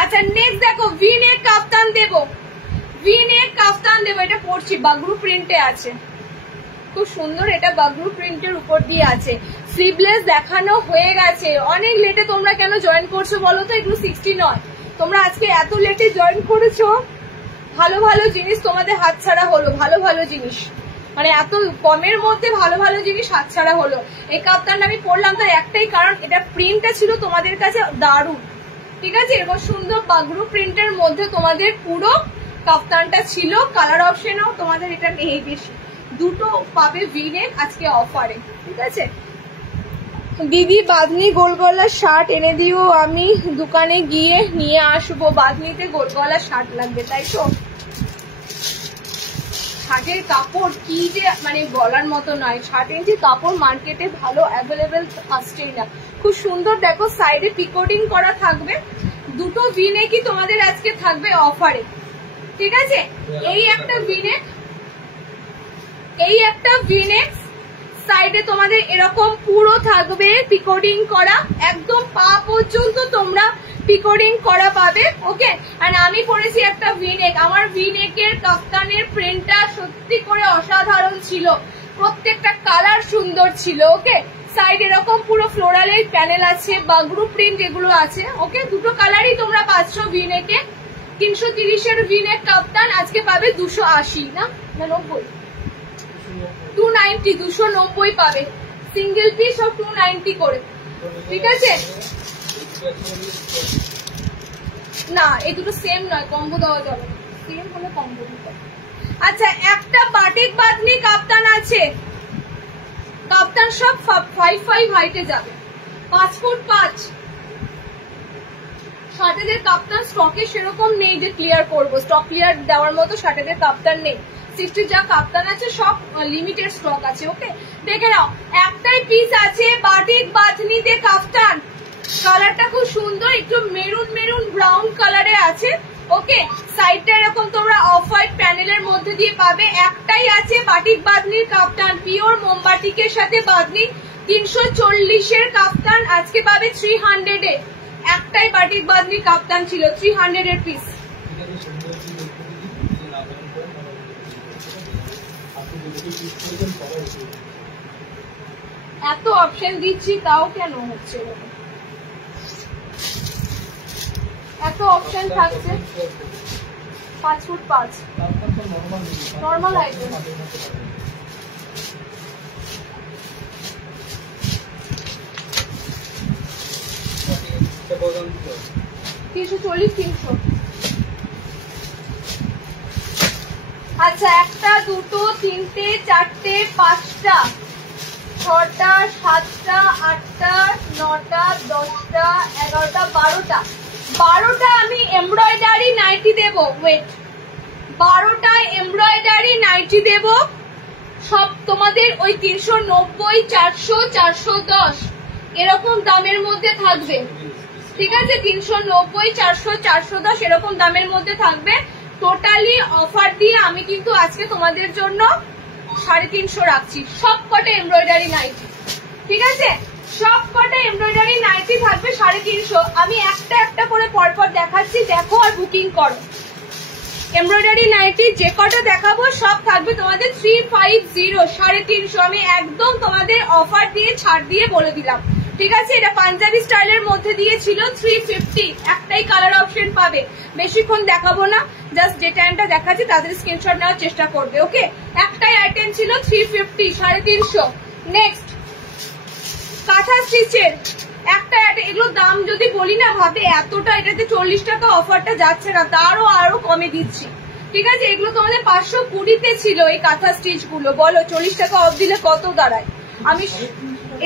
আচ্ছা নেক্সট দেখো, ভি নেক কাফতান দেবো, ভি নেক কাফতান দেবো। এটা পড়ছি, বাগরু প্রিন্টে আছে, খুব সুন্দর। এটা বাগরু প্রিন্টের উপর দিয়ে আছে, স্লিভলেস দেখানো হয়ে গেছে। অনেক লেটে তোমরা কেন জয়েন করছো বলো তো? এগুলো 60 নয়, তোমরা আজকে এত লেটে জয়েন করেছো, ভালো ভালো জিনিস তোমাদের হাতছাড়া হলো, ভালো ভালো জিনিস, মানে এত কমের মধ্যে ভালো ভালো জিনিস হাতছাড়া হলো। এই কাফতানটা আমি পরলাম তার একটাই কারণ, এটা প্রিন্টটা ছিল তোমাদের কাছে দারুণ। ঠিক আছে, এরকম সুন্দর বাগরু প্রিন্টের মধ্যে তোমাদের পুরো কাফতানটা ছিল। কালার অপশনও তোমাদের এটা নেই বেশি, দুটো পাবে ভি নেক আজকে অফারে। ঠিক আছে, দিদি বাঁধনি গোল গলা শার্ট এনে দিও, আমি দোকানে গিয়ে নিয়ে আসবো। বাঁধনিতে গোল গলা শার্ট লাগবে তাই তো? শার্টের কাপড় কি যে মানে বলার মতো নয়। 60 ইঞ্চি কাপড় মার্কেটে ভালো অ্যাভেলেবেল আসছেই না। খুব সুন্দর দেখো সাইডে পিকোটিং করা থাকবে। দুটো ভিনেকই তোমাদের আজকে থাকবে অফারে, ঠিক আছে? এই একটা ভিনেক সাইডে তোমাদের এরকম পুরো থাকবে পিকোটিং করা, একদম পা পর্যন্ত তোমরা পিকোটিং করা পাবে। ওকে, আর আমি পরেছি একটা ভিনেক। আমার ভিনেকের কাফতানের প্রিন্টটা সত্যি করে অসাধারণ ছিল, প্রত্যেকটা কালার সুন্দর ছিল। ওকে, সাইড এরকম পুরো ফ্লোরালের প্যানেল আছে, বাগরু প্রিন্ট এগুলো আছে। ওকে, দুটো কালারই তোমরা পাচ্ছ ভিনেকে। 330-এর ভিনেক কাফতান আজকে পাবে 280 না 90, 290, 290 পাবে। সিঙ্গেল পিস সব 290 করে, ঠিক আছে? না এই দুটো সেম নয়, কম্বো দেওয়া যাবে না, সেম হলে কম্বো দিতে। আচ্ছা, একটা বাটিক বাঁধনি কাপ্তান আছে। কাপ্তান সব 5'5" হাইটে যাবে, 5 ফুট 5। শার্টেদের কাপ্তান স্টকে সেরকম নেই যে ক্লিয়ার করবো, স্টক ক্লিয়ার দেওয়ার মতো শার্টেদের কাপ্তান নেই। 60 যা কাপ্তান আছে সব লিমিটেড স্টক আছে। ওকে, দেখে নাও, একটাই পিস আছে বাটিক বাঁধনিতে কাপ্তান। কালারটা খুব সুন্দর, একটু মেরুন মেরুন ব্রাউন কালারে আছে। ওকে, সাইডটা এরকম তোমরা অফ হোয়াইট প্যানেলের মধ্যে দিয়ে পাবে। একটাই আছে বাটিক বাঁধনির কাপ্তান, পিওর মোমবাটিকের সাথে বাঁধনি। 340-এর কাপ্তান আজকে পাবে 300-এ। একটাই বাটিক বাঁধনির কাপ্তান ছিল, 300-এর পিস। এত অপশন দিচ্ছি তাও কেন হচ্ছে? এত অপশন থাকছে। 5 ফুট 5 নর্মাল আইটেম। 340, 300। আচ্ছা, একটা, দুটো, তিনটে, চারটে, 5টা, 6টা, 7টা, 8টা, 9টা, 10টা, 11টা, 12টা। 12টা আমি এমব্রয়ডারি নাইটি দেবো। ওয়েট, 12টা এমব্রয়ডারি নাইটি দেবো। সব তোমাদের ওই 390, 400, 410 এরকম দামের মধ্যে থাকবে, ঠিক আছে? 390, 400, 410 এরকম দামের মধ্যে থাকবে। টোটালি অফার দিয়ে আমি কিন্তু আজকে তোমাদের জন্য 350 রাখছি। সব কটা এমব্রয়ডারি নাইটি, ঠিক আছে? সব কটা এমব্রয়ডারি নাইটি থাকবে 350। আমি একটা একটা করে পরপর দেখাচ্ছি, দেখো আর বুকিং করো। এমব্রয়ডারি নাইটি যে কটা দেখাবো সব থাকবে তোমাদের 350, 350। আমি একদম তোমাদের অফার দিয়ে ছাড় দিয়ে বলে দিলাম, ঠিক আছে? এটা পাঞ্জাবি স্টাইলের মধ্যে দিয়েছিল 350। একটাই কালার অপশন পাবে, বেশিক্ষণ দেখাবো না, জাস্ট যে টাইমটা দেখাচ্ছি তাদের স্ক্রিনশট নেওয়ার চেষ্টা করবে। ওকে, একটাই আইটেম ছিল 350, 350। নেক্সট, কাঁথা স্টিচের একটা, এগুলো দাম যদি বলি না ভাবে এতটা, এটাতে 40 টাকা অফারটা যাচ্ছে না, তারও আরো কমে দিচ্ছি, ঠিক আছে? এগুলো তোমাদের 520-তে ছিল এই কাঁথা স্টিচ গুলো। বলো 40 টাকা অফ দিলে কত দাঁড়ায়? আমি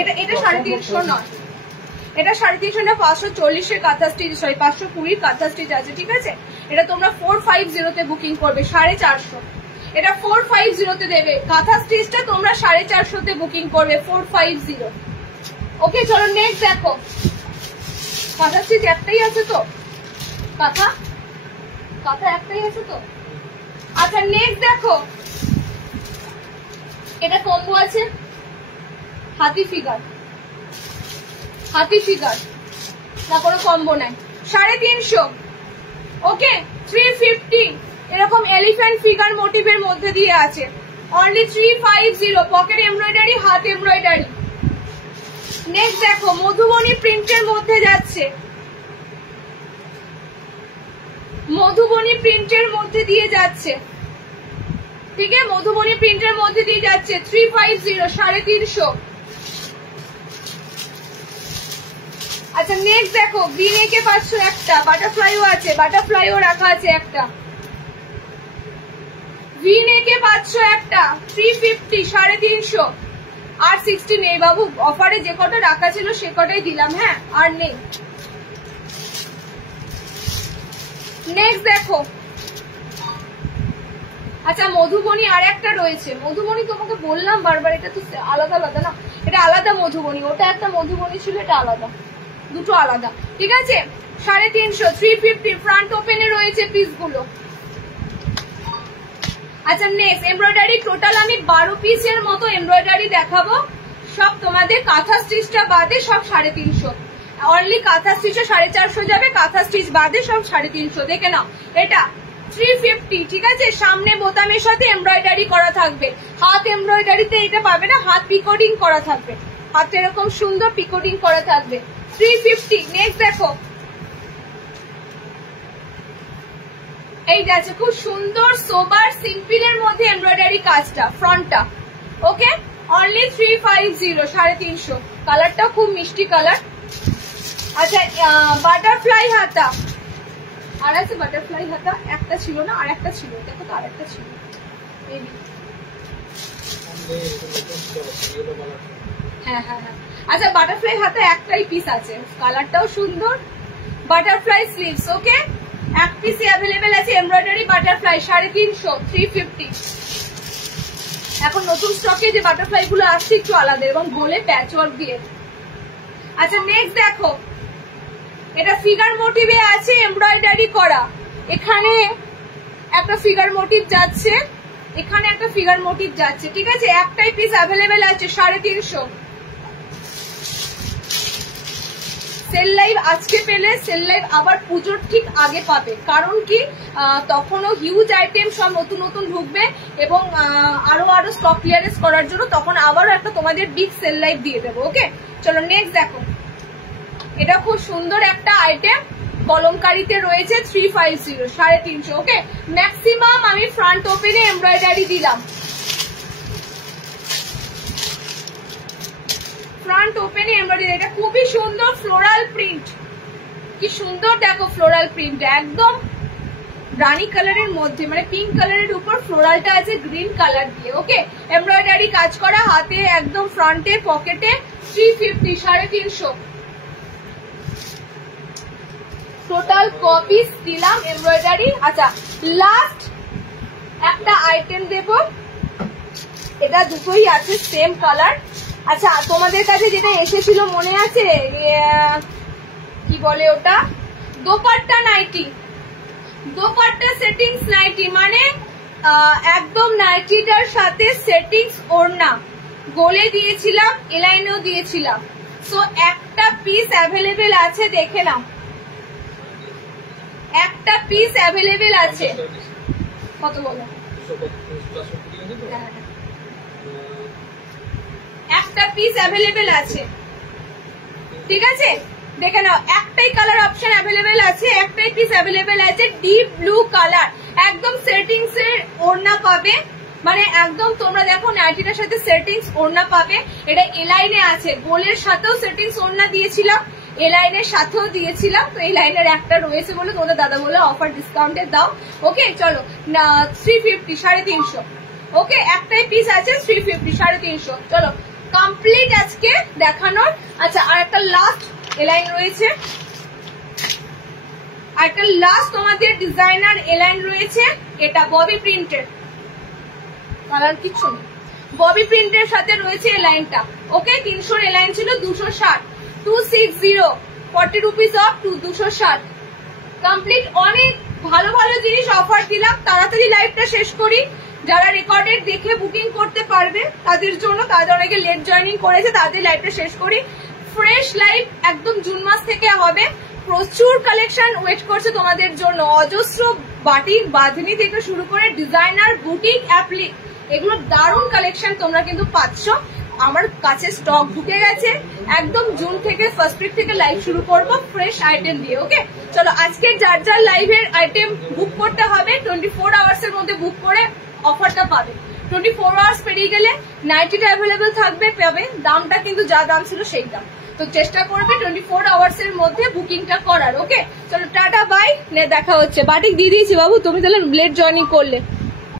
এটা 350 নয়, এটা 350 না, 540-এর কাঁথা স্টিচ, সরি 520 কাঁথা স্টিচ আছে, ঠিক আছে? এটা তোমরা 450-তে বুকিং করবে, 450। এটা 450-তে দেবে। কাঁথা স্টিচটা তোমরা 450-তে বুকিং করবে, 450। ওকে, চলো নেক্সট দেখো। কাঁথা স্টিচ একটাই আছে তো? কাঁথা একটাই আছে তো? আচ্ছা, নেক্সট দেখো, এটা কম্বো আছে, হাতি ফিগার না, কোনো কম্বো নাই, 350। ওকে, 350 এরকম এলিফ্যান্ট ফিগার মোটিভের মধ্যে দিয়ে আছে, অনলি 350। পকেট এমব্রয়ডারি, হাত এমব্রয়ডারি। নেক্সট দেখো, মধুবনী প্রিন্টের মধ্যে যাচ্ছে, মধুবনী প্রিন্টের মধ্যে দিয়ে যাচ্ছে, ঠিক আছে? মধুবনী প্রিন্টের মধ্যে দিয়ে যাচ্ছে 350, 350। আচ্ছা, নেক্সট দেখো, ভিনেকে পাচ্ছ একটা, বাটারফ্লাইও আছে, বাটারফ্লাইও রাখা আছে একটা। ভিনেকে পাচ্ছ একটা 350, 350। আর 60 নেই বাবু, অফারে যে কটা রাখা ছিল সে কটাই দিলাম, হ্যাঁ আর নেই। নেক্সট দেখো, আচ্ছা মধুবনী আর একটা রয়েছে, মধুবনী তোমাকে বললাম বারবার, এটা তো আলাদা আলাদা না, এটা আলাদা মধুবনী, ওটা একটা মধুবনী ছিল, এটা আলাদা, দুটো আলাদা, ঠিক আছে। 350, 350 ফ্রন্ট ওপেনে রয়েছে পিসগুলো। আচ্ছা নেক্সট এমব্রয়ডারি, টোটাল আমি 12 পিসের মতো এমব্রয়ডারি দেখাবো, সব তোমাদের কাঁথা স্টিচটা বাদে সব 350, অনলি কাঁথা স্টিচে 450 যাবে, কাঁথা স্টিচ বাদে সব 350। দেখে নাও, এটা 350, ঠিক আছে। সামনে বোতামের সাথে এমব্রয়ডারি করা থাকবে, হাত এমব্রয়ডারিতে এটা পাবে না, হাত পিকোডিং করা থাকবে, হাতে এরকম সুন্দর পিকোডিং করা থাকবে, 350। নেক্সট দেখো, এইটা আছে খুব সুন্দর সোবার সিম্পলের মধ্যে এমব্রয়ডারি কাজটা, ফ্রন্টটা, ওকে, অনলি 350, 350। কালারটা খুব মিষ্টি কালার। আচ্ছা বাটারফ্লাই হাতা আর আছে, বাটারফ্লাই হাতা একটা ছিল না, আর একটা ছিল, দেখো তো আর একটা ছিল, হ্যাঁ হ্যাঁ হ্যাঁ। আচ্ছা বাটারফ্লাই হাতা একটাই পিস আছে, কালারটাও সুন্দর, বাটারফ্লাই স্লিভস, ওকে, এক পিস অ্যাভেলেবেল আছে এমব্রয়ডারি বাটারফ্লাই, 350, 350। এখন নতুন স্টকে যে বাটারফ্লাই গুলো আসছে একটু আলাদা এবং গোলে প্যাচওয়ার্ক দিয়ে। আচ্ছা নেক্সট দেখো, এটা ফিগার মোটিভে আছে এমব্রয়ডারি করা, এখানে একটা ফিগার মোটিভ যাচ্ছে, এখানে একটা ফিগার মোটিভ যাচ্ছে, ঠিক আছে। একটাই পিস অ্যাভেলেবেল আছে, 350। সেল লাইভ আজকে পেলে সেল লাইভ আবার পুজোর ঠিক আগে পাবে, কারণ কি তখনও হিউজ আইটেম সব নতুন নতুন ঢুকবে এবং আরো স্টক ক্লিয়ারেন্স করার জন্য তখন আবারও একটা তোমাদের বিগ সেল লাইভ দিয়ে দেবো, ওকে। চলো নেক্সট দেখো, এটা খুব সুন্দর একটা আইটেম, কলমকারিতে রয়েছে, 350, 350, ওকে। ম্যাক্সিমাম আমি ফ্রন্ট ওপেনে এমব্রয়ডারি দিলাম, ফ্রন্ট ওপেনে এমব্রয়ডারি, এটা খুবই সুন্দর ফ্লোরাল প্রিন্ট, কি সুন্দর দেখো ফ্লোরাল প্রিন্ট, একদম রানী কালারের মধ্যে, মানে পিঙ্ক কালারের উপর ফ্লোরালটা আছে গ্রিন কালার দিয়ে, ওকে। এমব্রয়ডারি কাজ করা, হাতে একদম ফ্রন্টে পকেটে, 350, 350। টোটাল কপিস দিলাম এমব্রয়ডারি। আচ্ছা লাস্ট একটা আইটেম দেব, এটা দুটোই আছে সেম কালার। আচ্ছা তোমাদের কাছে যেটা এসেছিল মনে আছে, কি বলে ওটা, dupatta nightie, dupatta settings nightie, মানে একদম নাইটিটার সাথে সেটিংস ওড়না, গোলে দিয়েছিলাম, এলাইনেও দিয়েছিলাম। সো একটা পিস অ্যাভেলেবেল আছে, দেখে নাও, একটা পিস অ্যাভেলেবেল আছে, কত বলো, একটা পিস অ্যাভেলেবেল আছে, ঠিক আছে। দেখে নাও, একটাই কালার অপশন অ্যাভেলেবেল আছে, একটাই পিস অ্যাভেলেবেল আছে, ডিপ ব্লু কালার, একদম সেটিংস এর ওড়না পাবে, মানে একদম তোমরা দেখো নাইটিটার সাথে সেটিংস ওড়না পাবে। এটা এলাইনে আছে, গোলের সাথেও সেটিংস ওড়না দিয়েছিলাম, এলাইনের সাথেও দিয়েছিলাম, তো এই লাইনের একটা রয়েছে বলে তোমাদের দাদা বলে অফার ডিসকাউন্টে দাও, ওকে। চলো 350, 350, ওকে, একটাই পিস আছে, 350, 350। চলো কমপ্লিট আজকে দেখানোর। আচ্ছা আর একটা লাস্ট এলাইন রয়েছে, আর একটা লাস্ট তোমাদের ডিজাইনার এলাইন রয়েছে, এটা ববি প্রিন্টের, কালার কিছু নেই, ববি প্রিন্টের সাথে রয়েছে এলাইনটা, ওকে। 300 এলাইন ছিল, 260, 260, 40 রুপিস অফ 260 কমপ্লিট। অনেক ভালো ভালো জিনিস অফার দিলাম, তাড়াতাড়ি লাইভটা শেষ করি। যারা রেকর্ডেড দেখে বুকিং করতে পারবে তাদের জন্য, তাদের অনেকে লেট জয়েনিং করেছে, তাদের লাইভটা শেষ করি। ফ্রেশ লাইভ একদম জুন মাস থেকে হবে, প্রচুর কালেকশন ওয়েট করছে তোমাদের জন্য, অজস্র বাটিক বাঁধনি থেকে শুরু করে ডিজাইনার বুটিক অ্যাপ্লিক, এগুলো দারুণ কালেকশন তোমরা কিন্তু পাচ্ছ। আমার কাছে স্টক ঢুকে গেছে, একদম জুন থেকে ফার্স্ট উইক থেকে লাইভ শুরু করবো ফ্রেশ আইটেম দিয়ে, ওকে। চলো আজকে যার যার লাইভের আইটেম বুক করতে হবে 24 আওয়ার্স এর মধ্যে বুক করে অফারটা পাবে। 24 আওয়ার্স পেরিয়ে গেলে নাইটিটা অ্যাভেলেবেল থাকবে, পাবে, দামটা কিন্তু যা দাম ছিল সেই দাম, তো চেষ্টা করবে 24 আওয়ার্স এর মধ্যে বুকিংটা করার, ওকে। চলো টাটা বাই, দেখা হচ্ছে। বাটিক দিয়ে দিয়েছি বাবু, তুমি তাহলে লেট জয়েনিং করলে।